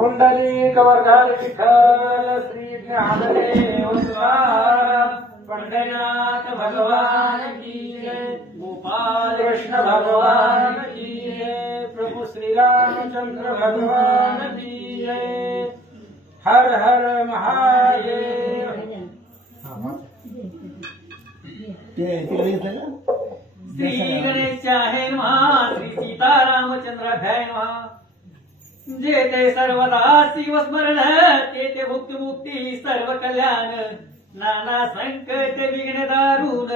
पुंडलीकवरधारी विठ्ठल श्री ज्ञानदेव तुकाराम पंढरीनाथ भगवान की जय गोपाल कृष्ण भगवान की जय प्रभु श्री रामचंद्र भगवान की जय हर हर महादेव श्री गणेशाय नमः श्री सीतारामचंद्राभ्याय नमः जे ते सर्वदा शिवस्मरण ते ते भुक्ती मुक्ती सर्व कल्याण नाना संकट विघ्न दारुण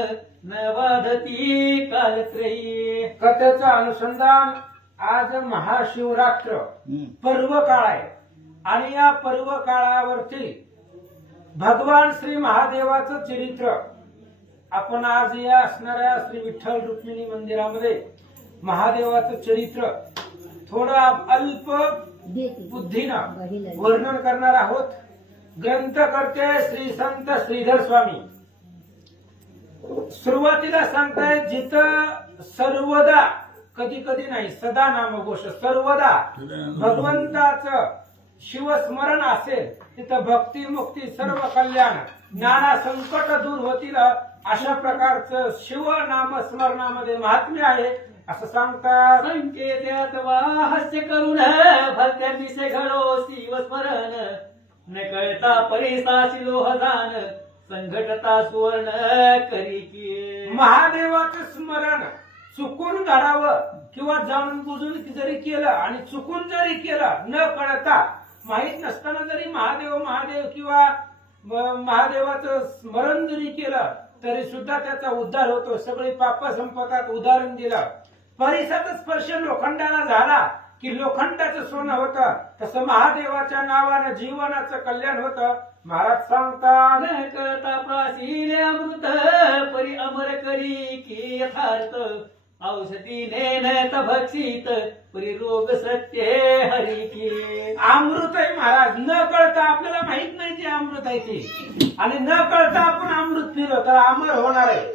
न वाधती कालत्रयी. कथेचं अनुसंधान आज महाशिवरात्र पर्व काळ आहे आणि या पर्व काळावरती भगवान श्री महादेवाचं चरित्र आपण आज या असणाऱ्या श्री विठ्ठल रुक्मिणी मंदिरामध्ये महादेवाचं चरित्र थोडं अल्प बुद्धीनं वर्णन करणार आहोत. ग्रंथकर्ते श्री संत श्रीधर स्वामी सुरुवातीला सांगताय जिथं सर्वदा कधी कधी नाही सदा नामघोष सर्वदा भगवंताचं शिवस्मरण असेल तिथं भक्ती मुक्ती सर्व कल्याण नाना संकट दूर होतील अशा प्रकारचं शिव नामस्मरणामध्ये महात्म्य आहे असं सांगतात. संकेत वा हास्य करून भलत्या दिसे घडो शिवस्मरण न कळता परिसाशी लोहदान संघटता सुवर्ण करी की. महादेवाचं स्मरण चुकून घडावं किंवा जाणून बुजून जरी केलं आणि चुकून जरी केलं न कळता माहित नसताना जरी महादेव महादेव किंवा महादेवाचं स्मरण जरी केलं तरी सुद्धा त्याचा उद्धार होतो. सगळी पाप संपतात. उदाहरण दिलं परिसाचा स्पर्श लोखंडाला झाला की लोखंडाचं सोनं होतं तसं महादेवाच्या नावानं जीवनाचं कल्याण होतं. महाराज सांगतात न कळता प्राचीन अमृत परी अमर करी की यथार्थ औषधी नेत भक्षित परी रोग सत्य हरी की. अमृत आहे महाराज. न कळता आपल्याला माहित नाही ते अमृत आहे ते आणि न कळता आपण अमृत पिलो तर अमर होणार आहे.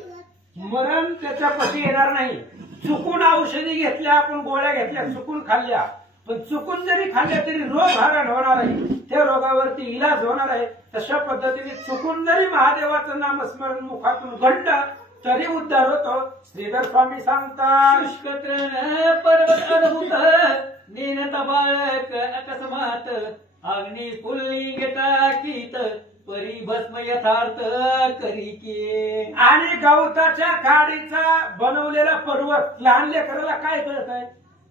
मरण त्याच्यापाशी येणार नाही. चुकून औषधी घेतल्या आपण गोळ्या घेतल्या चुकून खाल्ल्या पण चुकून जरी खाल्ल्या तरी रोग हरण होणार आहे. त्या रोगावरती इलाज होणार आहे. तशा पद्धतीने चुकून जरी महादेवाचं नामस्मरण मुखातून घडलं तरी उद्धार होतो. श्रीधर स्वामी सांगतात शुष्कत्र पर्वत अद्भुत नेनत बाळक अकस्मात अग्नी पुल्लिंग टाकीत परी भस्म यथार्थ करी की. आणि गवताच्या काडीचा बनवलेला पर्वत लहान लेकराला काय कळत आहे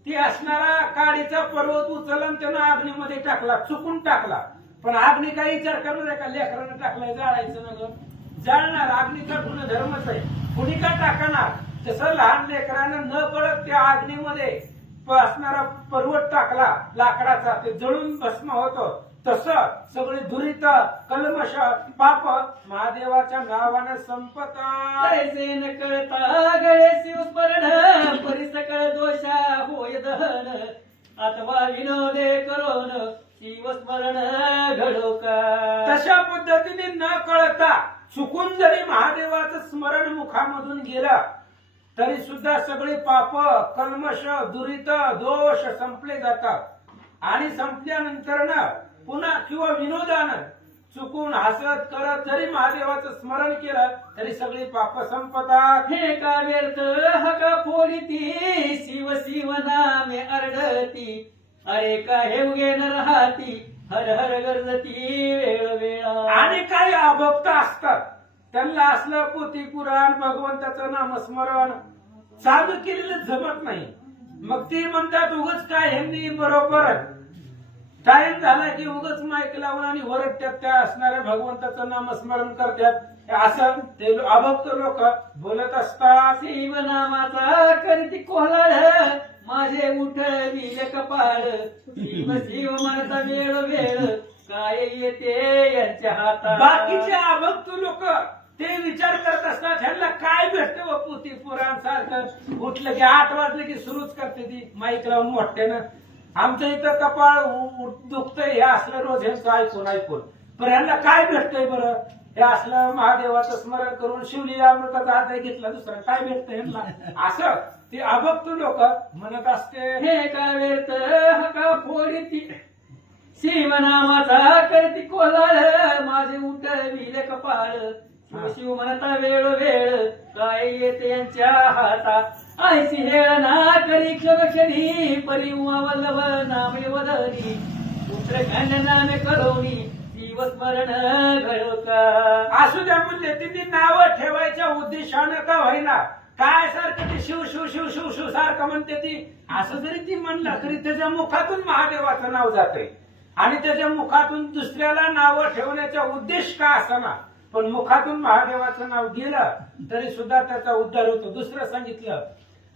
ती असणारा काडीचा पर्वत उचलून त्यानं अग्नीमध्ये टाकला चुकून टाकला पण अग्नी काही विचार करणार आहे का लेकरानं टाकलाय जाळायचं ना ग जाळणार. अग्नीचा गुणधर्मच आहे. कुणी का टाकणार तसं लहान लेकरानं न कळत त्या अग्नीमध्ये असणारा पर्वत टाकला लाकडाचा ते जळून भस्म होतो. तसं सगळे दुरित कल्मश पाप महादेवाच्या नावानं संपतात. ऐसे न कळता गळे शिवस्मरण परी सकळ दोषा होय दहन अथवा विनोदे करोन शिवस्मरण घडो का. तशा पद्धतीने न कळता चुकून जरी महादेवाचं स्मरण मुखामधून गेलं तरी सुद्धा सगळे पाप कल्मश दुरित दोष संपले जातात आणि संपल्यानंतर ना पुन्हा किंवा विनोदानं चुकून हसत करत जरी महादेवाचं स्मरण केलं तरी सगळी पाप संपतात. हे का व्यर्थ हका फोडिती शिव शिव नामे अरडती अरे का हे उगे न राहती हर हर गरजती वेळ वेळा. आणि काही अभक्त असतात त्यांना असलं पोथी पुराण भगवंताचं नामस्मरण चालू केलेलं जमत नाही. मग ती म्हणतात उगच काय ह्यांनी बरोबर टाइम झाला की उगच माईक लावून आणि वरट्यात त्या असणाऱ्या भगवंताचं नामस्मरण करतात असं ते अभक्त लोक बोलत असतात. शिव नामाचा करती कोहळाळ माझे उठवी कपाळ शिव शिव म्हणता वेळ वेळ काय येते यांच्या हातात. बाकीचे अभक्त लोक ते विचार करत असतात ह्यांना काय भेटतं व पोथी पुराण सारखं उठलं की 8 वाजले की सुरूच करते ती माईक लावून मोठ्यानं. आमच्या इथं कपाळ दुखतंय हे असलं रोज ह्यांचं ऐकून ऐकून पण ह्यांना काय भेटतंय बरं हे असलं महादेवाचं स्मरण करून शिवलीला अमृताचा आदय घेतला दुसरा काय भेटतं ह्यांना असं ते अभक्त लोक म्हणत असते. हे का व्यर्थ हका फोडिती शिवनामाचा करती कोलाळ माझे उठविले कपाळ शिव म्हणता वेळ वेळ काय येते यांच्या हाता ऐशी हेळ ना करी क्षणी परी उमा वल्लभ नामे वदनी पुत्र कन्या नामे करोनी शिवस्मरण घडोका. असू द्या म्हणजे तिथे नावं ठेवायच्या उद्देशानं का होईना काय सारखं ते शिव शिव शिव शिव शिव सारखं म्हणते ती असं जरी ती म्हणलं तरी त्याच्या मुखातून महादेवाचं नाव जातंय आणि त्याच्या मुखातून दुसऱ्याला नावं ठेवण्याचा उद्देश का असाना पण मुखातून महादेवाचं नाव गेलं तरी सुद्धा त्याचा उद्धार होतो. दुसरं सांगितलं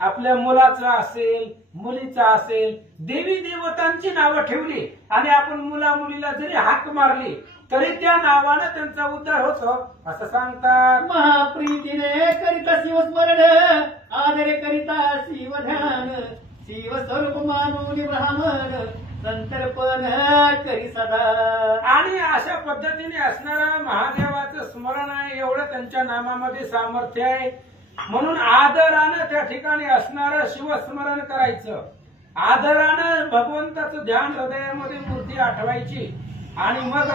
आपल्या मुलाचं असेल मुलीचं असेल देवी देवतांची नावं ठेवली आणि आपण मुला मुलीला जरी हाक मारली तरी त्या नावानं त्यांचा उद्धार होतो असं सांगतात. महाप्रीतीने करिता शिवस्मरण आदरे करिता शिवध्यान शिव स्वरूप मानून ब्राह्मण संतर्पण करी सदा. आणि अशा पद्धतीने असणारं महादेवाचं स्मरण आहे एवढं त्यांच्या नामामध्ये सामर्थ्य आहे म्हणून आदरानं त्या ठिकाणी असणारं शिवस्मरण करायचं. आदरानं भगवंताचं ध्यान हृदयामध्ये मूर्ती आठवायची आणि मग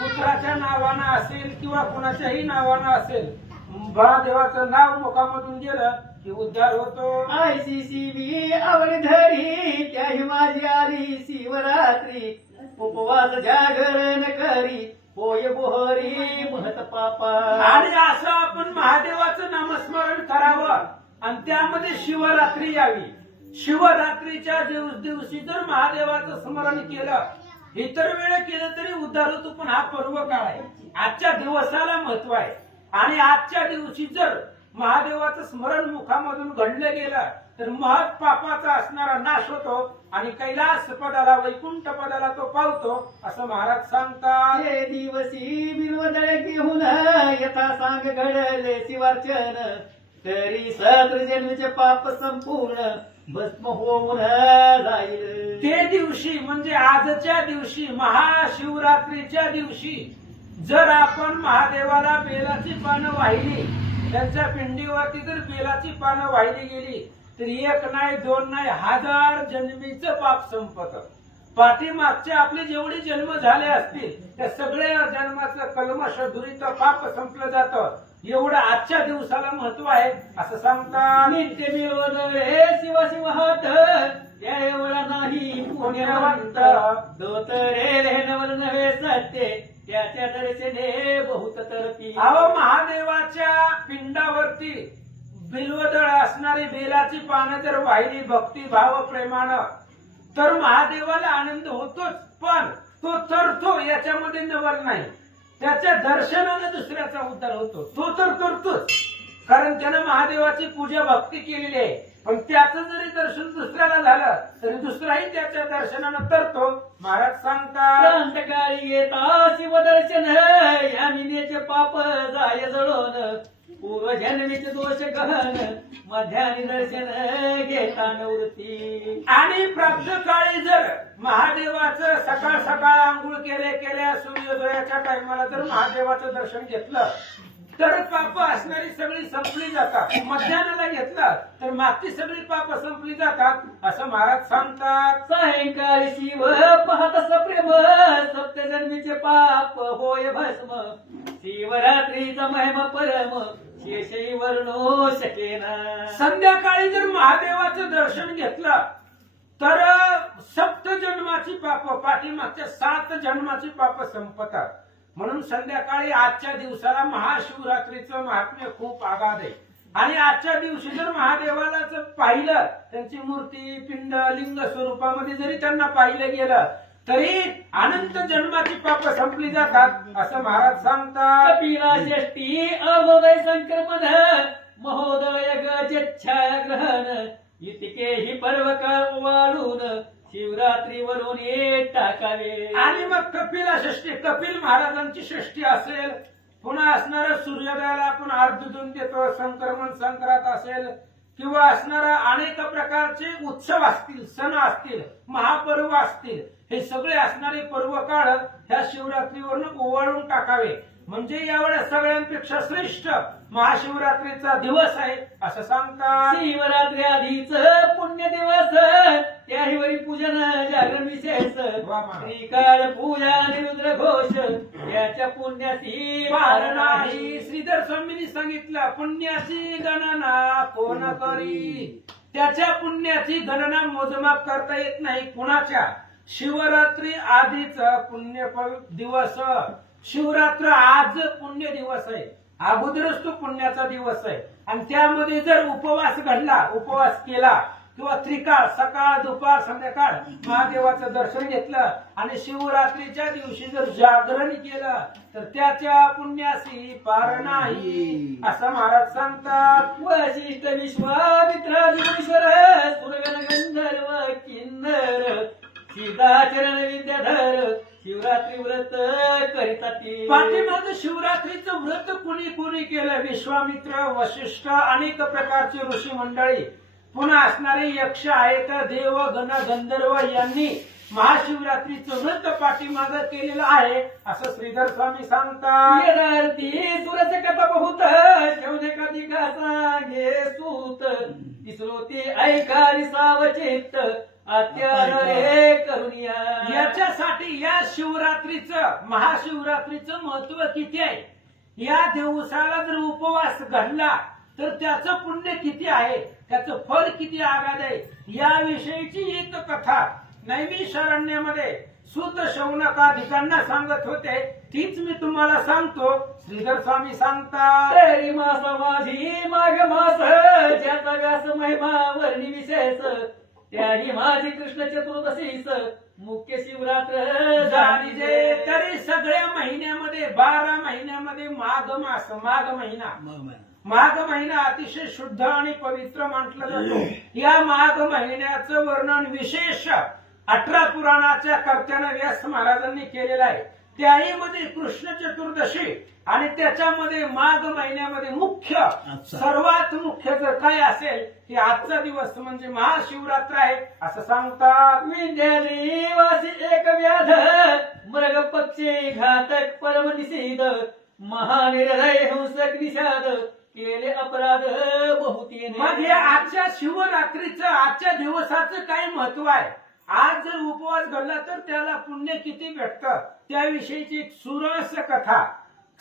पुत्राच्या नावानं असेल किंवा कुणाच्याही नावानं असेल महादेवाचं नाव मुखामधून गेलं की उद्धार होतो. आयसी शिवी आवड धरी त्याही माझी आली शिवरात्री उपवास जागरण करी होय बोहरी महत पापा. आणि असं आपण महादेवाचं नामस्मरण करावं आणि त्यामध्ये शिवरात्री यावी. शिवरात्रीच्या दिवशी जर महादेवाचं स्मरण केलं इतर वेळा केलं तरी उद्धार होतो पण हा पर्व काळ आहे आजच्या दिवसाला महत्व आहे आणि आजच्या दिवशी जर महादेवाचं स्मरण मुखामधून घडलं गेलं तर महत् पापाचा असणारा नाश होतो आणि कैलास पदाला वैकुंठ पदाला तो पावतो असं महाराज सांगतात. हे दिवशी बिलवदळ घेऊन यथा सांग घडले शिवार्चन तरी सहस्र जन्मीचे पाप संपूर्ण भस्म होऊन जाईल. ते दिवशी म्हणजे आजच्या दिवशी महाशिवरात्रीच्या दिवशी जर आपण महादेवाला बेलाची पानं वाहिली त्यांच्या पिंडीवरती जर बेलाची पानं वाहिली गेली तर एक नाही दोन नाही 1000 जन्मीचं पाप संपतं. पाठीमागचे आपले जेवढे जन्म झाले असतील त्या सगळ्या जन्माचं कल्मश दुरित पाप संपलं जातं. एवढं आजच्या दिवसाला महत्व आहे असं सांगतात. नित्य मिळवण हे शिव शिव हात त्या एवढा नाही पुण्यवंत दोत रे नवल नव्हे सत्य त्याच्या दर्शने बहुत तरती. अहो महादेवाच्या पिंडावरती बिल्वदळ असणारी बेलाची पानं जर वाहिली भक्ती भाव प्रेमानं तर महादेवाला आनंद होतोच पण तो तरतो याच्यामध्ये नवल नाही. त्याच्या दर्शनानं दुसऱ्याचा उद्धार होतो तो तर करतोच कारण त्यानं महादेवाची पूजा भक्ती केलेली आहे पण त्याचं जरी दर्शन दुसऱ्याला झालं तरी दुसराही त्याच्या दर्शनानं तरतो. महाराज सांगतात क्रांतकाळी येता शिवदर्शन या मिनेचे पाप जाय जळून पूर्वजन्मीचे दोष गहन मध्यानी दर्शन घेता निवृत्ती. आणि प्राप्त काळी जर महादेवाचं सकाळ सकाळ आंघोळ केल्या सूर्योदयाच्या टायमाला जर महादेवाचं दर्शन घेतलं तर पाप असणारी सगळी संपली जातात. मध्यानाला घेतलं तर मागची सगळी पाप संपली जातात असं महाराज सांगतात. सायंकाळी शिव पाहत सप्रेम सप्तजन्मीचे पाप होय भस्म शिवरात्रीचा महिमा परम शेषही वर्णो शकेना. संध्याकाळी जर महादेवाचं दर्शन घेतलं तर 7 जन्माची पाप पाठीमागच्या 7 जन्माची पाप संपतात. म्हणून संध्याकाळी आजच्या दिवसाला महाशिवरात्रीचं महात्म्य खूप आगाध आहे आणि आजच्या दिवशी जर महादेवाला जर पाहिलं त्यांची मूर्ती पिंड लिंग स्वरूपामध्ये जरी त्यांना पाहिलं गेलं तरी अनंत जन्माची पाप संपली जातात असं महाराज सांगतात. कपिला षष्टी अभोदय संक्रमण महोदय गच्छाग्रहण इतके ही पर्वकाळ वाढून शिवरात्रीवरून टाकावे. आणि मग कपिला षष्टी कपिल महाराजांची षष्टी असेल पुन्हा असणाऱ्या सूर्योदयाला आपण अर्धदून देतो संक्रमण संक्रांत असेल किंवा असणारा अनेक प्रकारचे उत्सव असतील सण असतील महापर्व असतील हे सगळे असणारे पर्व काळ ह्या शिवरात्रीवरून ओवाळून टाकावे म्हणजे यावेळेस सगळ्यांपेक्षा श्रेष्ठ महाशिवरात्रीचा दिवस आहे असं सांगतात. शिवरात्री आधीच पुण्य दिवस त्याहीवरी पूजन जागरण विशेष वा महाराज. श्रीकाळ पूजा आणि रुद्रघोष याच्या पुण्याची पार नाही. श्रीधर स्वामींनी सांगितलं पुण्याची गणना कोण करी. त्याच्या पुण्याची गणना मोजमाप करता येत नाही कुणाच्या. शिवरात्री आधीच पुण्य दिवस, शिवरात्र आज पुण्य दिवस आहे, अगोदरच तो पुण्याचा दिवस आहे. आणि त्यामध्ये जर उपवास घडला, उपवास केला किंवा त्रिकाळ सकाळ दुपार संध्याकाळ महादेवाचं दर्शन घेतलं आणि शिवरात्रीच्या दिवशी जर जागरण केलं तर त्याच्या पुण्याशी पार नाही असं महाराज सांगतात. वशिष्ठ विश्वामित्रादिश्वर सुरगण गंधर्व किन्नर सीताचरण विद्याधर शिवरात्री व्रत करीतात. पाठीमाग शिवरात्रीचं व्रत कुणी कुणी केलं. विश्वामित्र, वशिष्ठ, अनेक प्रकारचे ऋषी मंडळी, पुन्हा असणारे यक्ष आहेत, देव गण गंधर्व यांनी महाशिवरात्रीचं व्रत पाठीमाग केलेलं आहे असं श्रीधर स्वामी सांगतात. यदार्थी सुरस कथा बहुत ठेवणे कधी का सांगे सूत तिसरोते ऐकारी सावचित अत्यारे करुणिया. याच्यासाठी या शिवरात्रीचं, महाशिवरात्रीचं महत्व किती आहे. या दिवसाला जर उपवास घडला तर त्याचं पुण्य किती आहे, त्याचं फळ किती आगाध आहे, याविषयीची एक कथा नैमिषारण्यामध्ये सूत शौनकाधिकांना सांगत होते. तीच मी तुम्हाला सांगतो. श्रीधर स्वामी सांगतात. तरी मास माझी माघ मास ज्याचा व्यास महिमा वर्णी विशेष त्याही माझी कृष्ण चतुर्दशीस मुख्य शिवरात्र जाणीजे. तरी सगळ्या महिन्यामध्ये 12 महिन्यामध्ये माघ मास, माघ महिना अतिशय शुद्ध आणि पवित्र म्हटलं जातो. या माघ महिन्याचं वर्णन विशेष 18 पुराणाच्या कर्त्यानं व्यास महाराजांनी केलेलं आहे. त्याही मध्ये कृष्ण चतुर्दशी आणि त्याच्यामध्ये माघ महिन्यामध्ये मुख्य, सर्वात मुख्य जर काय असेल की आजचा दिवस म्हणजे महाशिवरात्र आहे असं सांगतात. विंध्यादिवासी एक व्याध मृग पक्षी घातक परम निषेध महानिर्दय हिंसक निषाद केले अपराध बहुतीने. मग हे आजच्या शिवरात्रीचं, आजच्या दिवसाचं काय महत्व आहे. आज जर उपवास घडला तर त्याला पुण्य किती भेटतं त्याविषयीची एक सुरस कथा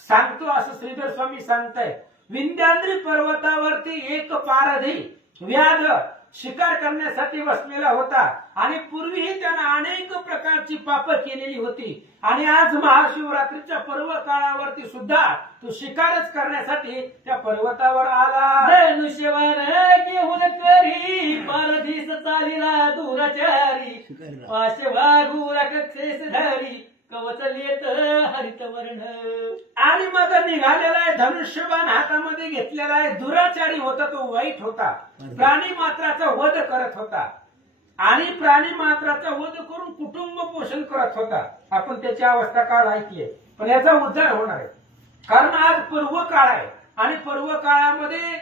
सांगतो असं श्रीधर स्वामी सांगताय. विंध्याद्री पर्वतावरती एक पारधी व्याध शिकार करण्यासाठी बसलेला होता आणि पूर्वीही त्यानं अनेक प्रकारची पाप केलेली होती आणि आज महाशिवरात्रीच्या पर्व काळावरती सुद्धा तो शिकारच करण्यासाठी त्या पर्वतावर आला. धनुष्यवान घेऊन करी पारधीस चालिला दुराचारी पाशवागुरा कक्षेस धारी कवच लेत हरितवर्ण. आणि मग निघालेला आहे, धनुष्यबाण हातामध्ये घेतलेला आहे. दुराचारी होता, तो वाईट होता, प्राणी मात्राचा वध करत होता आणि प्राणी मात्राचा वध करून कुटुंब पोषण करत होता. आपण त्याची अवस्था काळ ऐकली, पण याचा उद्धार होणार आहे. कारण आज पर्व काळ आहे आणि पर्व काळामध्ये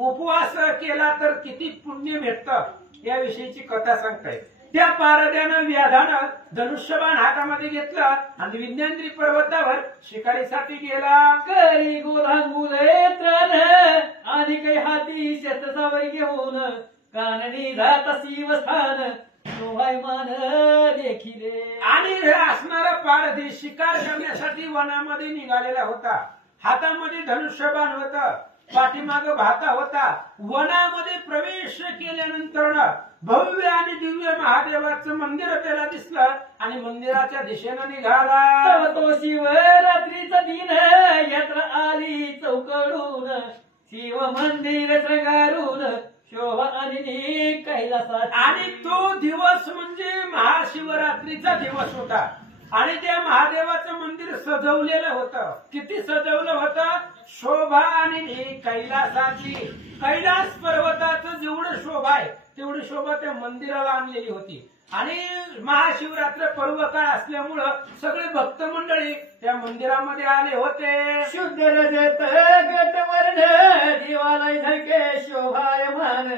उपवास केला तर किती पुण्य भेटतं याविषयीची कथा सांगताय. त्या पारद्यानं व्याधानं धनुष्यबाण हातामध्ये घेतलं आणि विंध्याद्री पर्वतावर शिकारीसाठी गेला. करी गोधांगुले त्राण आणि काही हाती शस्त्रसावरी घेऊन काननी जात शिवस्थान मान देखिले. आणि हे असणारा पारधी शिकार करण्यासाठी वनामध्ये निघालेला होता. हातामध्ये धनुष्यबाण होतं, पाठीमाग भाता होता. वनामध्ये प्रवेश केल्यानंतर भव्य आणि दिव्य महादेवाचं मंदिर त्याला दिसलं आणि मंदिराच्या दिशेनं निघाला. तो शिवरात्रीचा दिन यात्रा आली चौकडून शिव मंदिर श्रंगारून शोभा आणि कैलासात. आणि तो दिवस म्हणजे महाशिवरात्रीचा दिवस होता आणि त्या महादेवाचं मंदिर सजवलेलं होतं. किती सजवलं होतं. शोभा आणि कैलासाची, कैलास पर्वताचं जेवढं शोभा आहे तेवढी शोभा त्या मंदिराला आणलेली होती. आणि महाशिवरात्र पर्व काळ असल्यामुळं सगळे भक्त मंडळी त्या मंदिरामध्ये आले होते. शुद्ध रजत गटवर्ण दिवालय झळके शोभायमान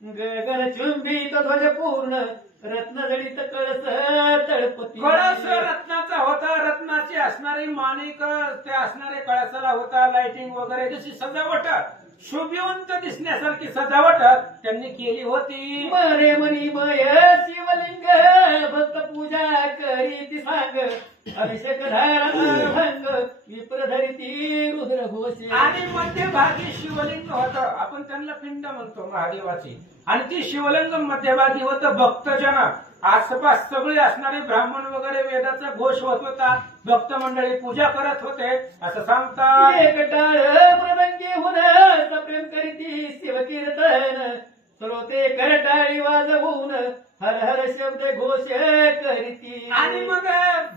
गगन चुंबित ध्वज पूर्ण रत्नजडित कळस तळपती. कळस रत्नाचा होता, रत्नाचे असणारी माणिक ते असणारे कळसाला होता, लाइटिंग वगैरे जशी सजावट शोभिवंत दिसण्यासारखी सजावट त्यांनी केली होती. मरे मनी मय शिवलिंग भक्त पूजा करीती सांग अभिषेक धारा भंग विप्र धरिती रुद्र घोषे. आणि मध्यभागी शिवलिंग होतं, आपण त्यांना पिंड म्हणतो महादेवाची, आणि ती शिवलिंग मध्यभागी होतं. भक्तजन आसपास सगळे असणारे ब्राह्मण वगैरे वेदाचा घोष होत होता, भक्त मंडळी पूजा करत होते असं सांगतात. एक टाळ मृदंगी होऊन प्रेम करीती शिवकीर्तन श्रोते करटाळी वाजवून हर हर शब्द घोष करीती. आणि मग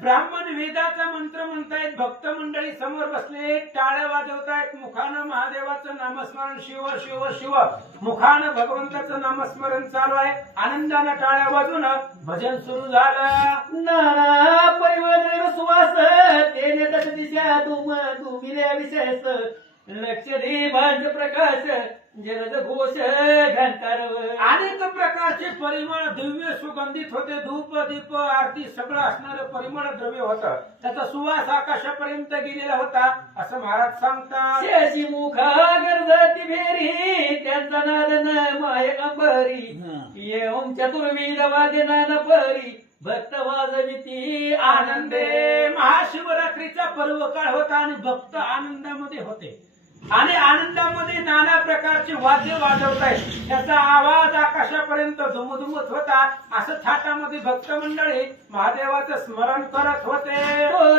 ब्राह्मण वेदाचा मंत्र म्हणतायत, भक्त मंडळी समोर बसले, टाळ्या वाजवतायत, मुखानं महादेवाचं नामस्मरण शिव शिव शिव, मुखानं भगवंताचं नामस्मरण चालू आहे. आनंदानं टाळ्या वाजून भजन सुरू झालं. नाना परिमळ सुवास तेने दश दिशा तुम तुमिले विशेष लक्ष दीपांच प्रकाश जलद घोष घंटार. अनेक प्रकारचे परिमळ दिव्य सुगंधित होते, धूप दीप आरती सगळं असणारं परिमळ द्रव्य होतं, त्याचा सुवास आकाशापर्यंत गेलेला होता असं महाराज सांगतात. शेषी मुखा गरजती भेरी त्यांचा नाद न माय अंबरी येऊन चतुर्विध वाद्य नाना परी भक्त वाजविती आनंदे. महाशिवरात्रीचा पर्व काळ होता आणि भक्त आनंदामध्ये होते, आणि आनंदामध्ये नाना प्रकारचे वाद्य वाजवतायत, त्याचा आवाज आकाशापर्यंत धुमधुमत होता. असं थाटामध्ये भक्त मंडळी महादेवाचं स्मरण करत होते.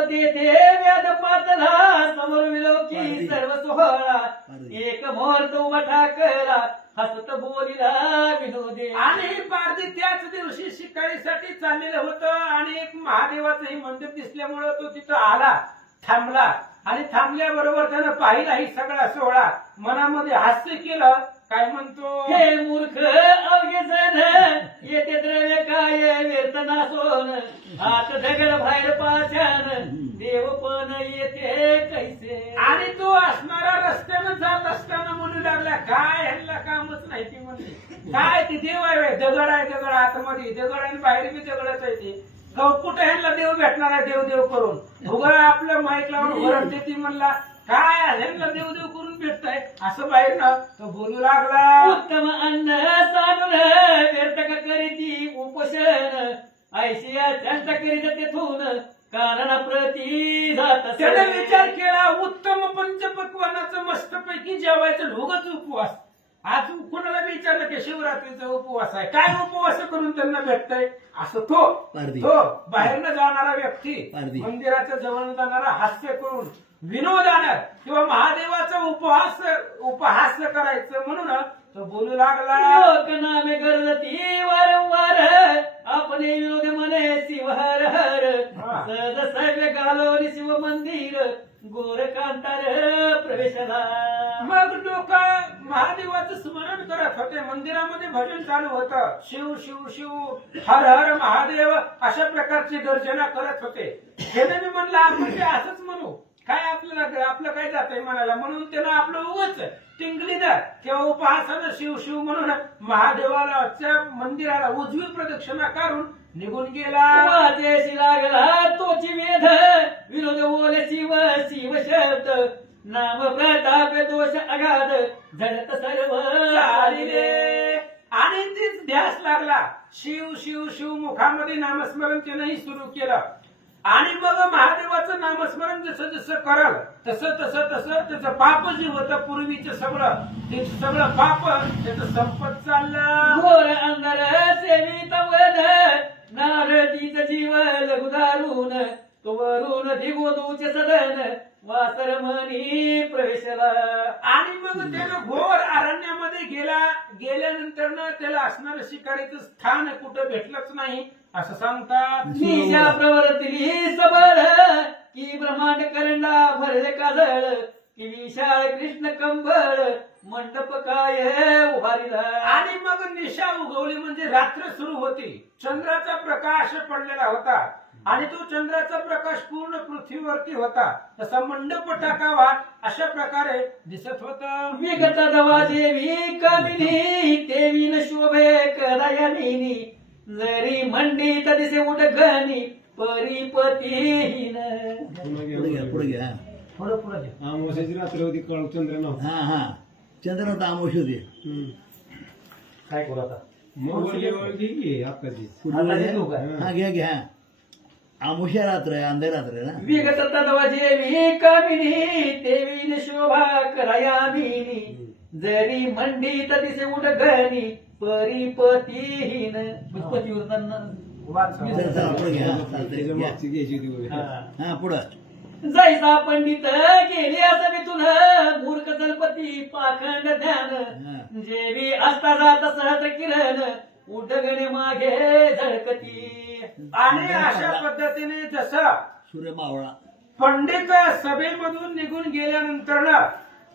तेथे व्याध पातला समोर विलोकी सर्व सोहळा एक मुहूर्त उभा करा हसत बोलिला विनोदे. आणि पारधी त्याच दिवशी शिकारीसाठी चाललेलं होतं, आणि एक महादेवाचंही मंदिर दिसल्यामुळं तो तिथं आला, थांबला, आणि थांबल्याबरोबर त्यानं पाहिला ही सगळा सोहळा, मनामध्ये हास्य केलं. काय म्हणतो, हे मूर्ख अवघे जण येते द्रव्य काय व्यर्थ नासोन हात ढगल बाहेर पाछान देव पण येते कैसे. आणि तो असणारा रस्त्यानं जात असताना म्हणू लागला, काय ह्यांना कामच नाही. ती म्हणली, काय ती देव आहे, दगड आहे, दगड आतमध्ये दगड आणि बाहेर बी दगडच आहे. ते कुठे ह्यांना देव भेटणार आहे, देव देव करून उघड आपलं माईक लावून ओरडते. ती म्हणला, काय ह्यांना देव देव करून भेटताय असं बाहेर ना तो बोलू लागला. उत्तम अन्न साधून व्यर्थ का करीती उपोषण ऐशिया चेष्टा करीत तेथून कारण प्रती जात. त्याने विचार केला, उत्तम पंचपक्वानाचं मस्तपैकी जेवायचं ढोगच उपवास. आज कोणाला विचारलं की शिवरात्रीचा उपवास आहे, काय उपवास करून त्यांना भेटतंय असं तो बाहेरनं जाणारा व्यक्ती, मंदिराच्या जवळ जाणारा हास्य करून विनोदानं किंवा महादेवाचा उपहास करायचं म्हणून तो बोलू लागला. लोक नामे गरजती वारंवार आपण विनोद म्हणे शिव हर हर सहज सव्य घालवली शिव मंदिर गोर कांतार प्रवेशला. मग लोक महादेवाचं स्मरण करत होते, मंदिरामध्ये भजन चालू होतं, शिव शिव शिव हर हर महादेव अशा प्रकारची गर्जना करत होते. त्याने मी म्हणलं, आपण ते असंच म्हणू, काय आपलं काय जातंय म्हणाला, म्हणून त्यानं आपलं उगच टिंगलीनं किंवा उपहासानं शिव शिव म्हणून महादेवाच्या मंदिराला उजवी प्रदक्षिणा करून निघून गेला. वाजेशी लागला तोची वेध विनोद बोले शिव शिव शब्द नाम प्रताप दोष अगाध झडत सर्व चालिले. आणि तीच ध्यास लागला, शिव शिव शिव मुखामध्ये नामस्मरण त्यानंही सुरू केलं. आणि मग महादेवाचं नामस्मरण जसं जसं कराल तसं तसं तसं त्याचं पाप जे होतं पूर्वीचं सगळं, ते सगळं पाप त्याचं संपत चाललं. घोर अंधार सेवित वन नारदीच जीव लघुदारून तो वरून दिगोदूचे सदन वासर म्हणी प्रवेशला. आणि मग त्यानं घोर अरण्यामध्ये गेल्यानंतर त्याला असणारं शिकारीचं स्थान कुठं भेटलंच नाही असं सांगतात. निशा प्रवर्तली सबळ की ब्रह्मांड करंडा भरले काजळ की विशाळ कृष्ण कंबळ मंडप काय उभारिला. आणि मग निशा उगवली म्हणजे रात्र सुरू होती, चंद्राचा प्रकाश पडलेला होता, आणि तो चंद्राचा प्रकाश पूर्ण पृथ्वीवरती होता, तसा मंडप टाकावा अशा प्रकारे दिसत होता. विगत दवा देवी कमिनी देवी न शोभे कदयमिनी जरी मंडित दिसे उठ घनी परिपतीहीन. पुढे घ्या पुढे घ्या. थोडं पुढे घे. अमावस्याची रात्र होती काळ चंद्र नव्हता. हा हा चंद्र होता आमोश होते. काय करू आता? मग वळली की आत्ताची. आता देतो काय? हा घ्या घ्या. आमुष्या रात्र आहे अंधार रात्र आहे ना. विगत तत्व जेवी कामिनी देवीन शोभा करायामिनी. जरी मंडित दिसे उडगणी परिपतीहीन. पतिव्रतांना वाच. चला चला पुढे घ्या. चालतंय, त्याच्या घ्या. मागची घ्यायची होती बघा. हा पुढं. जैसा पंडित गेले असं मूर्ख गणपती पाखंड ध्यान. जेवी असता जात सहज किरण उडगणे मागे झळकती. आणि अशा पद्धतीने जसं सूर्य मावळा. पंडित सभेमधून निघून गेल्यानंतर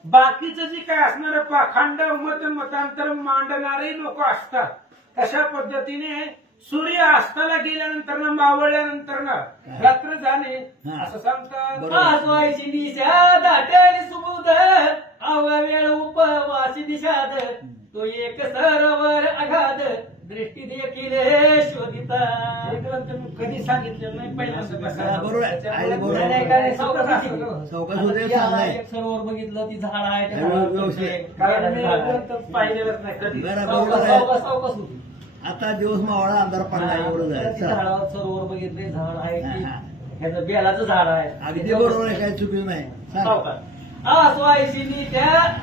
बाकीचं जे काय असणार पाखंड मत मतांतर मांडणारे लोक असतात, तशा पद्धतीने सूर्य अस्ताला गेल्यानंतर मावळल्यानंतर रात्र झाली असं सांगतात. बरोबर. आसवायची दिशा दाटेल सुबुद आवा वेळ उपवासी दिशाद. तो एक सरोवर अगाध दृष्टी देखील शोधिता. हे ग्रंथ मी कधी सांगितलेलं नाही पहिल्यांदा. हा, बरोबर आहे. आहे, बरोबर आहे. नाही, काय नाही, सावकाश होती. सावकाश होते आता चांगलाय. एक सरोवर बघितलं ती झाड आहे त्या हा, झाडावर व्यवस्थित. बसले. कारण मी झाड आहे. ग्रंथ पाहिलेलंच नाही कधी. बरं, सावकाश बरोबर आहे. सावकाश सावकाश होती. आता दिवस मावळा अंधार पडला एवढं त्या झालं. चला. झाडावर सरोवर बघितले झाड आहे की हा, हा. ह्याचं बेलाचं झाड आहे. अगदी बरोबर आहे काही चुकीचं नाही. सांग. सावकाश.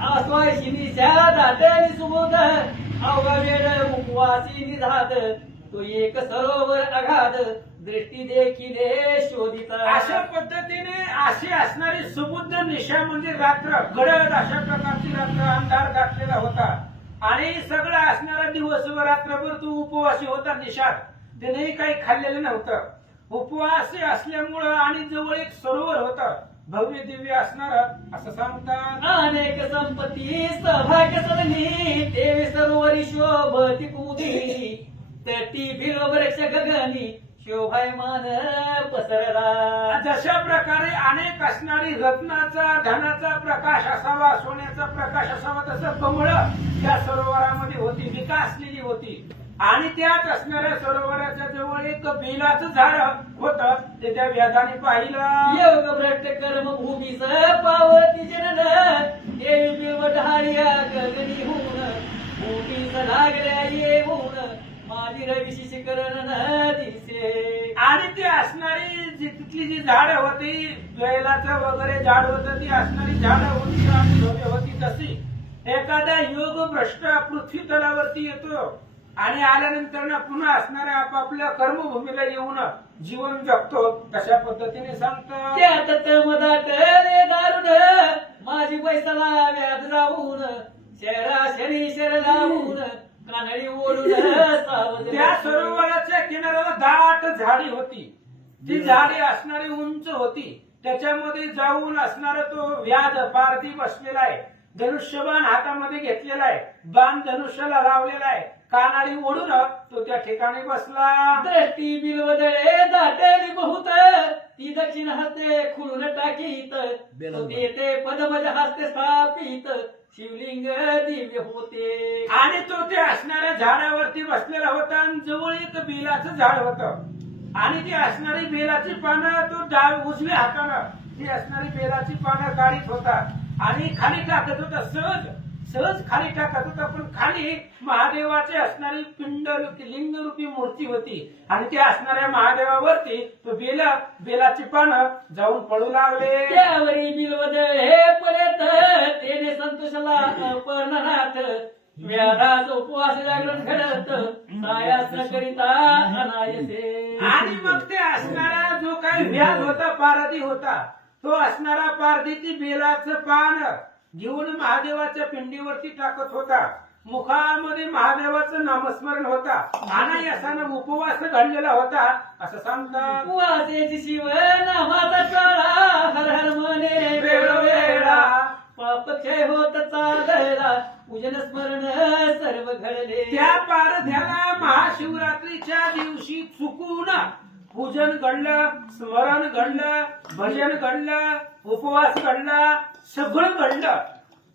आसवायशिनीच्या दाटेली सुबोध अवघा वेळ उपवासी निधाद. तो एक सरोवर अगाध दृष्टी देखील शोधिता. अशा पद्धतीने अशी असणारी सुबुद्ध निशा म्हणजे रात्र गडद अशा प्रकारची रात्र अंधार घातलेला होता. आणि सगळं असणारा दिवस व रात्रभर तू उपवासी होता निशात. त्यानेही काही खाल्लेलं नव्हतं. उपवासी असल्यामुळं आणि जवळ एक सरोवर होतं भव्य दिव्य असणार असं सांगतात. अनेक संपत्ती सौभाग्य सदनी देवी सरोवरी शोभती कुमुदी. तटी बिलो वृक्ष गगनी शोभायमान पसरला. जशा प्रकारे अनेक असणारी रत्नाचा धनाचा प्रकाश असावा, सोन्याचा प्रकाश असावा, तसं कमळ त्या सरोवरामध्ये होती, विकासलेली होती. आणि त्यात असणाऱ्या सरोवराच्या जवळ एक बेलाचं झाड होतं. ते त्या व्याधाने पाहिलं. योग भ्रष्ट कर्म भूमीस पावती जनन देवी बिल्व ढाळ्या गगनी होऊन भूमीस लागल्या येऊन माझी रविशी शिकरण दिसे. आणि ती असणारी तिथली जी झाडं होती, बेलाचं वगैरे झाड होतं, ती असणारी झाडं होती आणि भव्य होती. तशी एखादा योग भ्रष्ट पृथ्वी तलावरती येतो आणि आल्यानंतर पुन्हा असणाऱ्या आपापल्या कर्मभूमीला येऊन जीवन जगतो. तशा पद्धतीने सांगतात. त्यात तळमदाट रे दारुण माझी पैसाला व्याध जाऊन शहरा शरी शर लावून कानडी ओढून सावध. त्या सरोवराच्या किनाऱ्याला दाट झाडी होती. ती झाडी असणारी उंच होती. त्याच्यामध्ये जाऊन असणारा तो व्याध पारधी बसलेला आहे. धनुष्यबाण हातामध्ये घेतलेला आहे. बाण धनुष्याला लावलेला आहे. कानाडी ओढून तो त्या ठिकाणी बसला. दृष्टी बिलवदळे दाटेली बहुत ती दक्षिण हस्ते खुलून टाकीत. तो देते पदमज हस्ते स्थापित शिवलिंग दिव्य होते. आणि तो ते असणाऱ्या झाडावरती बसलेला होता. आणि जवळ एक बेलाचं झाड होतं. आणि ती असणारी बेलाची पानं तो उजव्या हातानं ती असणारी बेलाची पानं काढीत होता आणि खाली टाकत होता. सहज सहज खाली टाकत होता. पण खाली महादेवाची असणारी पिंड लिंगरूपी मूर्ती होती. आणि त्या असणाऱ्या महादेवावरती तो बेलाची पानं जाऊन पडू लागले. त्यावरी बिलवदळ हे पडेत तेने संतोषला पर्णनाथ. व्याधाच उपवास जागरण घडत सायास न करिता अनायसे. आणि मग ते असणारा जो काही व्याध होता, पारधी होता, तो असणारा पारधी ती बेलाचं पान घेऊन महादेवाच्या पिंडीवरती टाकत होता. मुखामध्ये महादेवाचं नामस्मरण होता. अनायासानं उपवास घडलेला होता असं सांगतात. उपवासेची शिव नामाचा चाळा हर हर म्हणे वेळोवेळा. पाप क्षय होत चालला पूजन स्मरण सर्व घडले. त्या पारध्याला महाशिवरात्रीच्या दिवशी चुकून पूजन घडलं, स्मरण घडलं, भजन घडलं, उपवास घडला, सगळं घडलं.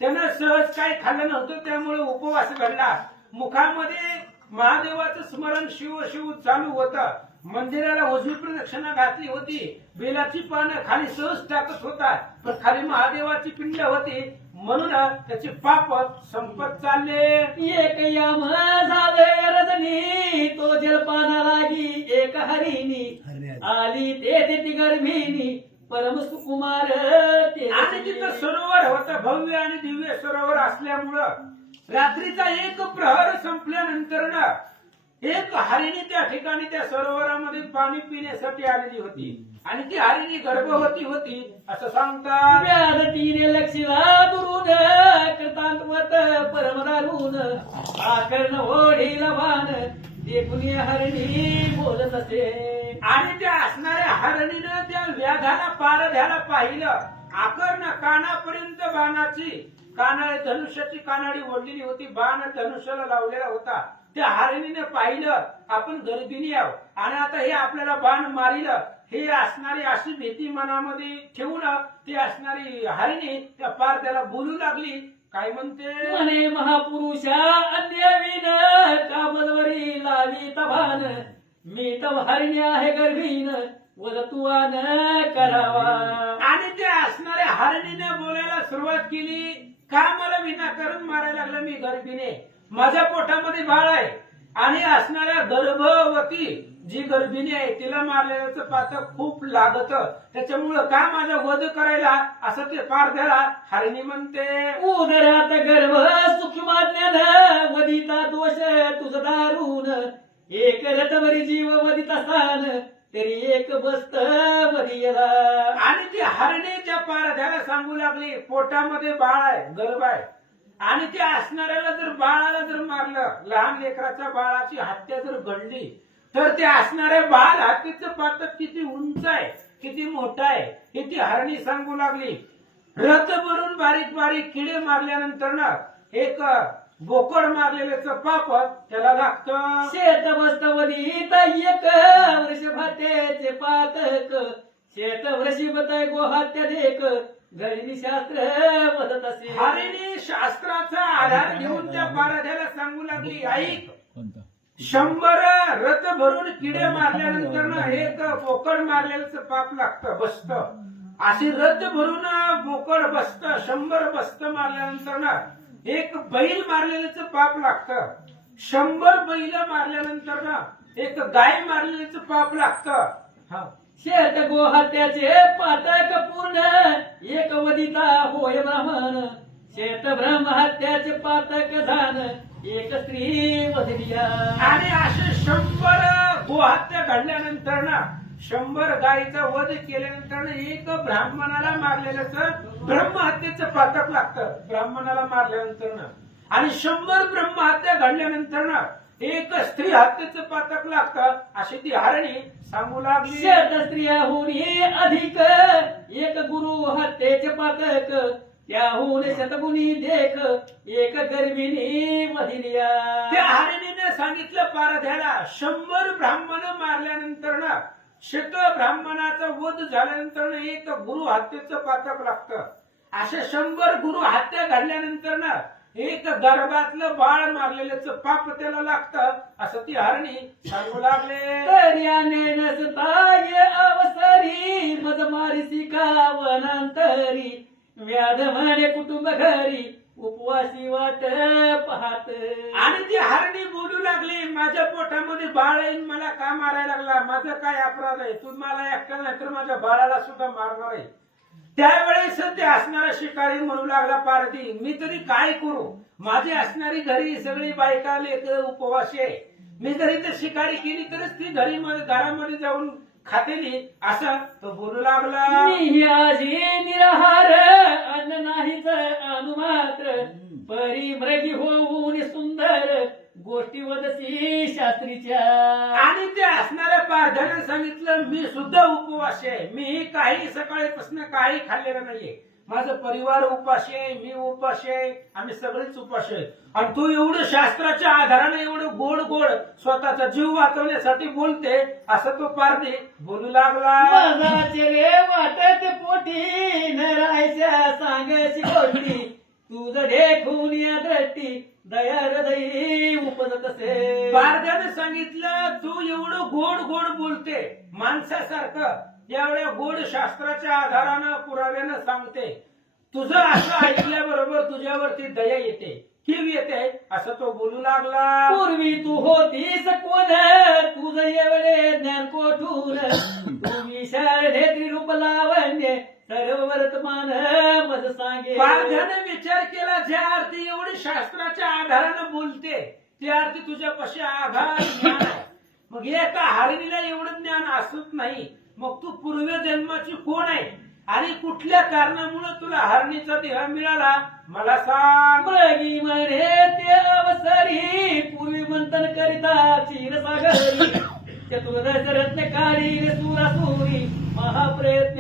त्यानं सहज काही खाल्लं नव्हतं, त्यामुळे उपवास घडला. मुखामध्ये महादेवाचं स्मरण शिव शिव चालू होतं. मंदिराला उजवी प्रदक्षिणा घातली होती, बेलाची पानं खाली सहज टाकत होता, पण खाली महादेवाची पिंड होती, म्हणून त्याचे पाप संपत चालले. एक याम झाले रजनी तो जलपाना लागी एक हरिणी आली ते ती गर्भिणी परम सुकुमार ते आणि तिथं सरोवर होतं, भव्य आणि दिव्य सरोवर असल्यामुळं रात्रीचा एक प्रहर संपल्यानंतर ना एक हरिणी त्या ठिकाणी त्या सरोवरामध्ये पाणी पिण्यासाठी आलेली होती आणि ती हरिणी गर्भवती होती असं सांगतात. व्याध तिने लक्षला दुरून कृतांतवत परम दारुण आकर्ण ओढीला भान देखून हरिणी बोलत असे. आणि त्या असणाऱ्या हरणीनं त्या व्याधाला पारध्याला पाहिलं. आकर्ण कानापर्यंत बाणाची धनुष्याची कानाडी ओढलेली होती, बाण धनुष्याला लावलेला होता. त्या हरणीने पाहिलं आपण गर्भिणी आहोत आणि आता हे आपल्याला बाण मारिलं, हे असणारी अशी भीती मनामध्ये ठेवून ती असणारी हरिणी त्या पारध्याला बोलू लागली. काय म्हणते म्हणे महापुरुषा अन्यवीन कामलवरी लावी तभान मी तव हरिणी आहे गर्भीन वदतुवान करावा. आणि त्या असणाऱ्या हरणीने बोलायला सुरुवात केली. का मला विनाकारण मारायला लागलं? मी गर्भिणी, माझ्या पोटामध्ये बाळ आहे आणि असणाऱ्या गर्भवती जी गर्भिणी आहे तिला मारलेल्याचं पातक खूप लागत, त्याच्यामुळं का माझा वध करायला असं ते पारध्याला हरिणी म्हणते. उदरात गर्भ सूक्ष्माज्ञान वदिता दोष तुझ दारुण एक रथवरी जीव वदिता स्थान तरी एक बस्त वदियला. आणि ती हरिणी त्या पारध्याला सांगू लागली पोटामध्ये बाळ आहे, गर्भ आहे आणि त्या असणाऱ्याला जर बाळाला जर मारलं, लहान लेकराच्या बाळाची हत्या जर घडली तर त्या असणाऱ्या बाळ हत्तीचं पातक किती उंच आहे, किती मोठं आहे हे ती हरणी सांगू लागली. रथ भरून बारीक बारीक किडे मारल्यानंतर ना एक बोकड मारलेल्याचं पाप त्याला लागतं. शेत बस्त वदित एक वर्ष भात्याचे पातक शेत वर्षी बत गोहात्या देख गळिनी शास्त्र वदत असे. हरिणी शास्त्राचा आधार घेऊन त्या पारध्याला सांगू लागली, ऐक 100 रथ भरून किडे मारल्यानंतर ना एक बोकड मारलेलं पाप लागतं बसत. अशी रथ भरून बोकड बसत, 100 बसत मारल्यानंतर ना एक बैल मारलेलं पाप लागतं. 100 बैल मारल्यानंतर ना एक गाय मारलेलं पाप लागतं. शेत गोहत्याचे पातक पूर्ण एक वदिता होय ब्राह्मण शेत ब्रह्महत्याचे पातक झान एक स्त्री वदिया. आणि असे 100 गोहत्या घडल्यानंतर ना 100 गायीचा वध केल्यानंतर एक ब्राह्मणाला मारलेलं ब्रह्महत्येचं पातक लागतं ब्राह्मणाला मारल्यानंतर ना. आणि 100 ब्रह्महत्या घडल्यानंतर ना एक स्त्री हत्येचं पातक लागतं अशी ती हरणी सांगू लागली. शेत स्त्रियाहून अधिक एक गुरु हत्येचे पातक त्याहून शतगुणी देख एक गर्भिणी वधिलिया. त्या हरणीने सांगितलं पारध्याला 100 ब्राह्मण मारल्यानंतर ना शत ब्राह्मणाचा वध झाल्यानंतर एक गुरु हत्येचं पातक लागतं. अशा 100 गुरु हत्या घडल्यानंतर ना एक गर्भातलं बाळ मारलेलं पाप त्याला लागतं असं ती हरणी सांगू लागले. तर्याने नसताय अवसरी मज मारिसी का वनांतरी व्याध म्हणे कुटुंब घरी उपवासी वाट पाहत. आणि ती हरणी बोलू लागली माझ्या पोटामध्ये बाळ आहे, मला का मारायला लागला, माझा काय अपराध आहे, तू मला एकटा नाही तर माझ्या बाळाला सुद्धा मारणार आहे. त्यावेळेस ते असणारा शिकारी म्हणू लागला पारधी मी तरी काय करू, माझी असणारी घरी सगळी बायका लेकरं उपवासी आहे, मी जरी तर शिकारी केली तरच ती घरामध्ये जाऊन खातेली असं तो बोलू लागला. मी आजी निराहार अन्न नाहीच अनुमात्र परी मृगी होऊन सुंदर गोष्टी वदसी शास्त्रीच्या. आणि ते असणाऱ्या पारध्याने सांगितलं मी सुद्धा उपवासी आहे, मी काही सकाळीपासून काही खाल्लेलं नाहीये, माझा परिवार उपाशी आहे, मी उपाशी आहे, आम्ही सगळेच उपाशी आहे. आणि तू एवढं शास्त्राच्या आधाराने एवढं गोड गोड स्वतःचा जीव वाचवण्यासाठी बोलते असं तो पारधी बोलू लागला. माझाचे रे वाटत पोटी न राहायच्या सांगायची गोष्टी तुझ देखून या दृष्टी दया हृदयी उपजत असे. बारद्याने सांगितलं तू एवढं गोड गोड बोलते माणसासारखं एवढ्या गोड शास्त्राच्या आधारानं पुराव्यानं सांगते तुझं असं ऐकल्याबरोबर तुझ्यावरती दया येते किव येते असं तो बोलू लागला. पूर्वी तू होतीस कोण तुझं एवढे ज्ञान कोठून तुम्ही शाळे त्रिरूप लावण्य सर्व वर्तमान मज सांगे. बारद्याने विचार केला ज्या अर्थी एवढी शास्त्राच्या आधारानं बोलते त्या अर्थी तुझ्यापाशी आघात ज्ञान आहे. मग एका हरणीला एवढं ज्ञान असत नाही मग तू पूर्वजन्माची कोण आहे आणि कुठल्या कारणामुळे तुला हरणीचा देह मिळाला मला सांग. मृगी म्हणे ते अवसरी पूर्वी मंथन करिता क्षीरसागरी चतुर्दश रत्नकारी सुरासुरी महाप्रयत्न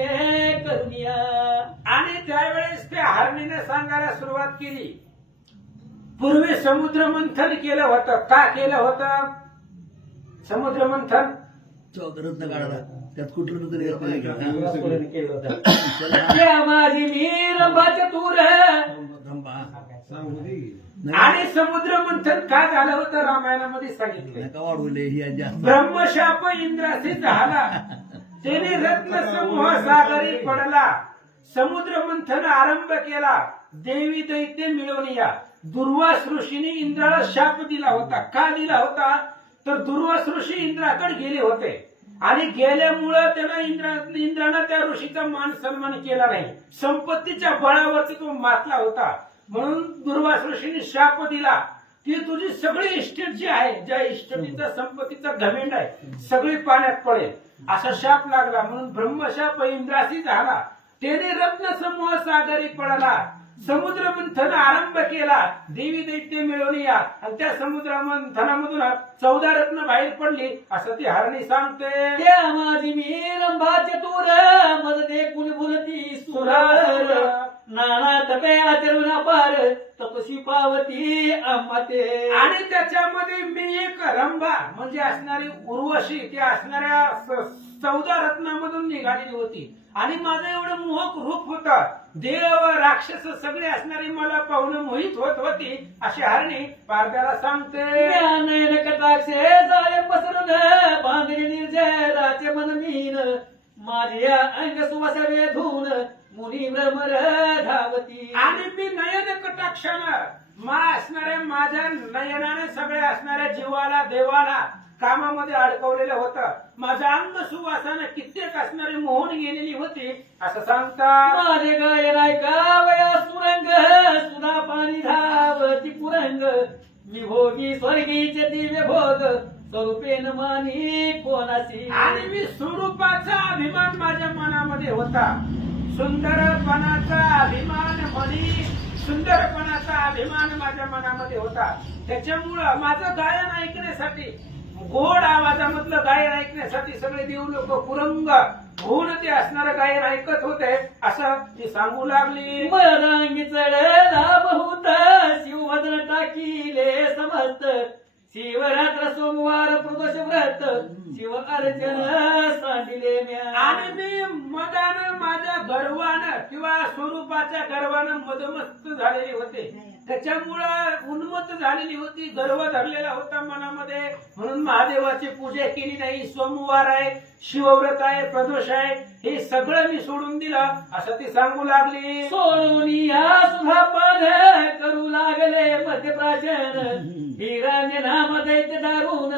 करुनिया. आणि त्यावेळेस त्या हरणीने सांगायला सुरुवात केली पूर्वी समुद्र मंथन केलं होतं. का केलं होतं समुद्र मंथन? रत्न काढायला त्यात कुठलं तरी रत्न नाही का? त्या माझी मी रंभाचे तूर रंभा. सांगू दे की. नाही आणि समुद्र मंथन का झालं होतं रामायणामध्ये सांगितलं. नका वाढवले ही आज जास्त. ब्रह्मशाप इंद्रासी झाला त्याने रत्न समूह सागरी पडला. समुद्र मंथन आरंभ केला. देवी दैत्य मिळवून या. दुर्वास ऋषीने इंद्राला शाप दिला होता. का दिला होता तर दुर्वास ऋषी इंद्राकडे गेले होते आणि गेल्यामुळं त्यांना इंद्रानं त्या ऋषीचा मान सन्मान केला नाही. संपत्तीच्या बळावरती तो मातला होता म्हणून दुर्वास ऋषीने शाप दिला की तुझी सगळी इस्टेट जी आहे ज्या इस्टेटीचा संपत्तीचा घमेंड आहे सगळी पाण्यात पडेल असा शाप लागला. म्हणून ब्रह्मशाप इंद्रासी झाला. त्याने रत्न समूह सागरी पडला. समुद्र मंथन आरंभ केला. देवी दैत्य मिळवून या आणि त्या समुद्र मंथनामधून 14 रत्न बाहेर पडली असं ती हरणी सांगते. त्या माझी मी रंभाचे तूर मज देखून बोलती सुरार नाना तपे आचरून अपार तपसी पावती आम्हाते. आणि त्याच्यामध्ये मी एक रंभा म्हणजे असणारी उर्वशी ती असणाऱ्या 14 रत्नामधून निघालेली होती आणि माझं एवढं मोहक रूप होतं. देव राक्षस सगळे असणारी मला पाहून मोहित होत होती अशी हरणी पारद्याला सांगते. नयन कटाक्षे जाळे पसरून बांधली निर्जराचे मन मीन माझ्या अंग सुवास वेधून मुनी भ्रमर धावती. आणि मी नयन कटाक्षानं असणाऱ्या माझ्या नयनाने सगळ्या असणाऱ्या जीवाला देवाला कामामध्ये अडकवलेलं होतं. माझं अंग सुवासानं कित्येक असणारी मोहन गेलेली होती असं सांगतात. माझे गायन ऐका वया सुरंग सुधा पाणी धावती पुरंग मी भोगी स्वर्गीचे दिव्य भोग स्वरूपेन मानी कोणासी. आणि मी स्वरूपाचा अभिमान माझ्या मनामध्ये होता. सुंदरपणाचा अभिमान म्हणी सुंदरपणाचा अभिमान माझ्या मनामध्ये होता. त्याच्यामुळं माझं गायन ऐकण्यासाठी गोड आवाजामधलं गायन ऐकण्यासाठी सगळे देव लोक पुरंग होऊन ते असणारं गायन ऐकत होते असं ती सांगू लागली. मदांगी चढला बहुत शिवभद्र टाकीले समस्त शिवरात्र सोमवार प्रदोष व्रत शिव अर्चन सांडिले म्या. आणि मी मदानं माझ्या गर्वानं किंवा स्वरूपाच्या गर्वानं मदमस्त झालेले होते. त्याच्यामुळं उन्मत्त झालेली होती. गर्व धरलेला होता मनामध्ये म्हणून महादेवाची पूजा केली नाही. सोमवार आहे शिवव्रत आहे प्रदोष आहे हे सगळं मी सोडून दिलं असं ती सांगू लागली. सोडून या सुधा पान करू लागले मध्यप्राशन हिरण्य नाम दैत्य दारुण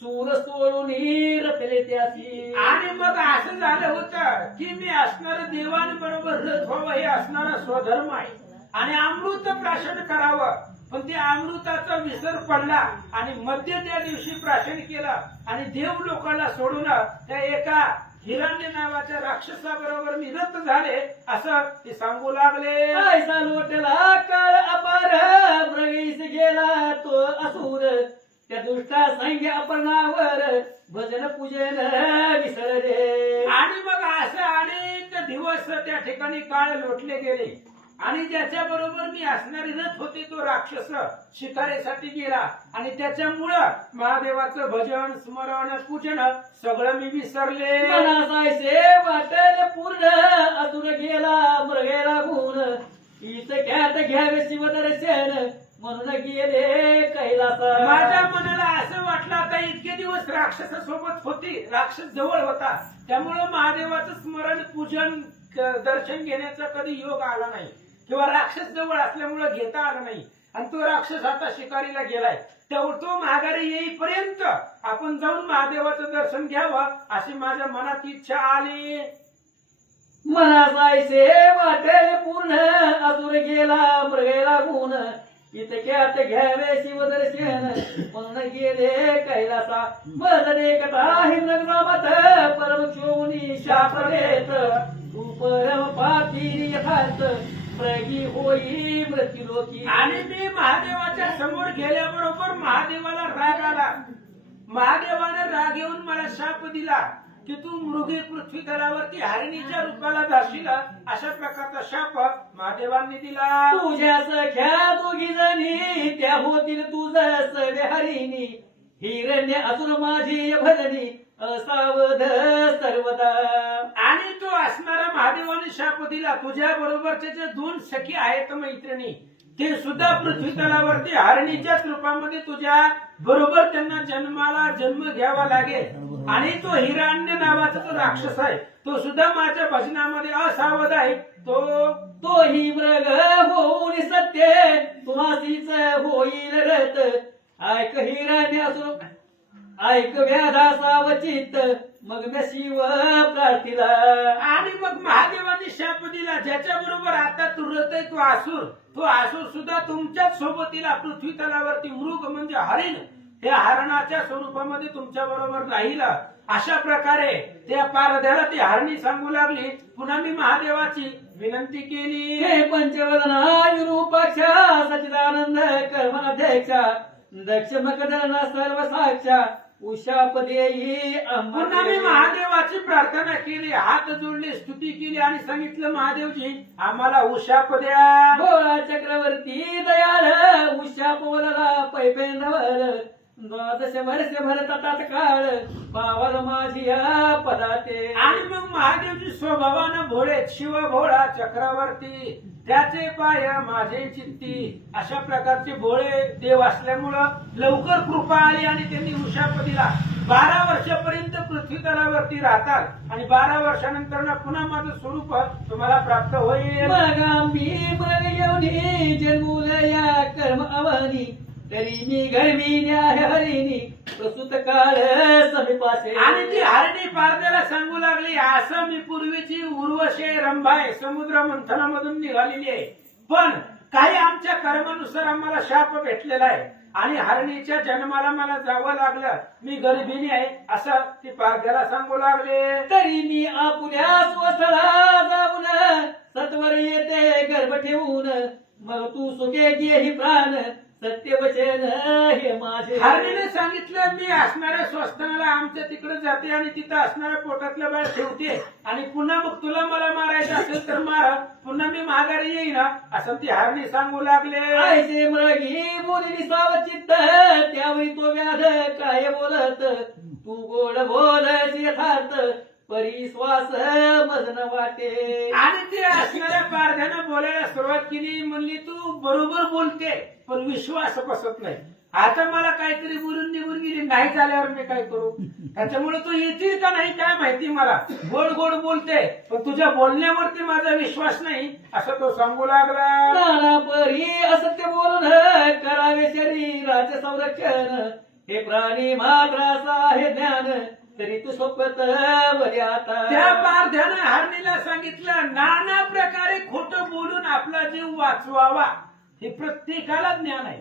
सूर सोडून रचले त्यासी. आणि मग असं झालं होतं की मी असणारं देवांबरोबर रथ व्हावं हे असणारा स्वधर्म आहे आणि अमृत प्राशन करावं पण त्या अमृताचा विसर पडला आणि मध्य त्या दिवशी प्राशन केलं आणि देव लोकांना सोडून त्या एका हिरण्य नावाच्या राक्षसाबरोबर मी रथ झाले असं ते सांगू लागले. ऐसा लोटला काळ अपार प्रवेश गेला तो असुर त्या दुष्टा संग अपनावर भजन पूजन विसरले. आणि मग असं अनेक दिवस त्या ठिकाणी काळ लोटले गेले आणि ज्याच्या बरोबर मी असणारी रथ होते तो राक्षस शिकारीसाठी गेला आणि त्याच्यामुळं महादेवाचं भजन स्मरण पूजन सगळं मी विसरले. मनासायसे वाटेल पूर्ण अजून गेला मृगेला गुण इतक्यात घ्यावे शिवदर्शन म्हणून गेले कैलासा. माझ्या मनाला असं वाटलं आता इतके दिवस राक्षसासोबत होती, राक्षस जवळ होता, त्यामुळं महादेवाचं स्मरण पूजन दर्शन घेण्याचा कधी योग आला नाही किंवा राक्षस जवळ असल्यामुळं घेता आलं नाही. आणि तो राक्षस आता शिकारीला गेलाय, तो माघारी येईपर्यंत आपण जाऊन महादेवाचं दर्शन घ्यावं अशी माझ्या मनात इच्छा आली. मना जायचे वाटेल पूर्ण अजून गेला मृगे लागून. इतक्यात घ्यावे शिवदर्शन म्हणून गेले कैलासा. मजने कथा हिंदग्रामात परम क्षोणी शाप देत. तू परम पापी यथार्थ प्रगी होई मृत्यूलोकी. आणि मी महादेवाच्या समोर गेल्याबरोबर महादेवाला राग आला. महादेवाने राग येऊन मला शाप दिला की तू मृगी पृथ्वी तलावरती हरिणीच्या रूपाला जाशील, अशा प्रकारचा शाप महादेवांनी दिला. तुझ्या सख्या दोघी जणी त्या होतील तुझं सडे हरिणी. हिरण्य असुर माझी भरणी असावध सर्वदा. आणि तो असणारा महादेवाने शाप दिला. तुझ्या बरोबरचे जे 2 सखी आहेत मैत्रिणी, ते सुद्धा पृथ्वी तलावरती हरणीच्याच रूपामध्ये तुझ्या बरोबर त्यांना जन्म घ्यावा लागेल. आणि तो हिरण्य नावाचा तो राक्षस आहे, तो सुद्धा माझ्या भजनामध्ये असावध आहे. तोही मृग होऊन सत्य तुम्हासीच होईल रत. ऐक हिरण्य असुर ऐक व्याधासा वचित मग मी शिव प्रार्थिला. आणि मग महादेवांनी शाप दिला, ज्याच्या बरोबर आता तुरत आहे तो आसूर सुद्धा तुमच्याच सोबतीला पृथ्वी तलावरती मृग म्हणजे हरिण, त्या हरणाच्या स्वरूपामध्ये तुमच्या बरोबर राहील. अशा प्रकारे त्या पारध्याला ती हरणी सांगू लागली. पुन्हा मी महादेवाची विनंती केली. हे पंचवदना विरूपाक्ष सच्चिदानंद कर्माध्यक्षा दक्ष मकदना सर्व साक्षा उशाप देई. पुन्हा मी महादेवाची प्रार्थना केली, हात जोडले, स्तुती केली आणि सांगितलं, महादेवजी आम्हाला उशाप द्या. भोळा चक्रवर्ती दयाळ उशाप बोलला पैपेंद्रवर. द्वादश वर्ष भरतात काळ पावल माझी या पदाते. आणि मग महादेवजी स्वभावानं भोळे, शिव भोळा चक्रवर्ती, त्याचे पाय माझे चित्ती, अशा प्रकारचे भोळे देव असल्यामुळं लवकर कृपा आली आणि त्यांनी उशाप दिला. 12 वर्षापर्यंत पृथ्वी तलावरती राहतात आणि 12 वर्षानंतर पुन्हा माझं स्वरूप तुम्हाला प्राप्त होईल. मग आम्ही मग येऊन जन्मुलया कर्म अवनी तरी मी घडवी न्याय हरिणी प्रसूत काळ समीपासे. आणि ती हरणी पारद्याला सांगू लागली, असं मी पूर्वीची उर्वशी रंभाय समुद्र मंथनामधून निघालेली आहे, पण काही आमच्या कर्मानुसार आम्हाला शाप भेटलेला आहे आणि हरणीच्या जन्माला मला जावं लागलं, मी गर्भिणी आहे असं ती पारद्याला सांगू लागले. तरी मी आपुल्या स्वस्थळा जाऊन सत्वर येते गर्भ ठेवून. मग तू सुखे घे प्राण सत्यवचन हे माझे. हरणीने सांगितलं, मी असणाऱ्या स्वस्थानाला आमच्या तिकडे जाते आणि तिथं असणाऱ्या पोटातल्या बाळ ठेवते आणि पुन्हा मग तुला मला मारायचं असेल तर मार, पुन्हा मी माघारी येईन असं ती हरणी सांगू लागले. आयसे मृगी बोलली सावचित्त त्यावेळी तो व्याध काय बोलत. तू गोड बोलस यथार्थ परिश्वास मजन वाटे. आणि ते असणाऱ्या पारध्यानं बोलायला सुरुवात केली. म्हणली, तू बरोबर बोलते पण विश्वास बसत नाही. आता मला काहीतरी बोलून निघून गेली, नाही झाल्यावर मी काय करू? त्याच्यामुळे तू येतील का नाही काय माहिती मला. गोड गोड बोलते पण तुझ्या बोलण्यावरती माझा विश्वास नाही असं तो सांगू लागला. नाना परी असत्य बोलून करावे शरीराचे संरक्षण. हे प्राणी मात्राचा आहे ज्ञान तरी तू सोपत आता. त्या पारध्यानं हरणीला सांगितलं, नाना प्रकारे खोटं बोलून आपला जीव वाचवावा हे प्रत्येकाला ज्ञान आहे.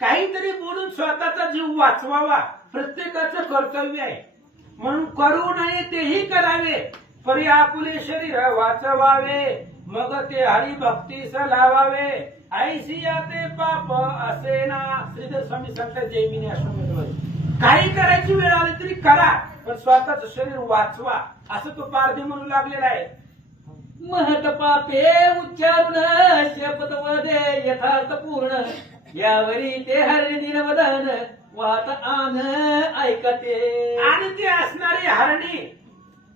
काहीतरी बोलून स्वतःचा जीव वाचवावा प्रत्येकाचं कर्तव्य आहे, म्हणून करू नये तेही करावे. परी आपुले शरीर वाचवावे मग ते हरिभक्तीस लावावे. ऐसिया ते पाप असे ना. श्रीधर स्वामी सांगतात जैमिनी आश्रम, काही करायची वेळ आली तरी करा पण स्वतःच शरीर वाचवा असं तो पारधी म्हणू लागलेला आहे. महत पापे उच्चारून शपथ वदे यथार्थ पूर्ण. यावरी ते हरिणी दिनवदन वाहत आन ऐकते. आणि ती असणारी हरणी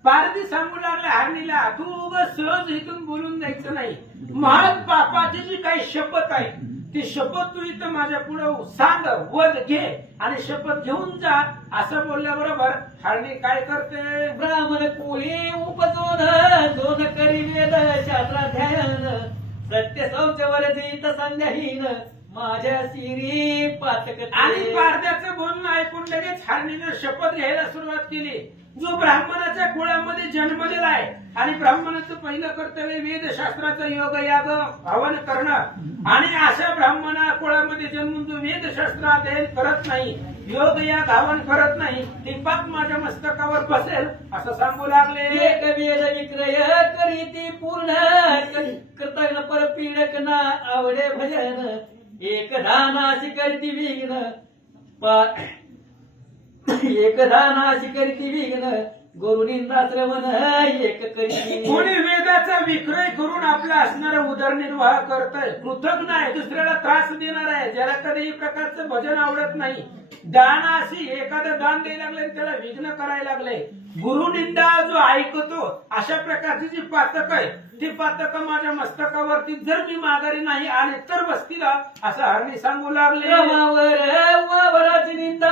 पारधी सांगू लागला हरणीला, तू उगाच सहज इथून बोलून जायचं नाही. महान पापाची जी काही शपथ आहे ती शपथ तू इथं माझ्या पुढे सांग, वध घे आणि शपथ घेऊन जा. असं बोलल्याबरोबर हरणी काय करते, ब्राह्मण कोळी उपजून दोन करी वेद शास्त्राध्यायन, सत्य शौचवरजित संध्याहीन माझ्या शिरी पातक. आणि पारध्याचं बोलणं ऐकून लगेच हरणीने शपथ घ्यायला सुरुवात केली. जो ब्राह्मणाच्या कुळामध्ये जन्मलेला आहे आणि ब्राह्मणाचं पहिलं कर्तव्य वेदशास्त्राचं योग याग हवन करणं, आणि अशा ब्राह्मणा कुळामध्ये जन्मून जो वेदशास्त्र अध्ययन करत नाही, योग याग हवन करत नाही, ते पाप माझ्या मस्तकावर बसेल असं सांगू लागले. एक वेद विक्रय करीती पूर्ण कृतज्ञ परपीडक ना आवडे भजन, एक दानाशी करती विघ्न एक दानाशी करती विघ्न, गुरु निंदा श्रवण एक करी. कोणी वेदाचा विक्रय करून आपला असणारा उदरनिर्वाह करतय, कृतज्ञ आहे, दुसऱ्याला त्रास देणार आहे, ज्याला कधीही प्रकारचं भजन आवडत नाही, दानाशी एखादं दान द्यायला लागले त्याला विघ्न करायला लागले, गुरुनिंदा जो ऐकतो, अशा प्रकारची जी पातक आहे ती पातक माझ्या मस्तकावरती जर मी माघारी नाही आले तर बसतील असं हरणी सांगू लागले. वराची निंदा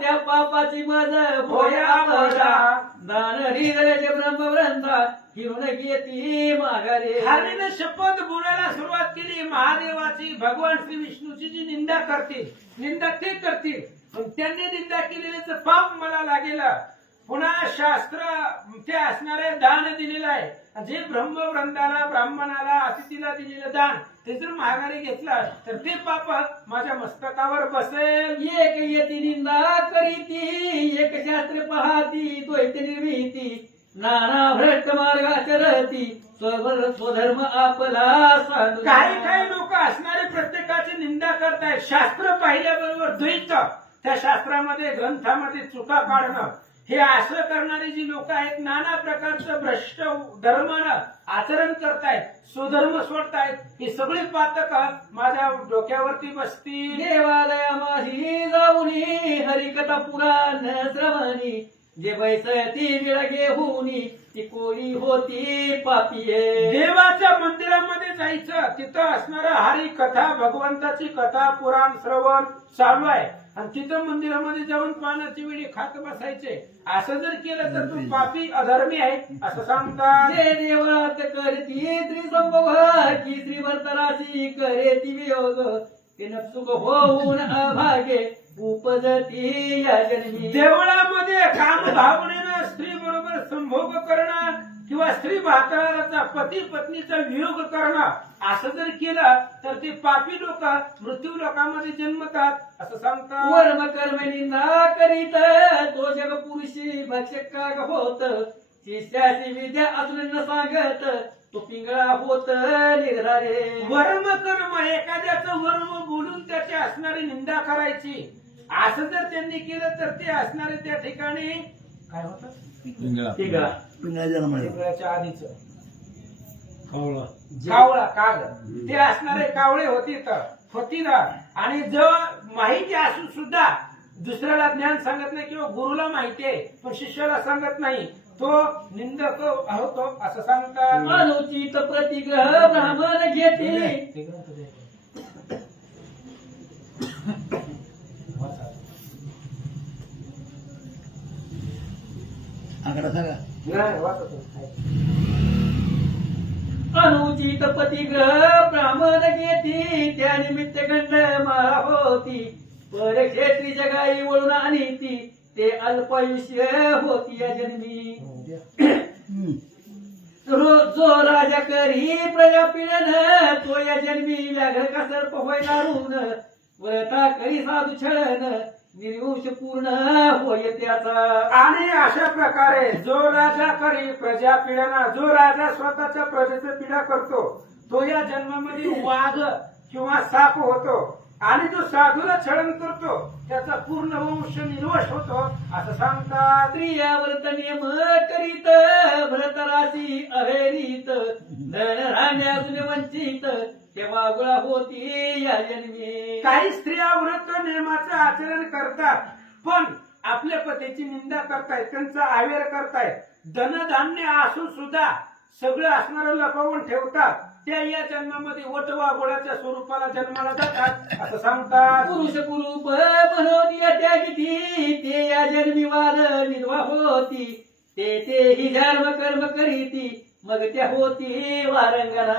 त्या पापाची मज होया बळा, दान हृदयाचे ब्रह्मवृंदा हिरून येती माघारे. हरणीने शपथ बोलायला सुरुवात केली. महादेवाची, भगवान श्री विष्णूची जी निंदा करतील, निंदा ते करतील, पण त्यांनी निंदा केलेल्याचं पाप मला लागेल. पुन्हा शास्त्र ते असणारे दान दिलेलं आहे, जे ब्रह्मवृंदाला, ब्राह्मणाला, अतिथीला दिलेलं दान ते जर माघारी घेतलं तर ते पाप माझ्या मस्तकावर बसेल. एक येती निंदा करीती, एक शास्त्र पाहती द्वैत निर्मिती, नाना भ्रष्ट मार्गाचरती स्वधर्म आपला सांगू. काही लोक असणारे प्रत्येकाची निंदा करतायत. शास्त्र पाहिल्याबरोबर द्वैत, त्या शास्त्रामध्ये ग्रंथामध्ये चुका काढणं, हे असं करणारी जी लोक आहेत, नाना प्रकारचं भ्रष्ट धर्मानं आचरण करतायत, स्वधर्म सोडतायत, ही सगळी पातक माझ्या डोक्यावरती बसतील. देवालयामाही जाऊनी हरिकथा पुराण श्रवणी, जे बैसती वेळ घेऊनी ती कोणी होती पापिये. देवाच्या मंदिरामध्ये जायचं, तिथं असणारं हरी कथा, भगवंताची कथा, पुराण श्रवण चालू आहे, आणि तिथं मंदिरामध्ये जाऊन पानाची विडी खात बसायचे. असं जर केलं तर तू पापी अधर्मी आहे असं सांगतात. जे देवळात करती त्रिसंभोग की श्रीवर्तनाशी करे ती वियोग, ते नपसुख होऊन अभागे उपजती या जन्मी. देवळामध्ये काम भावनेनं स्त्री बरोबर संभोग करणं किंवा स्त्री भाकराचा पती पत्नीचा वियोग करणं, असं जर केलं तर ते पापी लोक मृत्यू लोकांमध्ये जन्मतात असं सांगतात. वर्म कर्म निंदा करीत तो जग पुरुषी भक्षक का होत, शिष्याची विद्या असून न सांगत तो पिंगळा होत निर्धारे. वर्म कर्म, एखाद्याचं वर्म बोलून त्याची असणारी निंदा करायची, असं जर त्यांनी केलं तर ते असणारे त्या ठिकाणी काय होतं, पिंगळा. पिंगळाच्या नामाने. पिंगळाच्या आधीच कावळा कावळा, काग, ते असणारे कावळे होती ना. आणि जो माहिती असून सुद्धा दुसऱ्याला ज्ञान सांगत नाही किंवा गुरुला माहिती आहे पण शिष्याला सांगत नाही, तो निंदक होतो असं सांगतात. अनुचित प्रतिग्रह ब्राह्मण घेते, आकडा सांगा. नाही, वाचतो. अनुचित प्रतिग्रह ब्राह्मण घेती, त्या निमित्त गंड मारा होती, परक्षेत्री जगाई वळून आणीती, ते अल्पायुष्य होती या जन्मी. जो राजा करी प्रजा पिळन, तो या जन्मी व्याघ्र का सर्प होय नारून, व्रता करी साधू छळन, निर्वंश पूर्ण होय त्याचा. आणि अशा प्रकारे जो राजा करी प्रजा पीडना, जो राजा स्वतःच्या प्रजेचं पीडा करतो तो या जन्मामध्ये वाघ किंवा साप होतो, आणि जो साधूला छळन करतो त्याचा पूर्ण वंश निर्वश होतो असं सांगतात. स्त्रिया व्रत नियम करीत, व्रतराशी अहेरीत, धन धान्यातून वंचित, तेव्हा गुळा होती या जन्मी. काही स्त्रिया व्रत नियमाचं आचरण करतात पण आपल्या पतीची निंदा करतायत, त्यांचा आवेर करतायत, धनधान्य असून सुद्धा सगळं असणारं लपवून ठेवतात. त्या या जन्मामध्ये वटवाघोळाच्या स्वरूपाला जन्माला जातात असं सांगतात. पुरुष कुरूप म्हणून त्या किती ते या जन्मी वाद विधवा होती. ते ही धर्म कर्म करीती मग त्या होती वारंगना.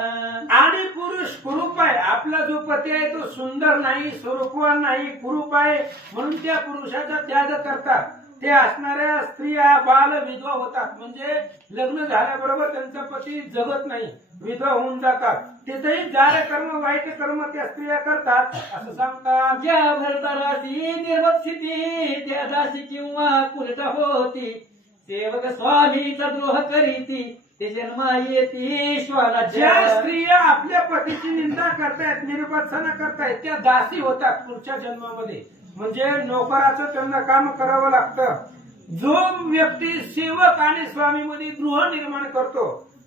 आणि पुरुष कुरूप आहे. आपला जो पती आहे तो सुंदर नाही, स्वरूपवान नाही, कुरूप आहे म्हणून त्या पुरुषाचा त्याग करतात. ते असणाऱ्या स्त्रिया बाल विधवा होतात. म्हणजे लग्न झाल्याबरोबर त्यांचा पती जगत नाही, विधवा होऊन जातात. तिथेही जाड कर्म वाईट कर्म त्या स्त्रिया करतात असं सांगतात. ज्या भरतराशी निर्मत स्थिती त्या दासी किंवा कुलटा होती. सेवक स्वामीचा द्रोह करीती ते जन्मा येती श्वानाच्या. ज्या स्त्रिया आपल्या पतीची निंदा करतायत, निर्वचना करतायत त्या दासी होतात पुढच्या जन्मामध्ये. म्हणजे नोकराचं त्यांना काम करावं लागतं. जो व्यक्ती सेवक आणि स्वामीमध्ये द्रोह निर्माण करतो,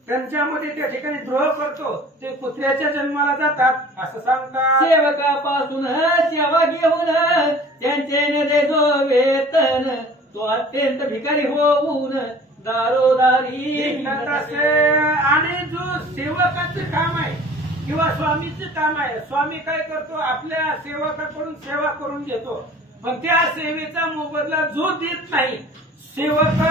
त्यांच्यामध्ये त्या ठिकाणी द्रोह करतो, ते कुत्र्याच्या जन्माला जातात असं सांगतात. सेवकापासून सेवा घेऊन त्यांचे नेते जो वेतन तो अत्यंत भिकारी होऊन दारोदारी हिंडत असे. आणि जो सेवकाचं काम आहे किंवा स्वामीचं काम आहे, स्वामी काय करतो, आपल्या सेवकाकडून सेवा करून घेतो, पण त्या सेवेचा मोबदला जो देत नाही, सेवक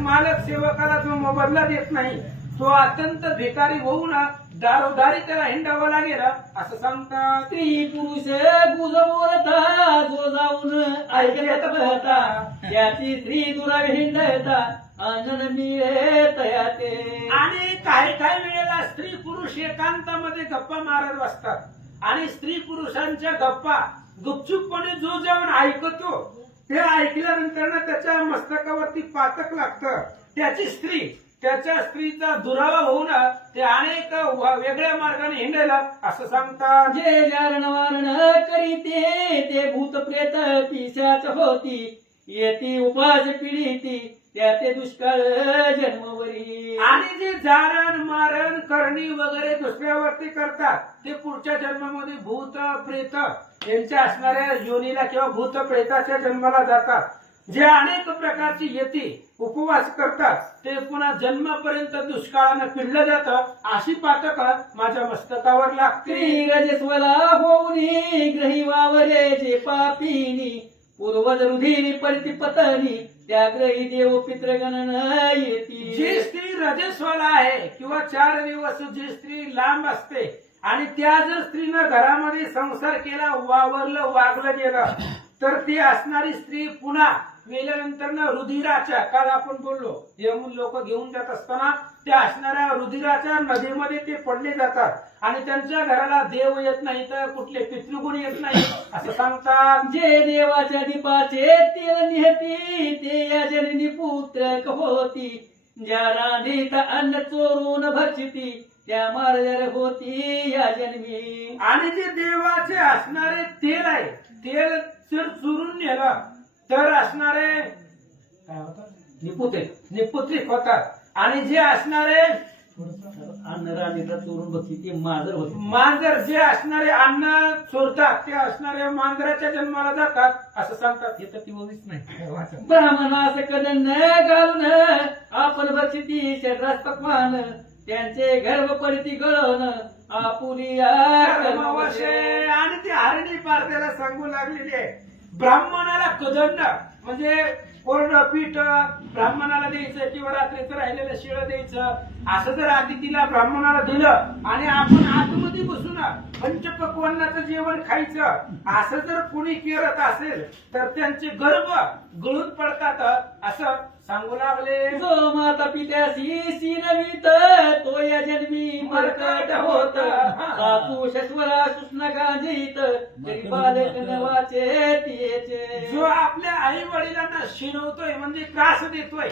मालक सेवकाला जो मोबदला देत नाही, तो अत्यंत भिकारी होऊन दारोदारी त्याला हिंडावं लागेल असं सांगतात. स्त्री पुरुष गुज बोलता जो जाऊन ऐकण्यात बहता त्याची स्त्री दुरावी हिंडता आनंद मिळे तयाते. आणि काही काही वेळेला स्त्री पुरुष एकांतामध्ये गप्पा मारत बसतात आणि स्त्री पुरुषांच्या गप्पा गुपचूपपणे जो जाऊन ऐकतो, ते ऐकल्यानंतर त्याच्या मस्तकावरती पातक लागतं. त्याच्या स्त्रीचा दुरावा होऊन ते अनेक वेगळ्या मार्गाने हिंडायला असं सांगतात. जे जारण वारण करीते ते भूत प्रेत पिशाच होती. येती उपास पिढीती त्या ते दुष्काळ जन्मवरी. आणि जे जारण मारण करणी वगैरे दुसऱ्यावरती करतात ते पुढच्या जन्मामध्ये भूत प्रेत यांच्या असणाऱ्या योनीला किंवा भूत प्रेताच्या जन्माला जातात. जे अनेक प्रकारची येती उपवास करतात ते पुन्हा जन्मापर्यंत दुष्काळानं पिडलं जातं. अशी पातक माझ्या मस्तकावर लागते. स्त्री रजस्वला होऊनी ग्रही वावरे जे पापिनी पूर्वज रुधिरी पडती पतनी त्या ग्रही देव पितृगणन येती. जी स्त्री रजस्वाला आहे किंवा 4 दिवस जी स्त्री लांब असते आणि त्या जर स्त्रीनं घरामध्ये संसार केला, वावरलं वागलं गेलं, तर ती असणारी स्त्री पुन्हा मेल्यानंतर रुधिराच्या, काल आपण बोललो येऊन लोक घेऊन जात असताना त्या असणाऱ्या रुधिराच्या नदीमध्ये ते पडले जातात आणि त्यांच्या घराला देव येत नाही, तर कुठले पितृगुण येत नाही असं सांगतात. जे देवाच्या दीपाचे तेल निहती ते या जननी पुत्रक होती. ज्या रांधीत अन्न चोरून भक्षिती त्या मारल्यार होती या जन्मी. आणि जे देवाचे असणारे तेल आहे, तेल जर चुरून नेलं तर असणारे काय होतात, निपुत्रिक होतात. आणि जे असणारे अन्न रांधीचा चोरून भक्षिती मांजर होती. मांजर जे असणारे अन्न चोरतात ते असणारे मांजराच्या जन्माला जातात असं सांगतात. हे तर ती मुलीच नाही वाचा. ब्राह्मणास कदन घालून आपण भक्षिती शरीरास पक्वान त्यांचे गर्भ पडती गळण आपुलिया कर्मवशे. आणि ती हरणी पार त्याला सांगू लागलेली आहे. ब्राह्मणाला कदंड म्हणजे कोरडं पीठ ब्राह्मणाला द्यायचं किंवा रात्रीचं राहिलेलं शिळं द्यायचं. असं जर अतिथीला ब्राह्मणाला दिलं आणि आपण आतमध्ये बसून पंचपक्वान्नाचं जेवण खायचं, असं जर कुणी करत असेल तर त्यांचे गर्भ गळून पडतात असं सांगू लागले. जो माता पित्याशी सीनवीत तो या जन्मी मरकट होत. सासू शश्वरा सुष्ण गांजीत तरी बालक नवाचे तियेचे. जो आपल्या आई वडिलांना शिनवतोय म्हणजे त्रास देतोय,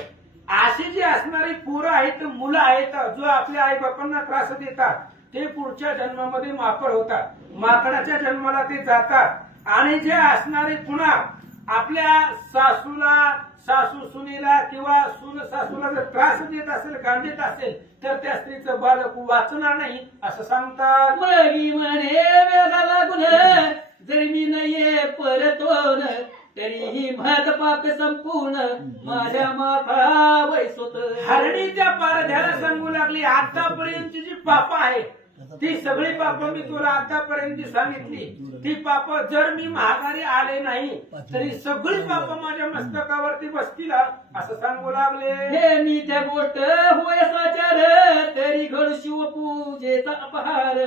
अशी जी असणारी पोरं आहेत, मुलं आहेत, जो आपल्या आई बापांना त्रास देतात ते पुढच्या जन्मामध्ये माकड होतात. माकडाच्या जन्माला ते जातात. आणि जे असणारे पुन्हा आपल्या सासू सुनेला किंवा सून सासूला जर त्रास देत असेल, गांडीत असेल, तर त्या स्त्रीचं बालक वाचणार नाही असं सांगतात. मुलगी म्हणे वेदा लागून जर मी नाहीये परतोन तरीही महत पाप संपूर्ण माझ्या माथा वैसोत. हरणीच्या पारध्याला सांगू लागली आतापर्यंतची जी पाप आहे ती सगळी पाप मी तुला आतापर्यंत सांगितली. ती पाप जर मी महागारी आले नाही तरी सगळी पाप माझ्या मस्तकावरती बसतील असं सांगू लागले. हे मी त्या गोष्ट होय साचार तरी घड शिवपूजेचा अपहार.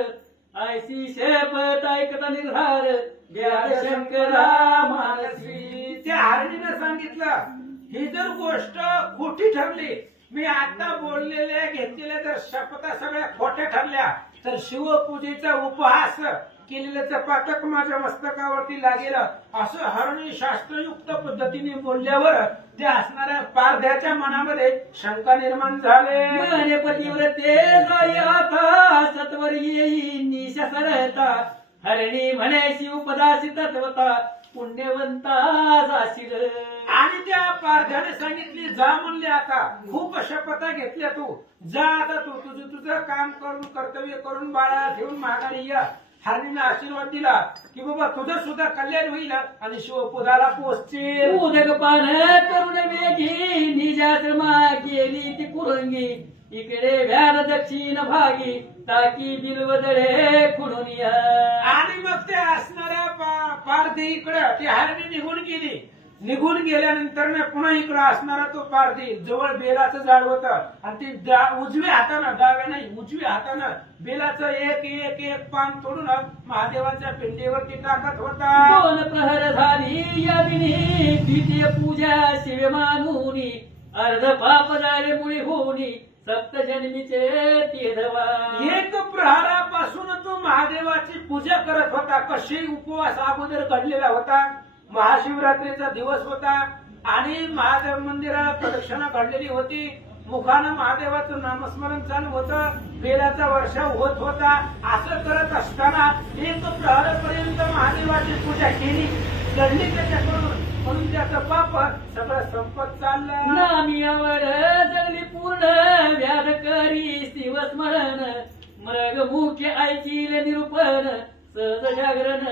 ऐसी शपथ ऐकता निर्धार व्याध शंकरा मानसी. त्या हरणीनं सांगितलं ही जर गोष्ट खोटी ठरली मी आता बोललेल्या घेतलेल्या जर शपथा सगळ्या खोट्या ठरल्या तर शिवपूजेचा उपहास केलेल्याचं पातक माझ्या मस्तकावरती लागेल असं हरणी शास्त्रयुक्त पद्धतीने बोलल्यावर ते असणाऱ्या पारध्याच्या मनामध्ये शंका निर्माण झाले. म्हणे पतिव्रते जाई आता सत्वर येई निशा सरता. हरणी म्हणे शिवपदासी तत्वता पुण्यवंता जाशील. आणि त्या पारध्याने सांगितली जा म्हणले आता खूप शपथा घेतल्या तू जा आता तू तुझं काम करून कर्तव्य करून बाळा ठेवून माघारी या. हरणीने आशीर्वाद दिला की बाबा तुझं सुद्धा कल्याण होईल आणि शिवपदाला पोहोचतील. उदक पान करून मेघी निजाश्रमा गेली ती कुरंगी. इकडे व्याध दक्षिण भागी टाकी बिलवदळे खुडून या. आणि मग ते असणाऱ्या पारधी इकडं ती हरणी निघून गेली. निघून गेल्यानंतर पुन्हा इकडं असणारा तो पारधी जवळ बेलाचं झाड होतं आणि ती उजव्या हातानं डाव्या नाही उजव्या हातानं बेलाचं एक एक एक पान तोडून महादेवाच्या पिंडीवरती टाकत होता. दोन प्रहर झाली या दिनी द्वितीय पूजा शिव मानूनी. अर्ध पाप झाले मुळी होऊनी सप्त जन्मीचे ते धवा. एक प्रहारापासून तो महादेवाची पूजा करत होता. कशी उपवास अगोदर घडलेला होता. महाशिवरात्रीचा दिवस होता आणि महादेव मंदिराला प्रदक्षिणा घडलेली होती. मुखानं महादेवाचं नामस्मरण चालू होतं. बेलाचा वर्षाव होत होता. असं करत असताना एक प्रहरापर्यंत महादेवाची पूजा केली घडली त्याच्याकडून म्हणून त्याचं पाप सगळं संपत चाललं. नामियावर जगली पूर्ण व्याध करी शिवस्मरण. मृग मुख्य ऐकील निरूपण सहज जागरण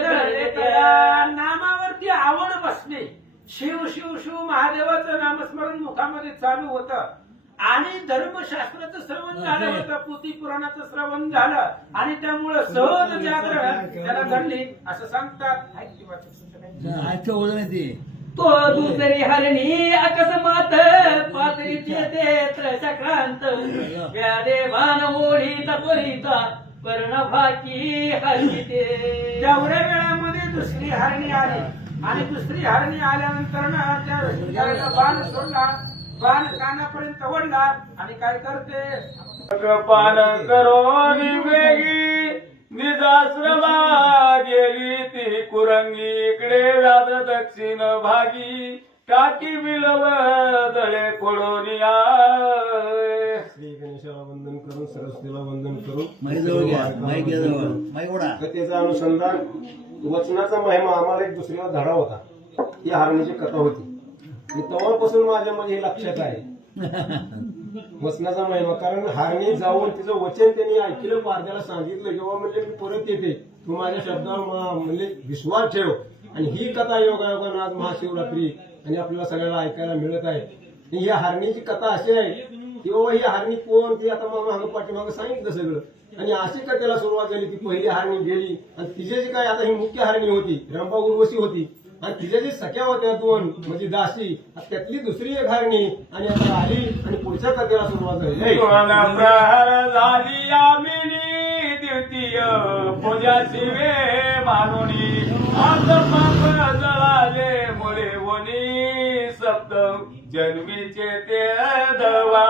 घडले त्या. नामावरती आवड बसणे. शिव शिव शिव महादेवाचं नामस्मरण मुखामध्ये चालू होतं आणि धर्मशास्त्राचं श्रवण झालं होतं. पोथी पुराणाचं श्रवण झालं आणि त्यामुळे सहज जागरण त्याला घडली असं सांगतात. आजचं वजन आहे ते. तो दुसरी हरणी अकस्मात पातळीचे ते सक्रांत. व्याधे भान ओढीता त्वरिता कर्ण भाकी हरते. तेवढ्या वेळामध्ये दुसरी हरणी आली आणि दुसरी हरणी आल्यानंतर ना त्या बाण सोडला. बाण कानापर्यंत ओढला आणि काय करते पान करो निवेगी निजाश्रमा गेली ती कुरंगी. इकडे व्याध दक्षिण भागी टाकी बिलव दळे खोडोनिया. श्री गणेशाला वंदन करून सरस्वतीला वंदन करून माईक जवळ घ्या माईक घ्या जवळ माईक ओढा. कथेचं अनुसंधान वचनाचा महिमा आम्हाला एक दुसऱ्याला धडा होता. ही हरणीची कथा होती. आणि तेव्हापासून माझ्या म्हणजे हे लक्षात आहे वचनाचा महिमा. कारण हरणी जाऊन तिचं वचन त्यांनी ऐकलं पारध्याला सांगितलं जेव्हा म्हणजे मी परत येते तू माझ्या शब्दावर म्हणजे विश्वास ठेव. आणि ही कथा योगायोगानं आज महाशिवरात्री आणि आपल्याला सगळ्याला ऐकायला मिळत आहे. ही हरणीची कथा अशी आहे की बाबा ही हरणी कोण ती आता मागं पाठीमागं सांगितलं सगळं. आणि अशी कथेला सुरुवात झाली. ती पहिली हरणी गेली आणि तिचे जी काय आता ही मुख्य हरणी होती रंभा उर्वशी होती आणि तिच्या जी सख्या होत्या दोन म्हणजे दासी त्यातली दुसरी एक हरणी आणि आता आली आणि पुढच्या कथेला सुरुवात झाली. प्रहर झाली आमिनी द्वितीय पूजा शिवे मानुनी. अर्ध पाप जळाले मुळे वनी सप्त जन्मीचे ते धवा.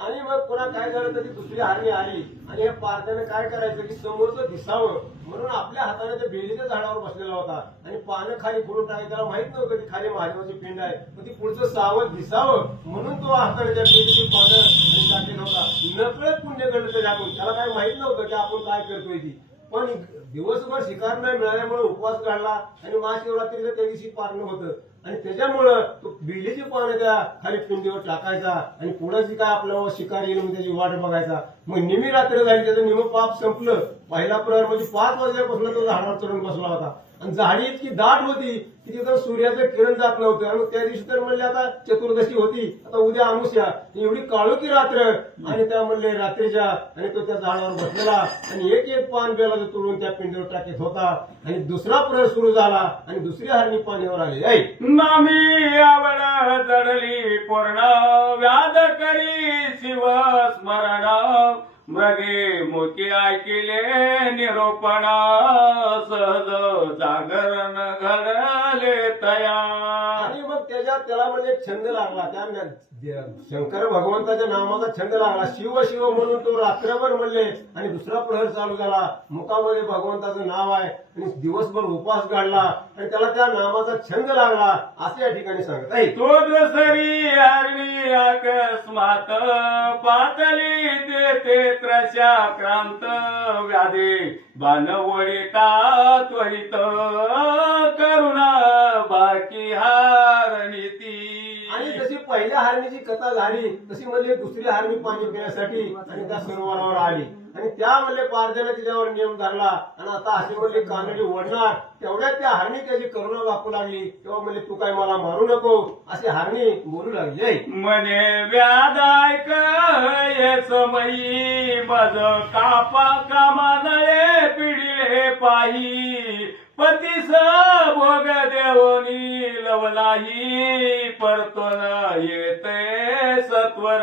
आणि मग पुन्हा काय झालं तर ती दुसरी हरणी आली आणि या पारध्याने काय करायचं की समोरचं दिसावं म्हणून आपल्या हाताने त्या बेलीच्या झाडावर बसलेला होता आणि पानं खाली फोडून टाकायचं. त्याला माहित नव्हतं की खाली महादेवाची पिंड आहे. पण ती पुढचं सावध दिसावं म्हणून तो हाताने त्या बेलीची पानं टाकलेला होता. नकळत पुण्य घडलं त्याच्यातून. त्याला काय माहित नव्हतं की आपण काय करतोय ती. पण दिवसभर शिकार नाही मिळाल्यामुळे उपवास काढला आणि महाशिवरात्रीचं त्या दिवशी पारणं होतं आणि त्याच्यामुळं तो बिलीची पानं त्या खाली पिंडीवर टाकायचा आणि पुढे जी काय आपल्यावर शिकार येईल म्हणून त्याची वाट बघायचा. मग निमी रात्र झाली, त्याचं निम पाप संपलं. पहिला प्रहर म्हणजे 5 वाजल्यापासून तो झाडावर चढून बसला होता आणि झाडी इतकी दाट होती की तिथं सूर्याचं किरण जात नव्हतं. आणि त्या दिवशी तर म्हणले आता चतुर्दशी होती, आता उद्या अमावस्या, एवढी काळोखी रात्र. आणि त्या म्हणले रात्रीच्या, आणि तो त्या झाडावर बसलेला आणि एक एक पान बेलाचं तोडून त्या पिंडीवर टाकीत होता. आणि दुसरा प्रहर सुरू झाला आणि दुसरी हरणी पाण्यावर आली. ऐ नामी आवड जडली पूर्ण व्याध करी शिव स्मरण मृगे मुखी ऐकिले निरोपण सहज जागरण घडले तया. आणि मग त्याला म्हणजे एक छंद लागला, त्या शंकर भगवंताच्या नामाचा छंद लागला. शिव शिव म्हणून तो रात्रभर म्हणले आणि दुसरा प्रहर चालू झाला. मुखामध्ये भगवंताचं नाव आहे आणि दिवसभर उपास काढला आणि त्याला त्या नामाचा छंद लागला असं या ठिकाणी सांगत आहे. तो दुसरी हरणी अकस्मात पातळी देते त्रशा क्रांत व्याधे बाणवडिता त्वरित करुणा बाकी हारणी ती. आणि जशी पहिल्या हरणीची कथा झाली तशी म्हणजे दुसरी हरणी पाणी पिण्यासाठी आणि त्या सरोवरावर आली आणि त्या म्हणले पारजाने तिच्यावर नियम धरला आणि आता असे म्हणले कानडी ओढणार. तेवढ्यात त्या हरणी त्याची करुणा वाकू लागली. तेव्हा म्हणले तू काय मला मारू नको अशी हरणी बोलू लागली. मने व्यादायक ये समयी मज कापा कामानळे पिढिले पाही पतीस भोग देवनी लवलाही परतोन येते सत्वर.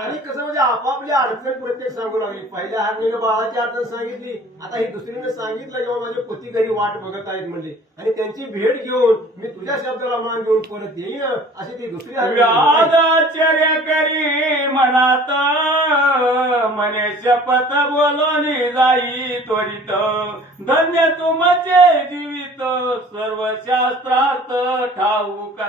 आणि कसं म्हणजे आपापली अडचण प्रत्येक सांगू लागली. पहिल्या हरणीनं बाळाची अडचण सांगितली, आता ही दुसरीनं सांगितलं किंवा माझे पती घरी वाट बघत आहेत म्हणले आणि त्यांची भेट घेऊन मी तुझ्या शब्दाला मान घेऊन परत येईन अशी ती दुसरी हरणी. व्यादाचर्य करी मनात मने शपथ बोलून जाई त्वरित धन्य तुमचे जीवित सर्व शास्त्रार्थ ठाऊका.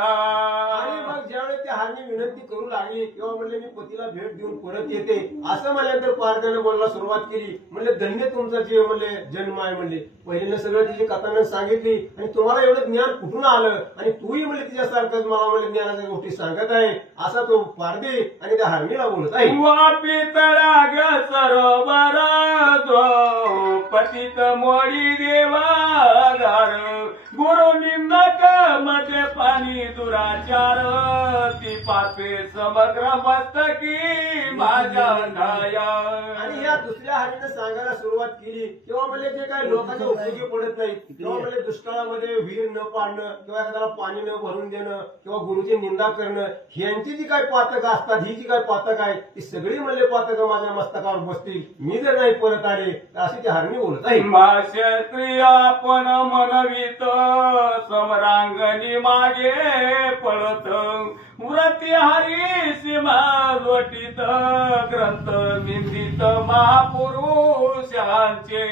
आणि मग ज्यावेळेस त्या हरणी विनंती करू लागली तेव्हा म्हणले मी पतीला भेट देऊन परत येते असं म्हणल्यानंतर पारध्याने बोलायला सुरुवात केली. म्हणले धन्य तुमचा जे म्हणले जन्म आहे म्हणले. पहिल्यांदा सगळं तिची कथानं सांगितली आणि तुम्हाला एवढं ज्ञान कुठून आलं आणि तूही म्हणले तिच्यासारखंच मला म्हणले ज्ञानाच्या गोष्टी सांगत आहे असा तो पारधी आणि त्या हरणीला बोलत आहे. वापी तळाग सरोवर पतित मोडी देवागार गुरु निंदक मध्ये पाणी दुराचार ती पापे समग्र मस्तकी माझ्या नाया. आणि या दुसऱ्या हरणीनं सांगायला सुरुवात केली तेव्हा म्हणजे जे काही लोकांच्या उपयोगी पडत नाही तेव्हा म्हणजे दुष्काळामध्ये विहीर न पाडणं किंवा एखाद्याला पाणी न भरून देणं किंवा गुरुची निंदा करणं ह्यांची जी काही पातकं असतात, ही जी काही पातक आहे ती सगळी म्हणले पातकं माझ्या मस्तकावर बसतील मी जर नाही परत आले अशी ती हरणी बोलत आहे. भाष्य स्त्रिया आपण मनवित समरांगणी मागे पळत व्रती हरी सीमा लोटीत ग्रंथ निंदित महापुरुषांचे.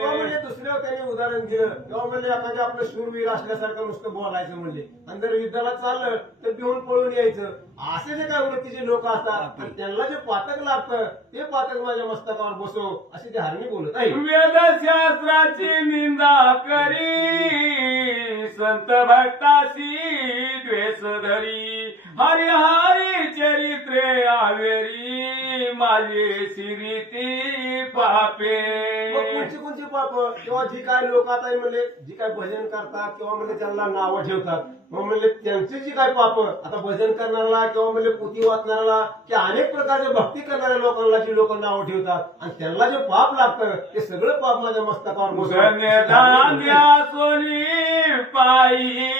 म्हणजे दुसऱ्या त्यांनी उदाहरण दिलं तेव्हा म्हणले आता जे आपलं शूरवीर असल्यासारखं नुसतं बोलायचं म्हणले आणि जर युद्धाला चाललं तर भिवून पळून यायचं. असे जे काही वृत्तीचे लोक असतात आणि त्यांना जे पातक लागतं ते पातक माझ्या मस्तकावर बसो अशी ती हरणी बोलत आहे. वेदशास्त्राची निंदा करी संत भक्ताशी द्वेष धरी हरी हरी चरित्रे आवेरी माझे शिरीती पापे. कोणची पाप किंवा जी काय लोक आता म्हणले जी काय भजन करतात किंवा म्हणजे त्यांना नावं ठेवतात मग म्हणले त्यांची जी काय पाप आता भजन करणाऱ्याला किंवा म्हणजे पोथी वाचणाऱ्याला की अनेक प्रकारचे भक्ती करणाऱ्या लोकांना जी लोक नावं ठेवतात आणि त्यांना जे पाप लागतं ते सगळं पाप माझ्या मस्तकावर सोनी पायी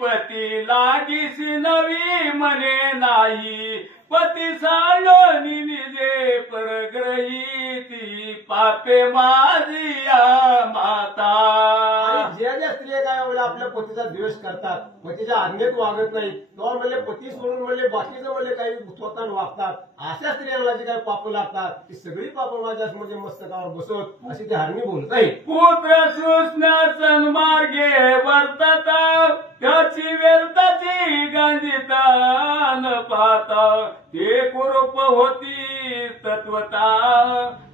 पती लागिसी नवी मने नाही पती सांडोनी निजे परग्रही ती पापे माझिया माता. ज्या ज्या स्त्रिया काय म्हणले आपल्या पतीचा द्वेष करतात पतीच्या आज्ञेत वागत नाही किंवा म्हणले पती सोडून म्हणले बाकीचं म्हणले काही स्वतः वागतात अशा स्त्रियांना जे काही पाप लागतात ती सगळी पाप माझ्या म्हणजे मस्तकावर बसवत अशी ती हरणी बोलत आहे. पुत्र कृष्ण सन्मार्गे वर्तत त्याची व्यर्थाची गांजिता न पाहता ते कुरूप होती तत्वता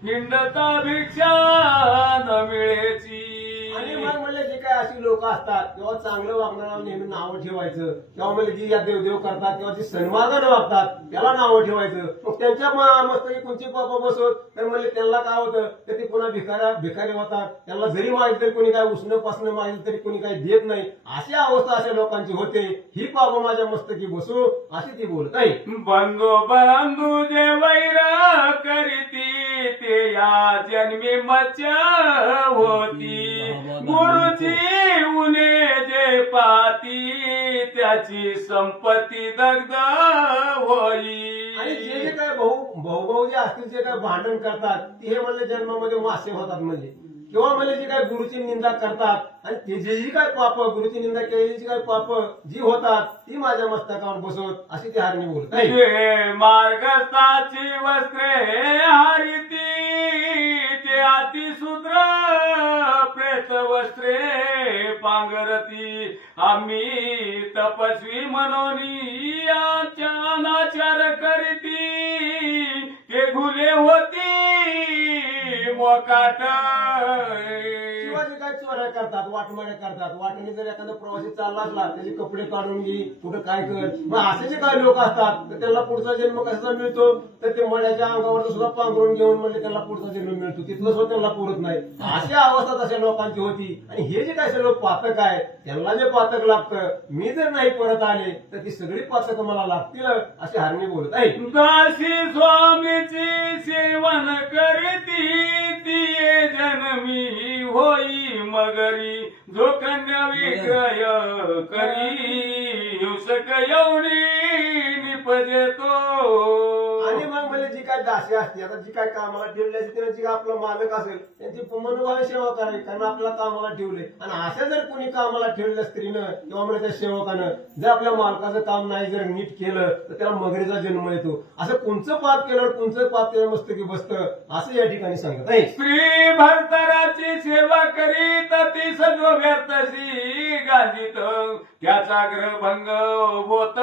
हिंडता भिक्षा न मिळेची. आणि मग म्हणले जे काय अशी लोक असतात किंवा चांगलं वागणारा नेहमी नावं ठेवायचं किंवा म्हणजे जी या देवदेव करतात किंवा जी सन्मार्गाने वागतात त्याला नावं ठेवायचं. मग त्यांच्या मस्तकी कोणची पापा बसवत तर म्हणजे त्यांना काय होतं तर ते पुन्हा भिकारी होतात. त्यांना जरी मागितलं तरी कोणी काय उसणं पासणं मागितलं तरी कोणी काही देत नाही. अशी अवस्था अशा लोकांची होते. ही पापा माझ्या मस्तकी बसू अशी ती बोलत आहे. बंधू बंधू जे वैर करीती ते या जन्मी मच्या होती. गुरुजी उने जे पाती त्याची संपत्ती दग्ध होई. आणि जे काय भाऊ जे असतील जे काय भांडण करतात ते हे म्हणले जन्मामध्ये मासे होतात म्हणजे किंवा म्हणजे जे काय गुरुची निंदा करतात आणि त्याची काय पाप गुरुची निंदा केलेली काय पाप जी होतात ती माझ्या मस्तकावर बसवत अशी ती हरणी बोलत आहे. ते मार्गस्थाची वस्त्रे हारिती ते अतिशूद्र प्रेत वस्त्रे पांघरती. आम्ही तपस्वी म्हणून अनाचार करीती ते घुले होती मोकाट. शिवाजी काय चोऱ्या करतात वाटमाड्या करतात. वाटणी जर एखादा प्रवासी चालला असला त्याचे कपडे काढून घे कुठं काय कर. मग असे जे काही लोक असतात तर त्यांना पुढचा जन्म कसा मिळतो तर ते मड्याच्या अंगावर सुद्धा पांघरून घेऊन म्हणजे त्यांना पुढचा जन्म मिळतो. तिथलं सुद्धा त्यांना पुरत नाही. अशा अवस्था तशा लोकांची होती. आणि हे जे काय सगळं पातक आहे त्यांना जे पातक लागतं मी जर नाही परत आले तर ती सगळी पातक मला लागतील अशी हरणी बोलत आहे. दासी स्वामीची सेवन करीती ती जन्मी होई मगरी. जो कन्या विक्रय करी हिंसक एवढी निपजेतो. आणि मग म्हणजे जी काय दासी असते आता जी काय कामाला ठेवली असते तिने जी काय आपला मालक असेल त्यांची मनोभावे सेवा करावी कारण आपल्याला कामाला ठेवले. आणि अशा जर कोणी कामाला ठेवलेल्या स्त्रीनं किंवा म्हणजे त्या सेवकानं जर आपल्या मालकाचं काम नाही जर नीट केलं तर त्याला मगरीचा जन्म येतो. असं कोणचं पाप केलं कोणचं पाप त्याच्या मस्तकी बसतं असं या ठिकाणी सांगत आहे. स्त्री भरतराची सेवा करीत ती सजव व्यर्थशी गाजित त्याचा ग्रहभंग होत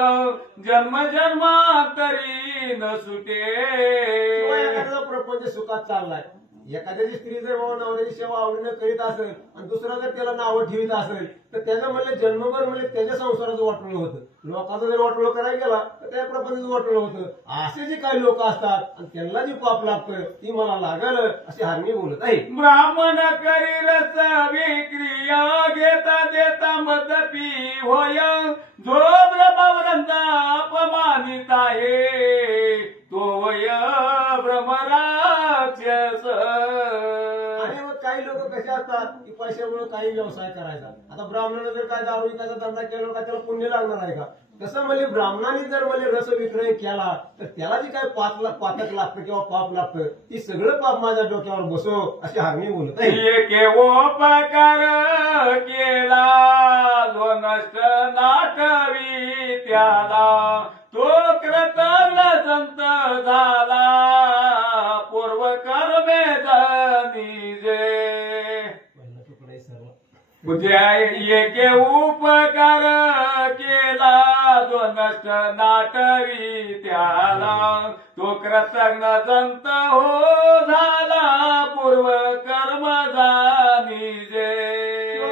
जन्म जन्मांतरी न सुटे. किंवा एखादा प्रपंच सुखात चाललाय एखाद्याची स्त्री जर बाबा नवऱ्याची सेवा आवडीनं करीत असेल आणि दुसरा जर त्याला नावं ठेवीत असेल तर त्याचं म्हणलं जन्मभर म्हणजे त्याच्या संसाराचं वाटलं होतं. लोकांचं जर वाटलं करायला गेला तर त्या प्रपंचाचं वाटलं होतं. असे जे काही लोक असतात आणि त्यांना जी पाप लागतं ती मला लागल अशी हरणी बोलत आहे. ब्राह्मण करी रस विक्रिया घेता देता मदपी होय. जो ब्रह्मवृंदा अपमानित आहे तो वय ब्रह्मराक्षस. आणि मग काही लोक कसे असतात की पैशामुळे काही व्यवसाय करायचा. आता ब्राह्मणाने जर काय दारू विकायचा धंदा केला का त्याला पुण्य लागणार आहे का. तसं म्हणजे ब्राह्मणाने जर म्हणजे रस विक्रय केला तर त्याला जी काय पातक लागतं किंवा पाप लागतं ती सगळं पाप माझ्या डोक्यावर बसो अशी हरणी बोलत आहे. उपकार केला जो नष्ट नाटवी त्याला तो कृतज्ञ संत झाला पूर्व कर्मे जनिजे. एके उपकार केला जो नष्ट नाटवी त्याला तो कृतज्ञ संत हो झाला पूर्व कर्म जानिजे.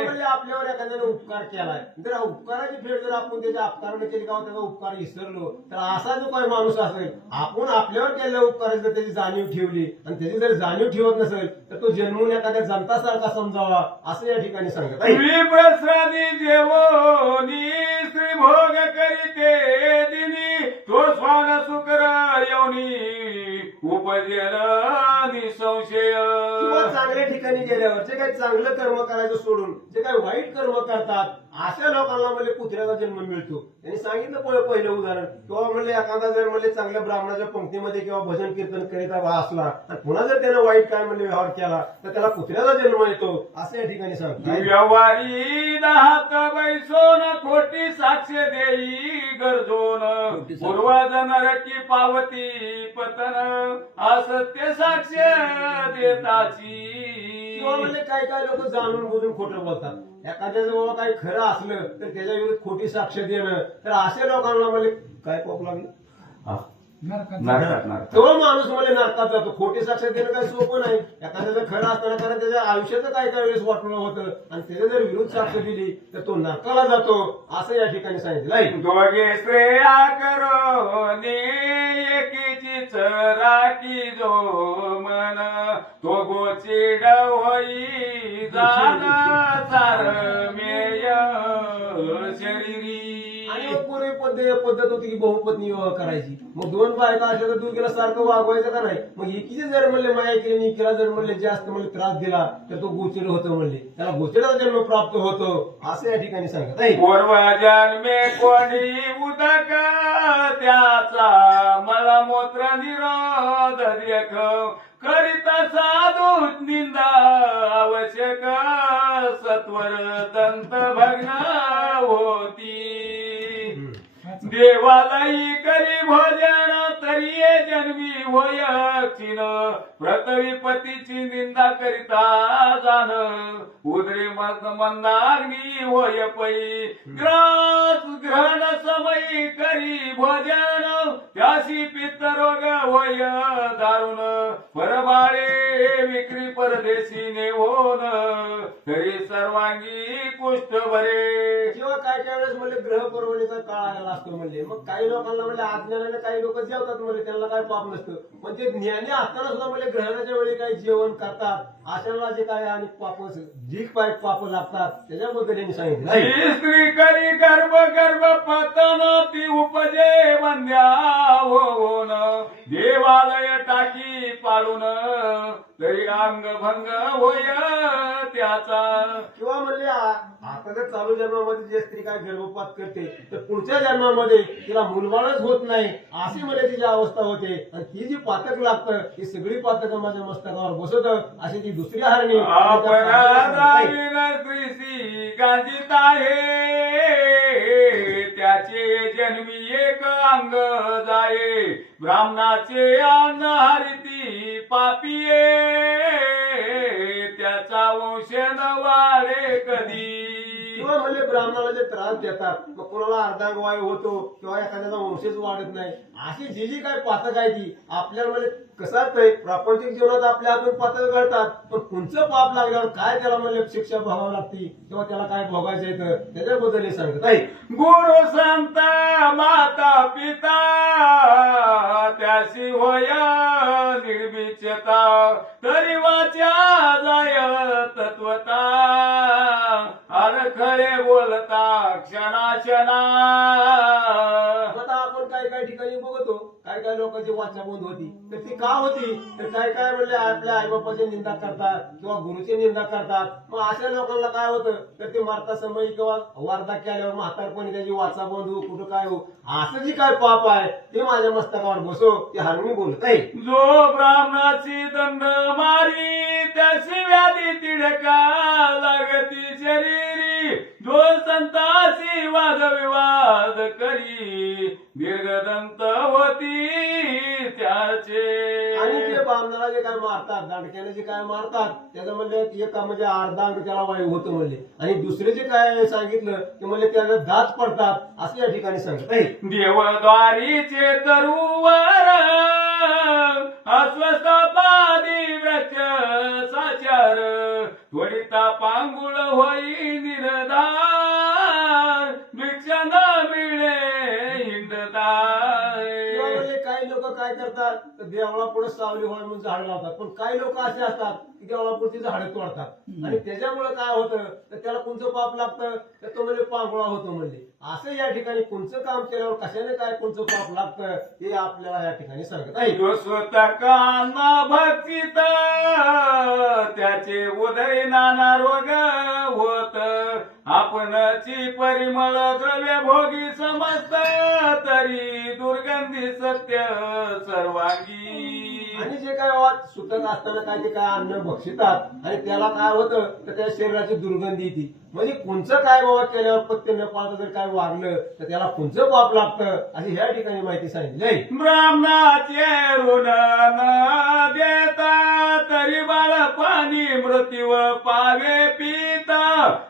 म्हणजे आपल्यावर एखाद्याने उपकार केलाय जर उपकाराची फेड जर आपण त्याच्या अपकाराने केली का त्याचा उपकार विसरलो तर असा जो काही माणूस असेल आपण आपल्यावर केलेल्या उपकाराची जर त्याची जाणीव ठेवली आणि त्याची जर जाणीव ठेवत नसेल तर तो जन्मून एखाद्या जनतासारखा समजावा असं या ठिकाणी सांगत आहे. प्रसादी जेवोनी श्री भोग करीते दिनी तो स्वान शुक्र येऊनी उपजेल निसंशय. किंवा चांगल्या ठिकाणी गेल्यावर जे काही चांगलं कर्म करायचं सोडून जे काही वाईट कर्म करतात अशा लोकांना म्हणजे कुत्र्याचा जन्म मिळतो. त्यांनी सांगितलं पहिलं उदाहरण किंवा म्हणजे एखादा जर म्हणजे चांगल्या ब्राह्मणाच्या पंक्तीमध्ये किंवा भजन कीर्तन करीत असला आणि पुन्हा जर त्यानं वाईट काय म्हणजे व्यवहार केला तर त्याला कुत्र्याचा जन्म येतो असं या ठिकाणी सांगतो. व्यवहारी दाहात बैसोन खोटी साक्ष देई गरजोन पूर्वजन रकी पावती पतन असत्य साक्ष देताची. किंवा म्हणजे काही काही लोक जाणून बुजून खोटं बोलतात. एखाद्याचं बाबा काही खरं असलं तर त्याच्या विरुद्ध खोटी साक्ष देणं तर अशा लोकांना म्हणजे काय पाप लागलं नरकात तो माणूस मला नरकात जातो. खोटी साक्ष देणं काही सोपं नाही. एखाद्याचं खरं असताना कारण त्याच्या आयुष्याचं काय काय वेळेस वाटणं होतं आणि त्याच्या जर विरुद्ध साक्ष दिली तर तो नरकाला जातो असं या ठिकाणी सांगितलं आहे. दोघे श्रेया करो एकीची राखी जो मन तो गोचिड होई जाण सारमेय शरीरी. आणि मग पूर्वी पद्धत होती की बहुपत्नी विवाह करायची. मग दोन बायका असल्या तर दोघीला सारखं वागवायचं का नाही. मग एकीचे जर म्हणले माया केली आणि एकीला जर म्हणले जास्त म्हणजे त्रास दिला तर तो गोचिड होतो म्हणले. त्याला गोचिडाचा जन्म प्राप्त होतो असं या ठिकाणी सांगत आहे. पूर्व जन्मे कोणी उदक त्याचा मलमूत्र निरोध देख करिता साधू निंदा आवश्यक सत्वर दंत भग्न होती. देवालाही करी भोजन तरी जन्मी होय क्षीण प्रतवी पतीची निंदा करिता जाण उदरी मंदाग्नी होय पै ग्रास ग्रहण समयी करी भोजन त्याशी पित्तरोग होय दारुण परबाळे विक्री परदेशी नेवोन तरी सर्वांगी कुष्ठ बरे. किंवा काय काय वेळेस म्हणजे ग्रह पर्वणीचा काळ आलेला असतो म्हणले. मग काही लोकांना म्हणजे अज्ञानाने काही लोक जेवतात म्हणजे त्यांना काय पाप नसतं. पण ते ज्ञानी असताना सुद्धा म्हणजे ग्रहणाच्या वेळी काही जेवण करतात अशाला जे काय आणि पाप जी काय पाप लागतात त्याच्याबद्दल यांनी सांगितलं. ही स्त्री करी गर्भ गर्भ पतन ती उपजे बंद्या होऊन देवालय टाकी पाडून तरी अंग भंग होय त्याचा. किंवा म्हणले आता जर चालू जन्मामध्ये जे स्त्री काय गर्भपात करते तर पुढच्या जन्मामध्ये तिला मुलबाळच होत नाही अशी म्हणजे तिची अवस्था होते. आणि ती जी पातक लागतं ती सगळी पातक माझ्या मस्तकावर बसत अशी ती दुसरी हरणी स्त्रीसी गांजित आहे त्याचे जन्मी एक अंग जाये ब्राह्मणाचे अन्न हरिती पापिये त्याचा वंश न वाढे कधी. किंवा म्हणजे ब्राह्मणाला जे त्रास देतात मग कोणाला अर्धांग वायू होतो किंवा एखाद्याचा वंशच वाढत नाही अशी जी जी काय पातक आहे ती आपल्याला म्हणजे कसाच नाही. प्रापंचिक जीवनात आपल्या हातून पातक घडतात पण कोणचं पाप लागल्यावर काय त्याला म्हणजे शिक्षा भोगावी लागते किंवा त्याला काय भोगायचं येतं त्याच्याबद्दल हे सांगत आहे. गुरु संत माता पिता त्याशी होय निर्मिचता तरी वाचा जाय तत्वता अरखळे बोलता क्षणाक्षणा. आता आपण काय काय ठिकाणी बघतो काय काय लोकांची वाचा बंद होती तर ती का होती तर काय काय म्हणले आपल्या आईबापाची निंदा करतात किंवा गुरुची निंदा करतात. मग अशा लोकांना काय होतं तर ते मारता समय किंवा वार्धक्य आल्यावर म्हातारपणी त्याची वाचा बंद हो कुठं काय हो असं जी काय पाप आहे ते माझ्या मस्तकावर बसो ते हरणी बोलत आहे. जो ब्राह्मणाची दंड मारी त्याची व्याधी तिडका लागती शरीरी जो संताची वादविवाद करी दीर्घदंत होती त्याचे. आणि जे ब्राह्मणाला जे काय मारतात दांडक्याने जे काय मारतात त्याचं म्हणले एक म्हणजे अर्धांग त्याला वायू होतं म्हणले आणि दुसरे जे काय सांगितलं ते म्हणले त्याला दात पडतात असं या ठिकाणी सांगत आहे. देवद्वारीचे तरुवर अस्वस्थ पादी वृक्ष साचार त्वरिता पांगुळ होई निर्धार भिक्षा न मिळे हिंडताय. काही लोक काय करतात तर देवळा पुढे सावली व्हावी म्हणून झाड लावतात पण काही लोक असे असतात की देवळा पुढची झाडं तोडतात आणि त्याच्यामुळे काय होतं तर त्याला कोणतं पाप लागतं तर तो म्हणजे पांगुळा होतो म्हणजे. असं या ठिकाणी कोणचं काम केल्यावर कशाने काय कोणतं पाप लागतं हे आपल्याला या ठिकाणी सांगत आहे. तो स्वतः भक्तीत त्याचे उदय नाना रोग होत आपणची परिमळ द्रव्य भोगी समजत तरी दुर्गंधी सत्य सर्वांगी. आणि जे काय वाद सुटत असताना काय ते काय अन्न भक्षितात आणि त्याला काय होतं तर त्या शरीराची दुर्गंधी येते. म्हणजे कोणचं काय बाबा केल्यावर पत्ते न पाळता जर काय वागलं तर त्याला कोणचं पाप लागतं अशी ह्या ठिकाणी माहिती सांगितली. ब्राह्मणाचे ऋण न देता तरी बाळ पाणी मृत्यू पावे पिता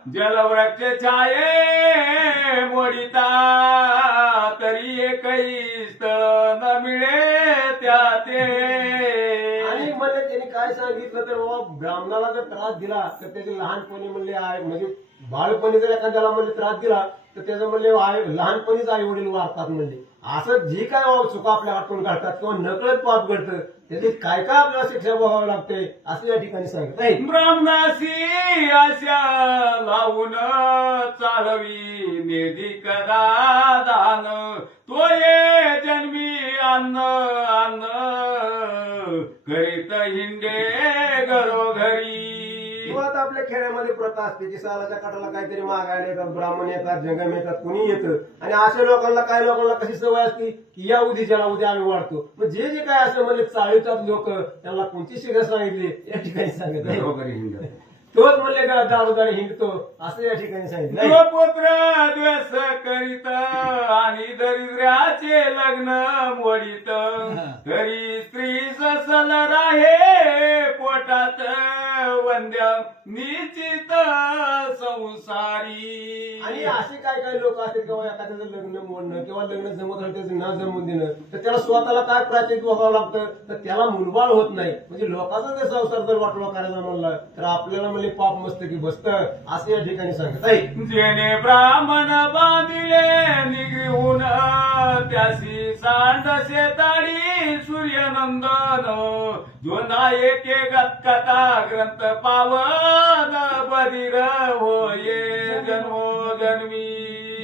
जलवृक्ष छाये मोडिता तरी एकही स्थळ न मिळे त्या ते आणि म्हणजे त्यांनी काय सांगितलं तर बाबा ब्राह्मणाला जर त्रास दिला तर त्याचे लहानपणी म्हणले आहे म्हणजे बाळपणी जर एखाद्याला म्हणजे त्रास दिला तर त्याचं म्हणले लहानपणीच आई वडील वारतात म्हणजे असं जी काय चुका आपल्या हातून घडतात किंवा नकळत पाप घडतं त्याची काय काय आपल्याला शिक्षा भोगावी लागते असं या ठिकाणी सांगत नाही. ब्राह्मणाशी आशा लावून चालवी निधी कदा दान तो ये जन्मी अन्न अन्न करीत हिंडे घरोघरी. किंवा आता आपल्या खेड्यामध्ये प्रथा असते की सालाच्या काठाला काहीतरी मागायला येतात, ब्राह्मण येतात, जंगम येतात, कुणी येतं आणि अशा लोकांना काही लोकांना कशी सवय असते की या उद्याच्याला उद्या आम्ही वाढतो. मग जे जे काय असं म्हणजे चाळीतात लोक त्यांना कोणती शिक्षा सांगितली या ठिकाणी सांगत नाही. घरोघरी हिंड तोच म्हणले का दारोदारी हिंडतो असं या ठिकाणी सांगितलं. जो पुत्र द्वेष करीत आणि दरिद्र्याचे लग्न मोडीत तरी स्त्री ससल राहे पोटात वंद्य निश्चित संसारी. आणि असे काय काय लोक असतात किंवा एखाद्याचं लग्न मोडणं किंवा लग्न जमत राहिलं त्याचं न जमून देणं तर त्याला स्वतःला काय प्राचित बघावं लागतं तर त्याला मुलबाळ होत नाही. म्हणजे लोकांचा जर संसार जर वाटोळा करायचा म्हणला तर आपल्याला म्हणजे पाप मस्तकी बसतं असं या ठिकाणी सांगत आहे. जेणे ब्राह्मण बांधिले निघून त्यासी सांड शेताडी सूर्यनंदन जो नायके गतकथा ग्रंथ पावन बधीर होये जन्मोजन्मी.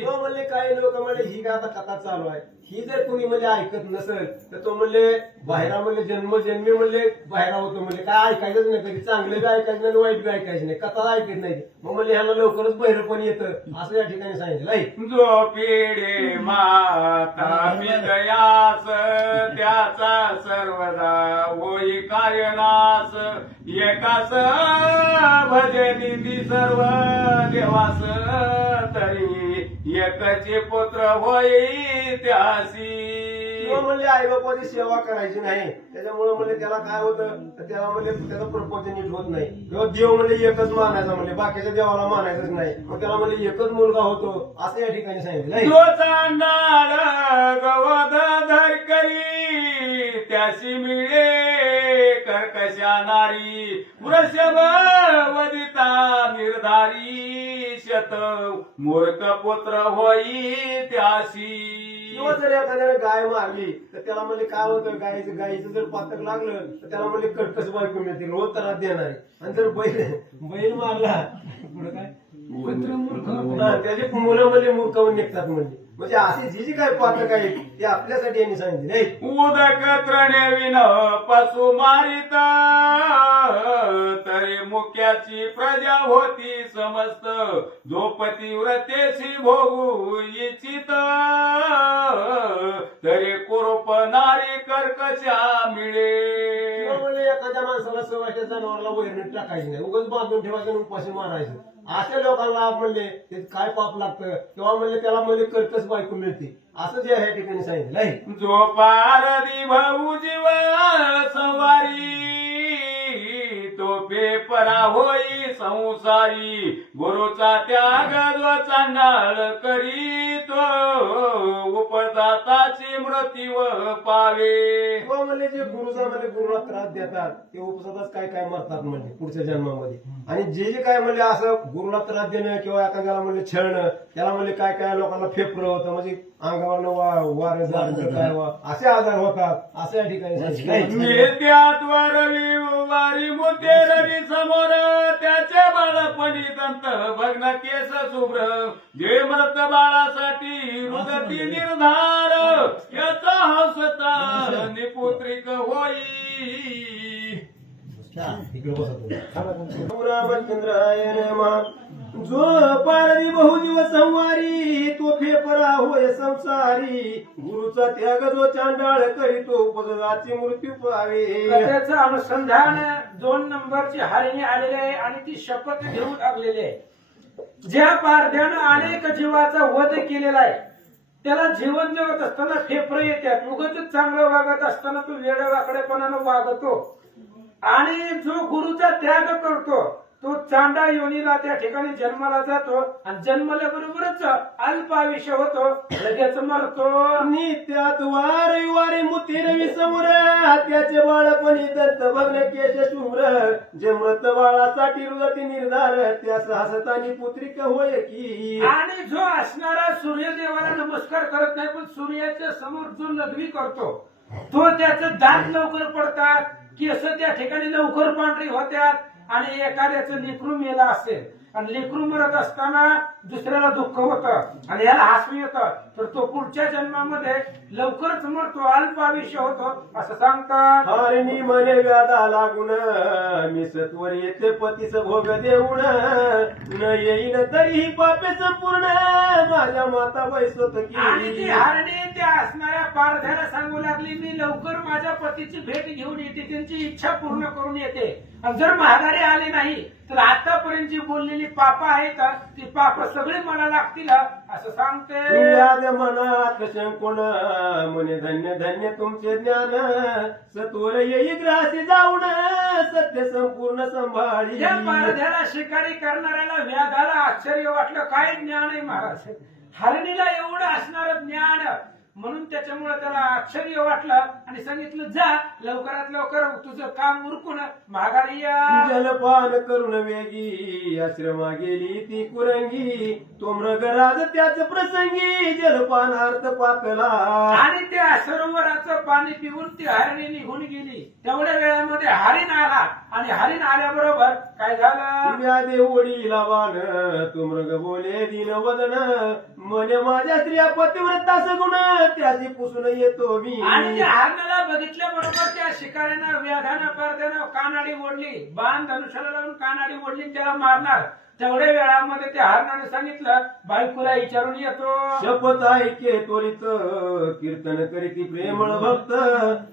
तो म्हणले काही लोक म्हणले ही काय आता कथा चालू आहे ही जर कोणी म्हणजे ऐकत नसेल तर तो म्हणले बाहेरा म्हणले जन्मजन्मी म्हणले बाहेरा होतो म्हणजे काय ऐकायचंच नाही कधी चांगलं बी ऐकायचं नाही वाईट बी ऐकायचं नाही कथा ऐकत नाही. मग म्हणले ह्याला लवकरच बहिर पण येतं असं या ठिकाणी सांगितलं आहे. जो पिढे माता पितयास त्याचा सर्वदा होई कार्यनाश एकास भजे निधी सर्व देवास तरी एकचे पुत्र होई त्यासी. किंवा म्हणले आई बापाची सेवा करायची नाही त्याच्यामुळे म्हणले त्याला काय होतं तर त्याला म्हणले त्याचं प्रपोजन नीट होत नाही किंवा देव म्हणले एकच मानायचा म्हणले बाकीच्या देवाला मानायचंच नाही मग त्याला म्हणले एकच मुलगा होतो असं या ठिकाणी सांगितलं. तो चांडाळ गवध धर करी त्याशी मिळे कर्कशा नारी वृषभ वदिता निर्धारी शत मूर्ख पुत्र होई त्याशी. किंवा जर एखाद्याने गाय मारली तर त्याला म्हणजे काय होतं गायीचं जर पातक लागलं तर त्याला म्हणजे कर्कश बायको मिळते रोज त्रास देणारी. आणि जर बैल मारला पुढे काय त्याची मुलं म्हणजे मूर्खावून निघतात म्हणजे अशी जी जी काय पातक आहे ते आपल्यासाठी यांनी सांगितली नाही. उदक त्रणे पशु मारित तरी मुख्याची प्रजा होती समस्त जो पतिव्रतेशी भोगू इच्छित तरी कुरूप नारी कर्कशा मिळे. म्हणजे एखाद्या माणसाला सवायच्या जनावरला वैरणीत टाकायची नाही उगाच बांधून ठेवायचं आणि उपाशी मारायचं अशा लोकांना म्हणले ते काय पाप लागतं किंवा म्हणले त्याला म्हणजे कर्कश बायको मिळते असं जे ह्या ठिकाणी सांगितलं आहे. जो पारदी भाऊ जीव सवारी तो पेपरा होई संसारी गुरुचा त्याग जो चांडाळ करी तो उपदाताची मृत्यू पावे. किंवा म्हणजे जे गुरुचा म्हणजे गुरुला त्रास देतात ते उपसदाच काय काय मरतात म्हणजे पुढच्या जन्मामध्ये. आणि जे जे काय म्हणजे असं गुरुला त्रास देणं किंवा एखाद्याला म्हणजे छळणं त्याला म्हणजे काय काय लोकांना फेफरं होतं म्हणजे अंगावरनं वारं जाणं काय असे आजार होतात असं या ठिकाणी. नेत्यात वरवी वारी मुते रवी समोर त्याचे बाळपणी दंत भग्न केस शुभ्र जे मृत बाळासाठी रुदती निर्धार याचा हसता निपुत्रिक होई. रामचंद्राय नमः. जो पारधी बहुजीव संवारी तो फेफरा होय संसारी गुरुचा त्याग जो चांडाळ करीतो उपदगाची मृत्यू पावे. त्याचं अनुसंधान 2 नंबरची हारिणी आलेली आहे आणि ती शपथ घेऊन लागलेली आहे. ज्या पारध्यानं अनेक जीवाचा वध केलेला आहे त्याला जीवन जगत असताना फेफरे येतात उगाच चांगलं वागत असताना तो वेड्या वाकडेपणानं वागतो. आणि जो गुरुचा त्याग करतो तो चांडा योनीला त्या ठिकाणी जन्माला जातो आणि जन्मल्याबरोबरच अल्प आयुष्य होतो, लगेच मरतो. नित्यात वारी मुती रवी समोर त्याचे बाळपणी दत्त भग्न केश शुभ्र जे मृत बाळासाठी रुदती निर्धार त्यास हसतानी पुत्रिक होय की. आणि जो असणारा सूर्यदेवाला नमस्कार करत नाही पण सूर्याच्या समोर जो लघवी करतो तो त्याचं दात लवकर पडतात, केस त्या ठिकाणी लवकर पांढरी होत्यात आणि एखाद्याचं लेकरू मेला असेल आणि लेकरू मरत असताना दुसऱ्याला दुःख होतं आणि याला हसू येतं तर तो पुढच्या जन्मामध्ये लवकरच मरतो, अल्प आयुष्य होतो असं सांगतात. हरणी मने व्याधा लागून मी सत्वर येते पतीस भोग देऊन न येईन तरीही पापे संपूर्ण माझ्या माता बैसत आणि ती की. हरणी त्या असणाऱ्या पारध्याला सांगू लागली मी लवकर माझ्या पतीची भेट घेऊन येते, त्यांची इच्छा पूर्ण करून येते. आणि जर महागारी आले नाही तर आतापर्यंत जी बोललेली पाप आहेत ती पाप सगळे मला लागतील असं सांगते. व्याध मनात शंकुण मने धन्य धन्य तुमचे ज्ञान सत्वर येई ग्रासी जाऊन सत्य संपूर्ण संभाळी. या पारध्याला शिकारी करणाऱ्याला व्याधाला आश्चर्य वाटलं, काय ज्ञान आहे महाराज, हरणीला एवढं असणारं ज्ञान, म्हणून त्याच्यामुळे त्याला आश्चर्य वाटलं आणि सांगितलं जा लवकरात लवकर तुझं काम उरकून माघारी या. जलपान करून वेगी आश्रमा गेली ती कुरंगी तो मृगराज त्याच प्रसंगी जलपानार्थ पाकला. आणि त्या सरोवराचं पाणी पिऊन ती हरिणी निघून गेली. तेवढ्या वेळामध्ये हरिण आला आणि हरिण आल्याबरोबर काय झालं, व्यादे ओढीला बाण तो मृग बोले दिन वदन मने माझ्या स्त्रिया पतिव्रता सगुण त्याची पुसून येतो मी. आणि त्या हरणाला बघितल्याबरोबर त्या शिकाऱ्यानं व्याधानं पारध्यानं कानाडी ओढली, बाण धनुष्याला लावून कानाडी ओढली आणि त्याला मारणार. तेवढ्या वेळामध्ये त्या हरणाने सांगितलं बायकोला विचारून येतो. शपथ ऐके त्वरित कीर्तन करीती प्रेमळ भक्त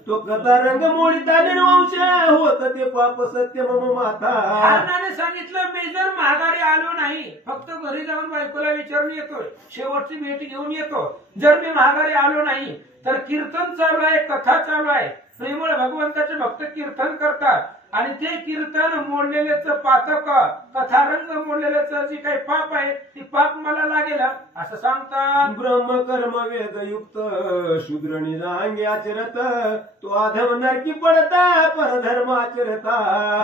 तो कथा रंग मोडिता निर्वंश होत ते पाप सत्य मम माता. हरणाने सांगितलं मी जर माघारी आलो नाही, फक्त घरी जाऊन बायकोला विचारून येतो, शेवटची भेट घेऊन येतो. जर मी माघारी आलो नाही तर कीर्तन चालू आहे, कथा चालू आहे, प्रेमळ भगवंताचे भक्त कीर्तन करतात आणि ते कीर्तन मोडलेलेच पातक कथारंग मोडलेलेच जी काही पाप आहे ती पाप मला लागेल असं सांगतात. ब्रह्म कर्म वेद युक्त शूद्र निरांगी आचरत तो अधम नरकी पडता परधर्म आचरता.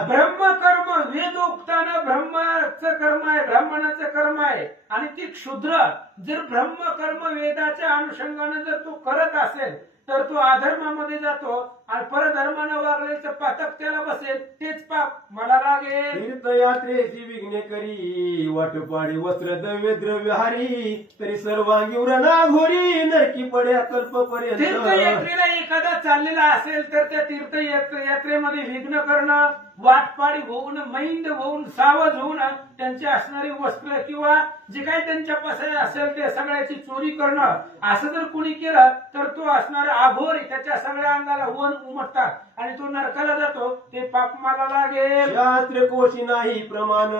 ब्रह्म कर्म वेदोक्तानं ब्रह्माचं कर्म आहे, ब्राह्मणाचं कर्म आहे आणि ती क्षुद्र जर ब्रह्म कर्म वेदाच्या अनुषंगानं जर तो करत असेल तर तो अधर्मामध्ये जातो आणि परधर्मानं वागलेलं पातक त्याला बसेल, तेच पाप मला लागेल. तीर्थयात्रेची विघ्ने करी वाटपाडी वस्त्र द्रव्य द्रव्यहारी तरी सर्वांगी उरणा घोरी नरकी पड्या कल्पपर्यंत. तीर्थयात्रेला एखादा चाललेला असेल तर त्या तीर्थयात्रेमध्ये विघ्न करणं, वाटपाडी होऊन मैंद होऊन सावध होऊन त्यांची असणारी वस्त्र किंवा जे काही त्यांच्या पास असेल ते सगळ्याची चोरी करणं असं जर कोणी केलं तर तो असणारा आघोरी त्याच्या सगळ्या अंगाला वन उमटतात आणि तो नरकाला जातो, ते पाप मला लागेल. शास्त्र कोशी नाही प्रमाण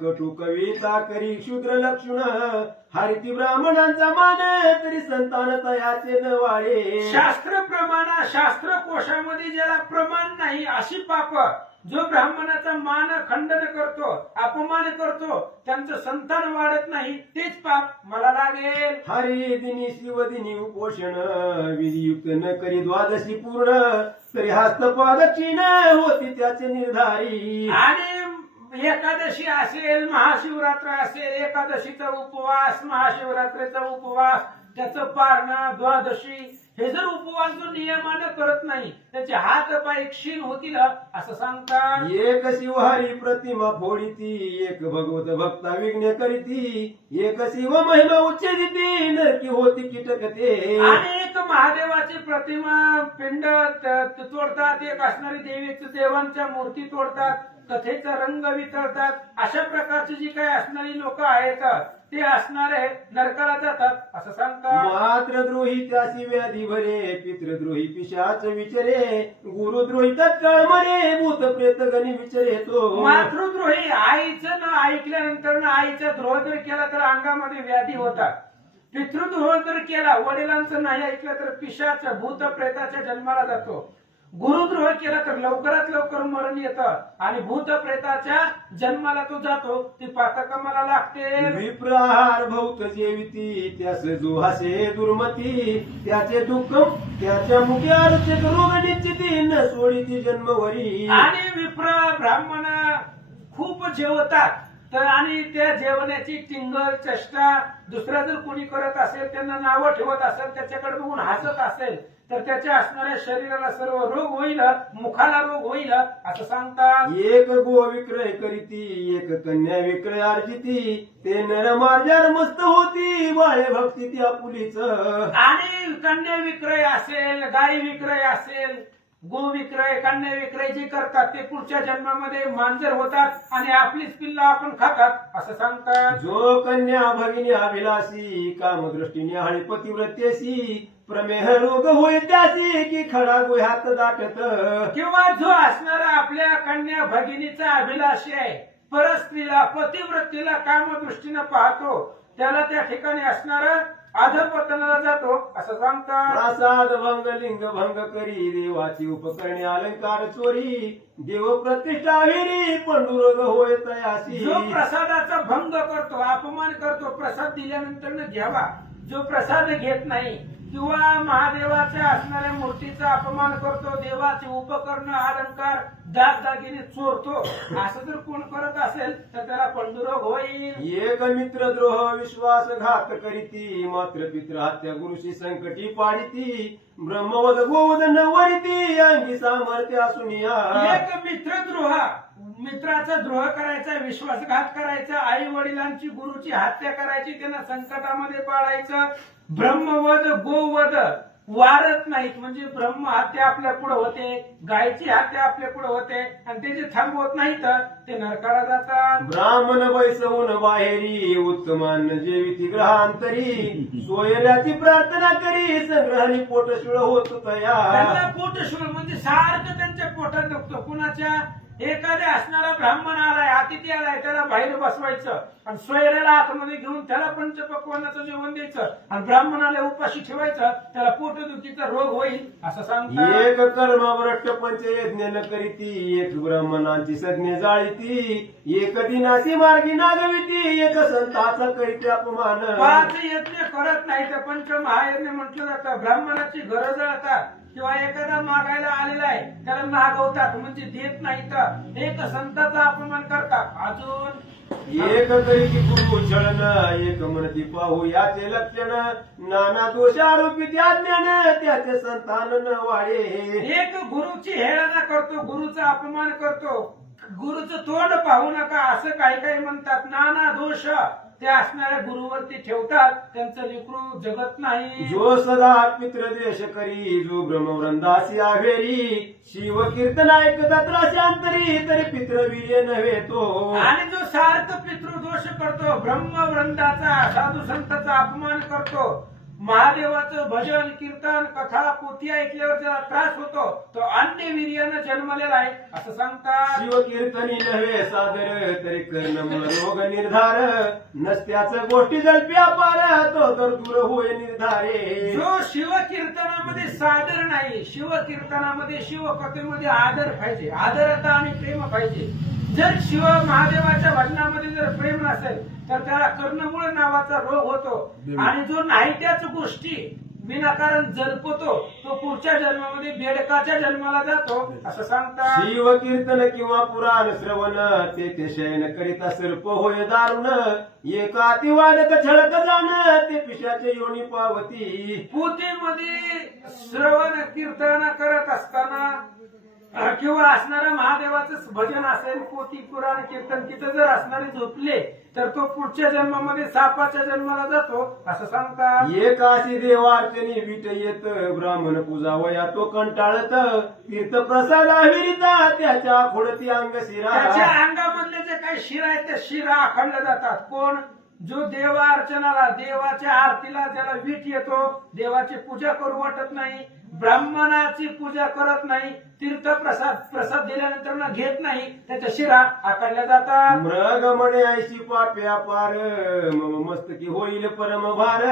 कटू कविता करी शूद्र लक्षण हरिती ब्राह्मणांचा मान तरी संतान तयाचे न वाळे. शास्त्र प्रमाण शास्त्र कोशामध्ये ज्याला प्रमाण नाही अशी पाप जो ब्राह्मणाचा मान खंडन करतो, अपमान करतो, त्यांचं संतान वाढत नाही, तेच पाप मला लागेल. हरी दिनी शिवदिनी उपोषण विधियुक्त न करी द्वादशी पूर्ण तरी हस्तपाद क्षीण होती त्याचे निर्धारी. आणि एकादशी असेल, महाशिवरात्र असेल, एकादशीचा उपवास, महाशिवरात्रीचा उपवास, त्याचं पारणं, द्वादशी हे जर उपवास जो नियमानं करत नाही त्याचे हात पाय क्षीण होतील असं सांगतात. एक शिवहारी प्रतिमा फोडिती एक भगवत भक्ता विघ्न करीती एक शिव महिमा उच्चदिती नरकी होती कीटकते. आणि एक महादेवाची प्रतिमा पिंड तोडतात, एक असणारी देवीच्या देवांच्या मूर्ती तोडतात, कथेचा रंग वितळतात, अशा प्रकारची जी काही असणारी लोक आहेत ते असणारे नरकाला जातात असं सांगतात. मात्रद्रोही त्याशी व्याधी भरे पितृद्रोही पिशाच विचारे गुरुद्रोही तत्काळ मरे भूत प्रेत गणी विचारे तो. मातृद्रोही आईचं न ऐकल्यानंतर आईचा द्रोह जर केला तर अंगामध्ये व्याधी होतात. पितृद्रोह जर केला, वडिलांचं नाही ऐकलं तर पिशाच भूत प्रेताच्या जन्माला जातो. गुरुद्रोह केला तर लवकरात लवकर मरण येतं आणि भूत प्रेताच्या जन्माला तो जातो, ती पातक मला लागते. विप्रहार भौत जेविती त्यास जो हसे दुर्मती, त्याचे दुःख त्याच्या मुख्याचे रोग निश्चिती न सोडिती जन्मवरी. आणि विप्र ब्राह्मण खूप जेवतात तर आणि त्या जेवणाची टिंगल चेष्टा दुसरा जर कोणी करत असेल, त्यांना नावं ठेवत असेल, त्याच्याकडे बघून हसत असेल तर त्याच्या असणाऱ्या शरीराला सर्व रोग होईल, मुखाला रोग होईल असं सांगतात. एक गो विक्रय करीती एक कन्या विक्रय अर्जिती, ते नर मार्जार मस्त होती बाळे भक्ती त्या पुलीच. आणि कन्या विक्रय असेल, गाय विक्रय असेल, गो विक्रय, कन्या विक्रय जे करतात ते पुढच्या जन्मामध्ये मांजर होतात आणि आपलीच पिल्ला आपण खातात असं सांगतात. जो कन्या भगिनी अभिलाषी कामदृष्टीने आणि पतिव्रतेशी, प्रमेह रोग होय त्याशी की खडा गुह्यात दाटत. किंवा जो असणारा आपल्या कन्या भगिनीचा अभिलाषी आहे, परस्त्रीला पतिव्रतीला कामदृष्टीनं पाहतो, त्याला त्या ठिकाणी असणारा अधपतनाला जातो असं सांगतात. प्रसाद भंग लिंग भंग करी देवाची उपकरणे अलंकार चोरी, देव प्रतिष्ठा विरी पंडुरोग होय तयासी. जो प्रसादाचा भंग करतो, अपमान करतो, प्रसाद दिल्यानंतर घ्यावा, जो प्रसाद घेत नाही किंवा महादेवाच्या असणाऱ्या मूर्तीचा अपमान करतो, देवाचे उपकरण अलंकार दागदागिने चोरतो, असं जर कोण करत असेल तर त्याला पंडुरोग होईल. एक मित्रद्रोह विश्वासघात करीती, मात्र पित्र हत्या गुरुशी संकटी पाडिती, ब्रह्मवद गोवद न वरिती अंगी सामर्थ्य असूनिया. एक मित्रद्रोह, मित्राचा द्रोह करायचा, विश्वासघात करायचा, आई वडिलांची गुरुची हत्या करायची, त्यांना संकटामध्ये पाडायचं, ब्रह्मवध गोवध वारत नाहीत म्हणजे ब्रह्म हत्या आपल्या पुढे होते, गायची हत्या आपल्या पुढे होते आणि ते जे थांबवत नाही तर ते नरकाला जातात. ब्राह्मण बैसवून बाहेरी उत्तमान जेविती ग्रहांतरी, सोयऱ्याची प्रार्थना करी संग्रहाने पोटशुळ होत तया. त्यांना पोटशुळ म्हणजे सारखं त्यांच्या पोटात दुखतं. कुणाच्या एखाद्या असणारा ब्राह्मण आलाय, अतिथी आलाय, त्याला बाहेर बसवायचं आणि सोयऱ्याला आतमध्ये घेऊन त्याला पंचपक्वानाचं जेवण द्यायचं आणि ब्राह्मणाला उपाशी ठेवायचं, त्याला पोटदुखीचा रोग होईल असं सांगतात. एक कर्मवृष्ट पंचयज्ञ न करीती, एक ब्राह्मणांची सज्ञ जाळीती, एक दिनाची मार्गी नागविती, एक संताचा करीते अपमान. 5 यज्ञ करत नाही तर पंचमहायज्ञ म्हटलं जातं. ब्राह्मणाची घरं जळतात किंवा एखादा मागायला आलेला आहे त्याला नागवतात म्हणजे देत नाही तर एक संताचा अपमान करतात. अजून एक करीती गुरु छळन, एक म्हणती पाहू याचे लक्षण, नाना दोषारोपी त्या ज्ञान त्याचे संतान न वाढे. एक गुरुची हेळना करतो, गुरुचा अपमान करतो, गुरुचं तोंड पाहू नका असं काही काही म्हणतात. नाना दोष ते असणाऱ्या गुरुवरती ठेवतात, त्यांचं लेकरू जगत नाही. जो सदा पितृद्वेष करी, जो ब्रह्मवृंदासी आवेरी, शिव कीर्तन ऐकता त्राशांतरी, तरी पितृवीर्य नव्हे तो. आणि जो सारखं पितृदोष करतो, ब्रह्मवृंदाचा साधू संतांचा अपमान करतो, महादेवाचं भजन कीर्तन कथा पोथी ऐकल्यावर ज्याला त्रास होतो तो अन्य वीर्यानं जन्मलेला आहे असं सांगतात. शिव कीर्तनी नव्हे सादर, तरी कर्ण रोग निर्धार, नसत्याच गोष्टी जल्प्या पार, तो तर दूर होय निर्धारे. जो शिव कीर्तनामध्ये सादर नाही, शिव कीर्तनामध्ये शिवकथेमध्ये आदर पाहिजे, आदरता आणि प्रेम पाहिजे. जर शिव महादेवाच्या भजनामध्ये जर प्रेम नसेल तर त्याला कर्णमूळ नावाचा रोग होतो आणि जो नाही त्याच गोष्टी विनाकारण जल्पतो तो पुढच्या जन्मामध्ये बेडकाच्या जन्माला जातो असं सांगतात. शिव कीर्तन किंवा पुराण श्रवण, ते शयन करिता सर्प होय दारुण, एका अतिवादक छळक जाण, ते पिशाचे योनी पावती. पोथीमध्ये श्रवण कीर्तन करत असताना किंवा असणारं महादेवाचं भजन असेल, पोथी पुराण कीर्तन तिथं जर असणारे झोपले तर तो पुढच्या जन्मामध्ये सापाच्या जन्माला जातो असं सांगतात. एकाशी देवार्चनी बीट येत, ब्राह्मण पूजा वया तो कंटाळत, तीर्थ प्रसाद विरिता त्याच्या खोडती अंग शिरा. त्याच्या अंगामधले जे काही शिरा आहेत त्या शिरा आखडल्या जातात. कोण? जो देवा अर्चनाला, देवाच्या आरतीला ज्याला वीट येतो, देवाची पूजा करू वाटत नाही, ब्राह्मणाची पूजा करत नाही, तीर्थ प्रसाद दिल्यानंतर ना घेत नाही, त्याच्या शिरा आकारल्या जातात. मृग म्हणे ऐशी पाप्या पार, मग मस्तकी होईल परम भार,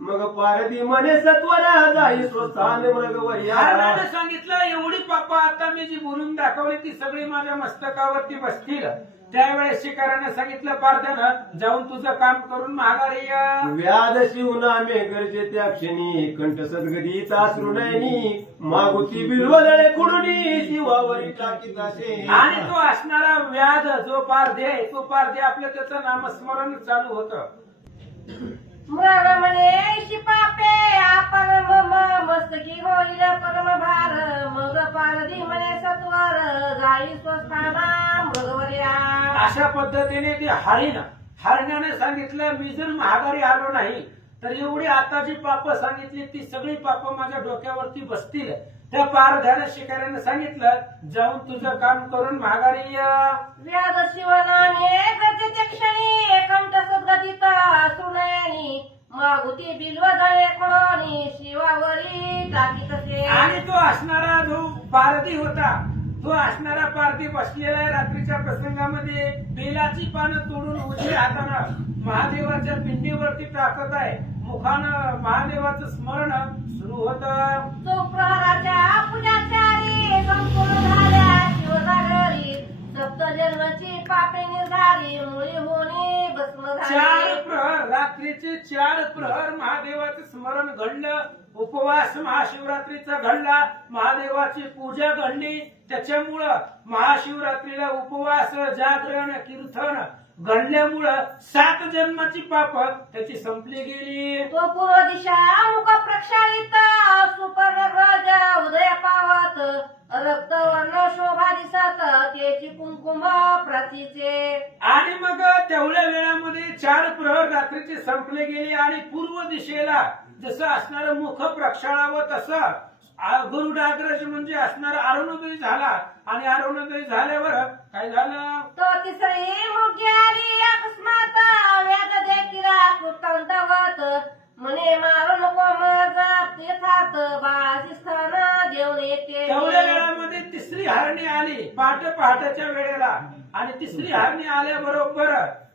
मग पारदी म्हणे सत्वरा जाई स्वस्थान मृगवर्या. हरणाने सांगितलं एवढी पापा आता मी जी बोलून दाखवली ती सगळी माझ्या मस्तकावरती बसतील. त्यावेळेस शिकाऱ्याने सांगितलं पार्थानं जाऊन तुझं काम करून माघारी या. व्याध शिवनामे गरजे त्या क्षणी, कंठ सद्गतीचा श्रुनयनी, मागुती बिलवदळे खुडुनी शिवावरी टाकीताशे. आणि तो असणारा व्याध जो पारधे आपलं त्याचं नामस्मरण चालू होतं. मृग म्हणे शिपापे आपण मम, मस्तकी होईल परम भार, मग पारधी म्हणे सत्वर जाई स्वस्थाना मृगवर्या. अशा पद्धतीने ती हरण्याने सांगितलं मी जर माघारी आलो नाही तर एवढी आता जी पाप सांगितली ती सगळी पाप माझ्या डोक्यावरती बसतील. त्या पारध्याने शिकाऱ्याने सांगितलं जाऊन तुझं काम करून माघारी या. व्याध शिवनामे गरजे क्षणी, कंठ सद्गतीचा सुनयनी, मागुती बिलवदळे खोणी शिवावरी टाकीतसे. आणि तो असणारा जो पारधी होता, तो असणारा पारधी बसलेला आहे रात्रीच्या प्रसंगामध्ये बेलाची पानं तोडून उजव्या हातानं महादेवाच्या पिंडीवरती टाकत आहे. मुखानं महादेवाचं स्मरण सुरू होतं. तो प्रहराच्या पूजाचारी संपूर्ण झाल्या शिवसागरी, सप्त जन्माची पापे निर्धारी, मुळी होणी भस्म झाली. 4 प्रहर रात्रीचे 4 प्रहर महादेवाचं स्मरण घडलं. उपवास महाशिवरात्रीचा घडला, महादेवाची पूजा घडली. त्याच्यामुळं महाशिवरात्रीला उपवास जागरण कीर्तन घडल्यामुळं 7 जन्माची पाप त्याची संपली गेली. तो पूर्व दिशा मुख प्रक्षालित, सुपर्णध्वज उदय पावत, रक्तवर्ण शोभा दिसत, त्याची कुंकुम प्रतीचे. आणि मग तेवढ्या वेळामध्ये 4 प्रहर रात्रीचे संपले गेले आणि पूर्व दिशेला जसं असणारं मुख प्रक्षाळावं तसं गरुडाग्रज म्हणजे असणारा अरुणोदय झाला. आणि अरुणोदय झाल्यावर काय झालं, तो तिसरी मुगी आली अकस्मात, व्याध देखील कृतांतवत, म्हणे मारू नको माझा तीर्थात, बाळाची स्थान देऊन येते. तेवढ्या वेळामध्ये तिसरी हरणी आली पहाटेच्या वेळेला. आणि तिसरी हरणी आल्याबरोबर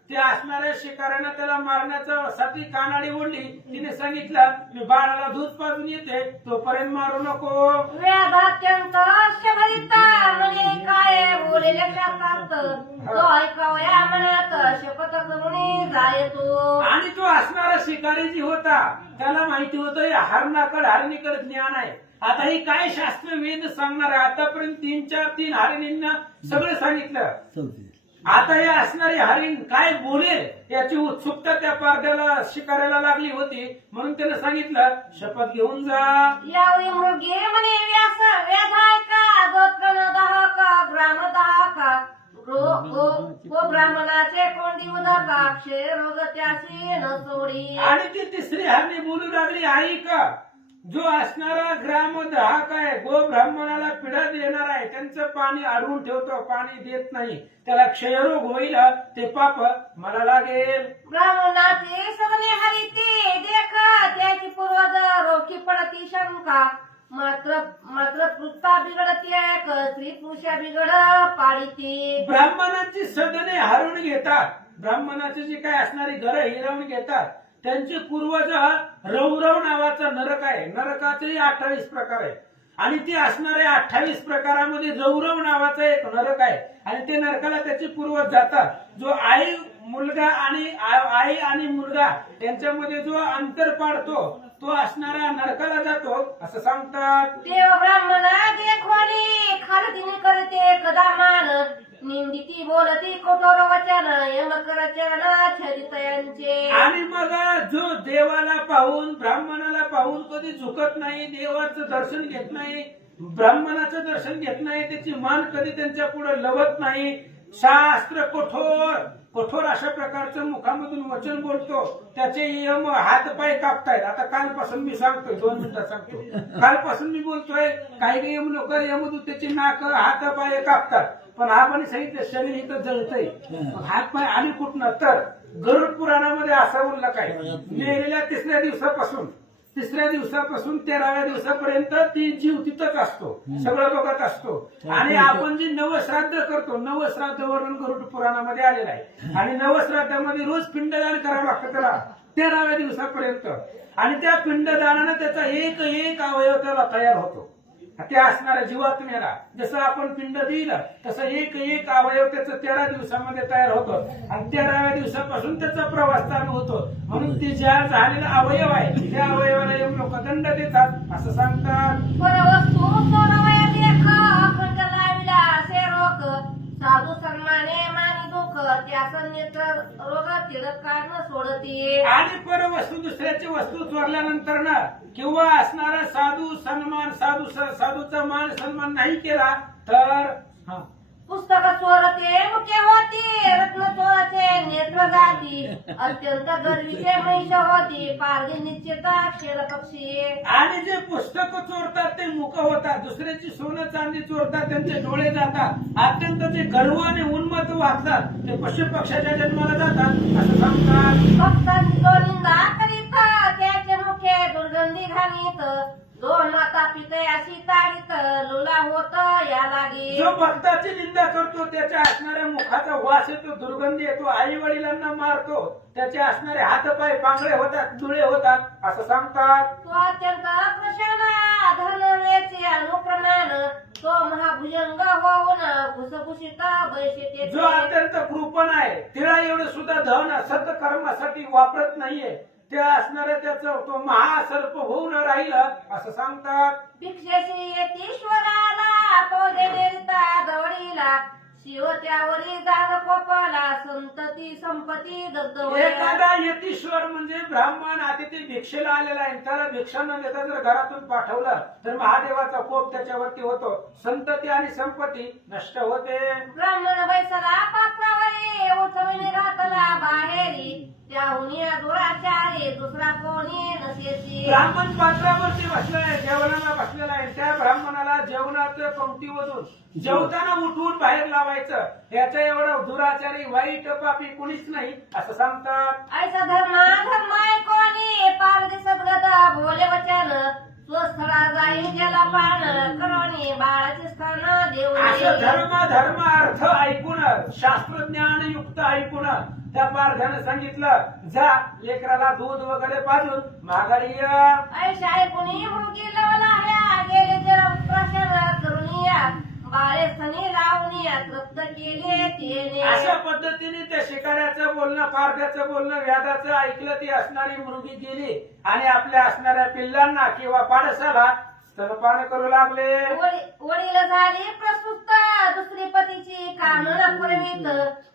ते असणाऱ्या शिकाऱ्यानं त्याला मारण्यासाठी कानाडी ओढली. तिने सांगितलं मी बाळाला दूध पाजून येते तोपर्यंत मारू नको. व्याध अत्यंत शभरित, म्हणे काय बोले लक्षात, तो ऐकावया म्हणत शपथ करून जाय तो. आणि तो असणारा शिकारी जी होता त्याला माहिती होतं हरणीकडे ज्ञान आहे. आता ही काय शास्त्र वेद सांगणार आहे. आतापर्यंत 3 हरिणींना सगळं सांगितलं. चौथी आता हे असणारी हरिण काय बोलेल याची उत्सुकता त्या पारध्याला शिकाऱ्याला लागली होती. म्हणून त्याने सांगितलं शपथ घेऊन जा. यावेळी मृगे म्हणे व्यास व्याध ऐका, गोत्र दाहक ग्राम दाहक, गो ब्राह्मणाचे कोंडी उदका, क्षय रोग त्याशी न सोडी. आणि ती तिसरी हरणी बोलू लागली ऐक, जो असणारा ग्राम दाहक आहे, गो ब्राह्मणाला पिढा देणार आहे, त्यांचं पाणी अडवून ठेवतो, पाणी देत नाही, त्याला क्षयरोग होईल, ते पाप मला लागेल. ब्राह्मणाचे सगळे हरिते देख, त्याची पूर्वज रोखी पडती शंका, मात्र पृथा बिघडती एक, स्त्री पुरुषा बिघड पाडिती. ब्राह्मणाची सदने हरवून घेतात. ब्राह्मणाची जी काय असणारी घरं हिरावून घेतात. त्यांचे पूर्वज रौरव नावाचा नरक आहे. नरकाचे 28 प्रकार आहे. आणि ते असणाऱ्या 28 प्रकारामध्ये रौरव नावाचा एक नरक आहे. आणि ते नरकाला त्याचे पूर्वज जातात. जो आई आणि मुलगा यांच्यामध्ये जो अंतर पाडतो तो असणाऱ्या नरकाला जातो असं सांगतात. देव ब्राह्मणा देखोनी खालतीने करते कदामान, निंदिती बोलती कठोर वचन, यमकरचरण छरित यांचे. आणि मग जो देवाला पाहून ब्राह्मणाला पाहून कधी झुकत नाही, देवाचं दर्शन घेत नाही, ब्राह्मणाचं दर्शन घेत नाही, त्याची मान कधी त्यांच्या पुढे लवत नाही, शास्त्र कठोर अशा प्रकारचं मुखामधून वचन बोलतो, त्याचे यम हातपाय कापतायत. आता कालपासून मी सांगतोय, 2 मिनिटात सांगतो. कालपासून मी बोलतोय काही यम लोक यमदूताचे नाक हातपाय कापतात. पण आपण सांगितलं शरीर इथं जळतंय, हातपाय आली कुठनं, तर गरुड पुराणामध्ये असा उल्लेख आहे. मेलेल्या 3ऱ्या दिवसापासून तिसऱ्या दिवसापासून 13व्या दिवसापर्यंत ती जीव तिथंच असतो, सगळं बघत असतो. आणि आपण जे नवश्राद्ध करतो, नवश्राद्ध वर्णन गरुड पुराणामध्ये आलेलं आहे. आणि नवश्राद्धामध्ये रोज पिंडदान करावं लागतं त्याला 13व्या दिवसापर्यंत. आणि त्या पिंडदानानं त्याचा एक एक अवयव त्याला तयार होतो. ते असणाऱ्या जीवात्म्याला जसं आपण पिंड दिलं तसं एक एक अवयव त्याचं 13 दिवसामध्ये तयार होतं. आणि 13व्या दिवसापासून त्याचा प्रवास चालू होतो. म्हणून ते ज्या झालेला अवयव आहे त्या अवयवाला येऊन लोक दंड देतात असं सांगतात. परवस्तू सोडवया देख अखंड लाविला असे रोग साधू सन्माने मानी दुःख त्याचं नेत्र रोग तिळक काढणं सोडते. आणि परवस्तू दुसऱ्याची वस्तू चोरल्यानंतर ना किंवा असणारा साधू सन्मान साधूचा मान सन्मान नाही केला तर पुस्तक चोरते मुके होती रत्न चोराचे नेत्र जाती अत्यंत गर्वीचे महिष होती पारधी निश्चित क्षीर पक्षी. आणि जे पुस्तक चोरतात ते मुख होतात, दुसऱ्याची सोनं चांदी चोरतात त्यांचे डोळे जातात, अत्यंत जे गर्वाने उन्मत्त वागतात ते पशु पक्षाच्या जन्माला जातात असं सांगतात. भक्तांची तो निंदा करीत त्याचे मुखे दुर्गंधी घालीत जो माता पिते अशी ताडीत लुला होत या लागी. जो भक्ताची निंदा करतो त्याच्या असणाऱ्या मुखाचा वास येतो, दुर्गंधी येतो, आई वडिलांना मारतो, त्याचे असणारे हातपाय पांगळे होतात, डुळे होतात असं सांगतात. तो अत्यंत प्रसन्न धर्मवेचे अनुप्रमाण तो महाभुजंग होऊन घुसघुशीत बैसे. जो अत्यंत कृपण आहे तिला एवढं सुद्धा धन सत्कर्मासाठी वापरत नाहीये ते असणाऱ्या त्याचं तो महासर्प होऊन राहिलं असं सांगतात. भिक्षेशी येतीश्वराला तो देता दवडीला शिव त्यावरी जाण कोपाला संतती संपत्ती दगदवली. एखादा यतीश्वर म्हणजे ब्राह्मण अतिथी भिक्षेला आलेला आहे, त्याला भिक्षा न देता जर घरातून पाठवलं तर महादेवाचा कोप त्याच्यावरती होतो, संतती आणि संपत्ती नष्ट होते. ब्राह्मण बैसला पात्रावरी उठविणे रातला बाहेरी त्याहुनी दुराचारी दुसरा कोणी नसेची. ब्राह्मण पात्रावरती बसलाय, जेवणाला बसलेला आहे, त्या ब्राह्मणाला जेवणाचं पंक्तीमधून जेवताना उठवून बाहेर लावायचं, याचा एवढा दुराचारी वाईट पापी कुणीच नाही असं सांगतात. ऐसा धर्माय कोणी पारदी सद्गत बोले वचन स्वस्थळा जाई जला पान करोनी बाळाचे स्थान असं देऊ. धर्म अर्थ ऐकून शास्त्रज्ञान युक्त ऐकून त्या पारध्यानं सांगितलं जा लेकराला दूध वगैरे पाजून माघारी ये. ऐशा ऐकुनी मुलगी लवलाया गेले जरा प्रशन करूनिया बाळे सनी लावनिया तृप्त केले तेने. अशा पद्धतीने त्या शिकाऱ्याचं बोलणं पारध्याचं बोलणं व्याधाचं ऐकलं ती असणारी मुलगी गेली आणि आपल्या असणाऱ्या पिल्लांना किंवा पाडसाला स्तनपान करू लागले. वडील झाली प्रस्तुत दुसरी पतीची कामना पुरवीत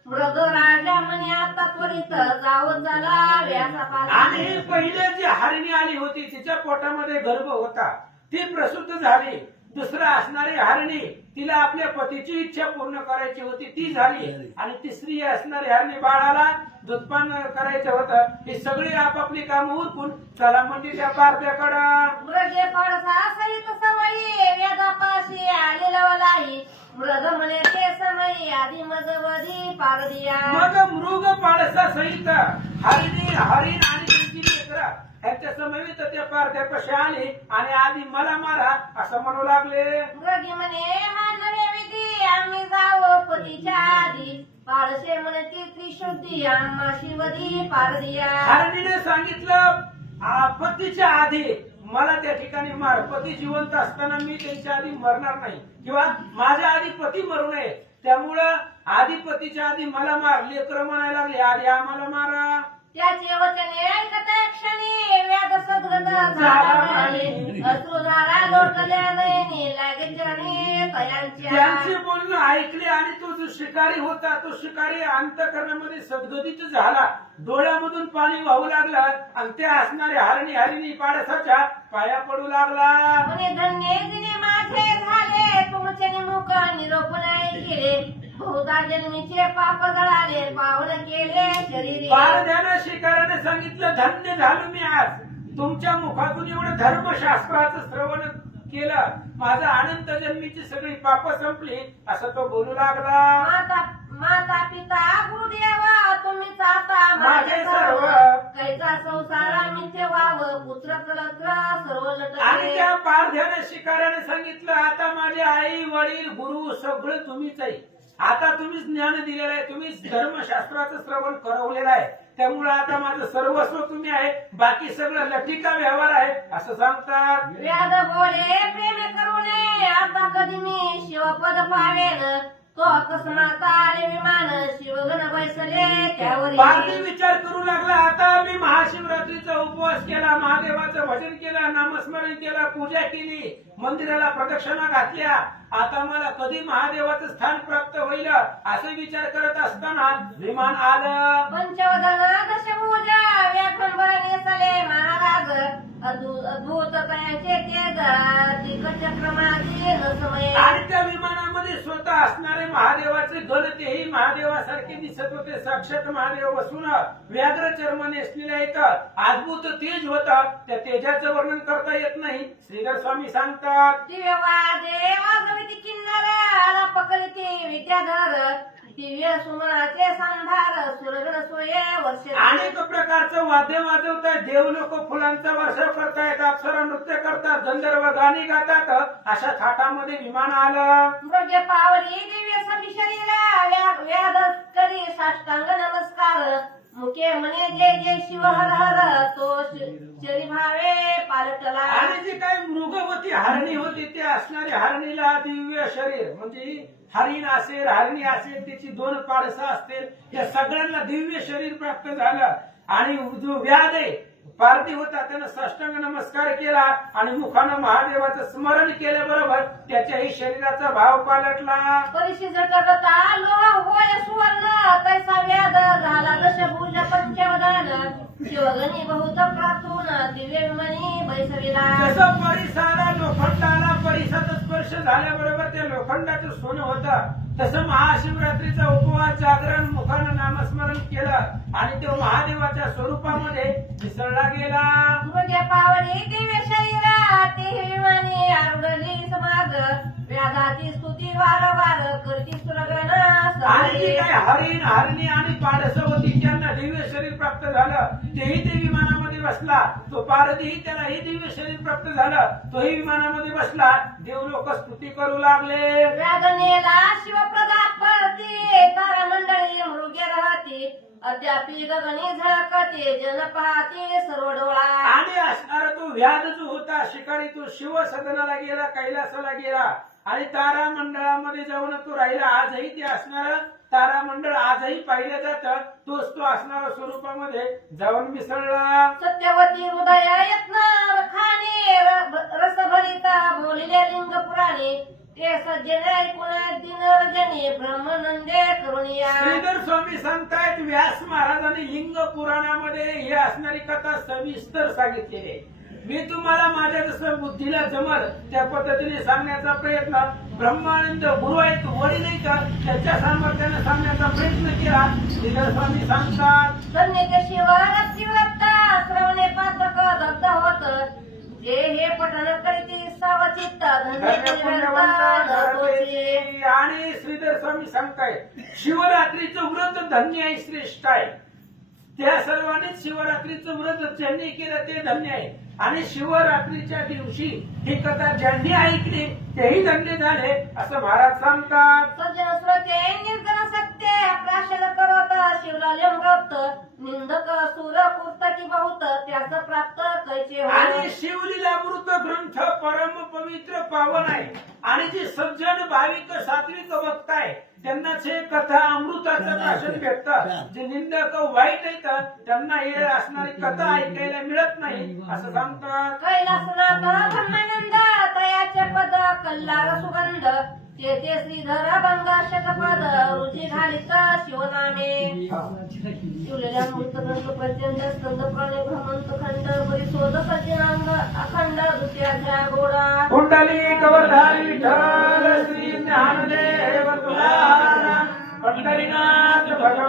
मृग राजा म्हणे आता त्वरित जावं चला व्यासापाला. आणि ही पहिले जी हरिणी आली होती तिच्या पोटामध्ये गर्भ होता, ती प्रसूत झाली. दुसरा असणारी हरणी तिला आपल्या पतीची इच्छा पूर्ण करायची होती, ती झाली. आणि तिसरी असणारी हरणी बाळाला दूधपान करायचं होतं. ही सगळी आपापली कामं उरकून चला म्हणजे त्या पारध्याकडं. मृगे पडसा सहित समयी वेदापाशी आलेला वलाई मृग म्हणे ते समयी आधी मजवधी पारदिया. मग मृग पाडसा सहित हरिणी हरिण आणि त्यांची लेकरं ह्याच्या समवेत त्या पारध्यापाशी आले आणि आधी मला मारा असं म्हणू लागले. मृगी म्हणे मानवे विधी आम्ही जावं पतीच्या आधी पारसे म्हणे ती त्रिशुद्धी आम्हा शिवधी पारदिया. हरणीने सांगितलं पतीच्या आधी मला त्या ठिकाणी मार, पती जिवंत असताना मी त्यांच्या आधी मरणार नाही किंवा माझ्या आधी पती मरू नये, त्यामुळं आधी पतीच्या आधी मला मार. लेकरं म्हणायला लागले आधी आम्हाला मारा. त्याचे वचने ऐकता क्षणी व्याध सद्गत झाला म्हणे अश्रुधारा लोटल्या नयनी लागे चरणी तयांच्या. त्यांचे बोलणं ऐकले आणि तो जो शिकारी होता तो शिकारी अंतःकरणामध्ये सद्गतीत झाला, डोळ्यामधून पाणी वाहू लागला आणि त्या असणाऱ्या हरिणी पाडसाच्या पाया पडू लागला. म्हणे धन्य दिने माझे झाले तुमचे निमुख निरोप नाही केले बहुधा जन्मीचे पाप जळाले पावन केले शरीरी. पारध्यानं शिकाऱ्याने सांगितलं धन्य झालो मी आज, तुमच्या मुखातून एवढं धर्मशास्त्राचं श्रवण केलं, माझं अनंत जन्मीची सगळी पाप संपली असं तो बोलू लागला. माता पिता गुरुदेवा तुम्हीच आता माझे सर्व. कैचा संसार मी ठेवावं उचरकलत्र सर्व आणि लटकले. त्या पारध्याने शिकाऱ्याने सांगितलं, आता माझे आई वडील गुरु सगळं तुम्हीच आहे. आता तुम्हीच ज्ञान दिलेलं आहे, तुम्हीच धर्मशास्त्राचं श्रवण करवलेलं आहे. त्यामुळे आता माझं सर्वस्व तुम्ही आहे, बाकी सगळं लटिका व्यवहार आहे असं सांगतात. व्याध बोले प्रेम करूने आता कधी मी शिवपद पावेन. तो अकस्मात आले विमान शिवगण बैसले त्यावर. पारधी विचार करू लागला, आता मी महाशिवरात्रीचा उपवास केला, महादेवाचं भजन केलं, नामस्मरण केलं, पूजा केली, मंदिराला प्रदक्षिणा घातल्या, आता मला कधी महादेवाचं स्थान प्राप्त होईल असं विचार करत असताना विमान आलं. पंचवदन दशभुजा व्याखंबर नेसले महाराज. अद्भुत तयाचे तेज दिग्चक्रमाची नसमये. आणि त्या विमानामध्ये स्वतः असणारे महादेवाचे गण तेही महादेवासारखे दिसत होते. साक्षात महादेव बसून व्याघ्र चर्म नेसलेले आहेत. अद्भुत तेज होतं, त्या तेजाचं वर्णन करता येत नाही. श्रीधर स्वामी सांगतात, दिव्य वादे वाजविती किन्नर आला पकडिती विद्याधर. दिव्य सुमनाचे संधार सुरगण सोये वर्षे. अनेक प्रकारचं वाद्य वाजवतात, देव लोक फुलांचा वर्षाव करतायत, अप्सरा नृत्य करतात, गंधर्व गाणी गातात. अशा थाटामध्ये विमान आलं. मृग्य पावरी दिव्य सभी शरीर व्याध करी साष्टांग नमस्कार. मुके म्हणे जय जय शिव हर हर. तो शरी भावे पालटला. आणि जी काही मृगवती हरणी होती ते असणारी हरणीला दिव्य शरीर म्हणजे हरिण असेल, हरणी असेल, त्याची 2 पाडसं असतील, या सगळ्यांना दिव्य शरीर प्राप्त झालं. आणि जो व्याध आहे पारधी होता त्यानं साष्टांग नमस्कार केला आणि मुखानं महादेवाचं स्मरण केल्याबरोबर त्याच्याही शरीराचा भाव पालटला. परिशी झटकता लोह होय सुवर्ण तैसा व्याध झाला दशभुज पंचवदन. शिवगणी बहुत प्रातून दिव्य विमानी बैसविला. जसं परिसाला लोखंडाला परिसाचा स्पर्श झाल्याबरोबर त्या लोखंडाचं सोनं होतं, तसं महाशिवरात्रीचा उपवास जागरण मुखानं नामस्मरण केलं आणि तो महादेवाच्या स्वरूपामध्ये मिसळला गेला. मृग्य पावरी दिव्य शरीर ते विमानी आरुढली समाग. व्याधाची स्तुती वारंवार करती सुरगण आणि जी काही हरिण, हरणी आणि पाडसं होती त्यांना दिव्य शरीर प्राप्त झालं, तेही ते विमानामध्ये बसला. तो पारधीही त्यालाही दिव्य शरीर प्राप्त झालं, तोही विमानामध्ये बसला. देव लोक स्तुती करू लागले. व्याधनेला शिवप्रदाप पडती तारा मंडळी मृग्य राहती. अद्यापी गगनी झळकते जन पाहते सर्व डोळा. आणि असणारा तो व्याध जो होता शिकारी, तो शिव सदनाला गेला, कैलासाला गेला आणि तारा मंडळामध्ये जाऊन तो राहिला. आजही ते असणार तारामंडळ आजही पाहिलं जातं, तोच तो असणाऱ्या स्वरूपामध्ये जाऊन मिसळला. सत्यवती हृदय यत्न रखाने रसभरिता बोलिले लिंग पुराणे. ते सज्जन ऐकून दिन रजनी ब्रह्मनंदे करुणिया. श्रीधर स्वामी सांगतायत, व्यास महाराजांनी लिंग पुराणामध्ये ही असणारी कथा सविस्तर सांगितलेली आहे. मी तुम्हाला माझ्या जसं बुद्धीला जमल त्या पद्धतीने सांगण्याचा प्रयत्न, ब्रह्मानंद गुरु आहेत, वडील आहेत, त्याच्या सामर्थ्याने सांगण्याचा प्रयत्न केला. श्रीधर स्वामी सांगतात, धन्य शिवरात्री व्रत श्रवणे पात्रक दग्ध होत. जे हे पठण करीती सावचित्त धन्य पुण्यवंत. आणि श्रीधर स्वामी सांगतायत, शिवरात्रीचं व्रत धन्य आहे, श्रेष्ठ आहे. त्या सर्वांनीच शिवरात्रीचं व्रत ज्यांनी केलं ते धन्य आहे. आणि शिवरात्रीच्या दिवशी ही कथा ज्यांनी ऐकली तेही धन्य झाले असं महाराज सांगतात. सज्जन श्रोते निर्जन सत्य प्राशद करत शिवलाले व्रत. निंदक सुर कुर्तकी बहुत त्यास प्राप्त कैचे हो. आणि शिवलीलामृत ग्रंथ परम पवित्र पावन आहे. आणि जे सज्जन भाविक सात्विक भक्त आहे त्यांनाच हे कथा अमृताचं प्राशन भेटतं. जे निंदक वाईट आहेत त्यांना हे असणारी कथा ऐकायला मिळत नाही असं सांगतात. कैलासनाथ ब्रह्मानंद तयाचे पद कल्लार सुगंध. तेथे श्रीधर भंग शतपद रुची घालित शिवनामे. शिवलेल्या मृतग्रंथ प्रचंड स्कंद प्राणे भ्रमंत खंड बरी शोध सज्जनांग अखंड दुसऱ्या गोडा. कुंडली कवरधारी विठ्ठल श्री ज्ञानदेव तुकाराम पंढरीनाथ भगवान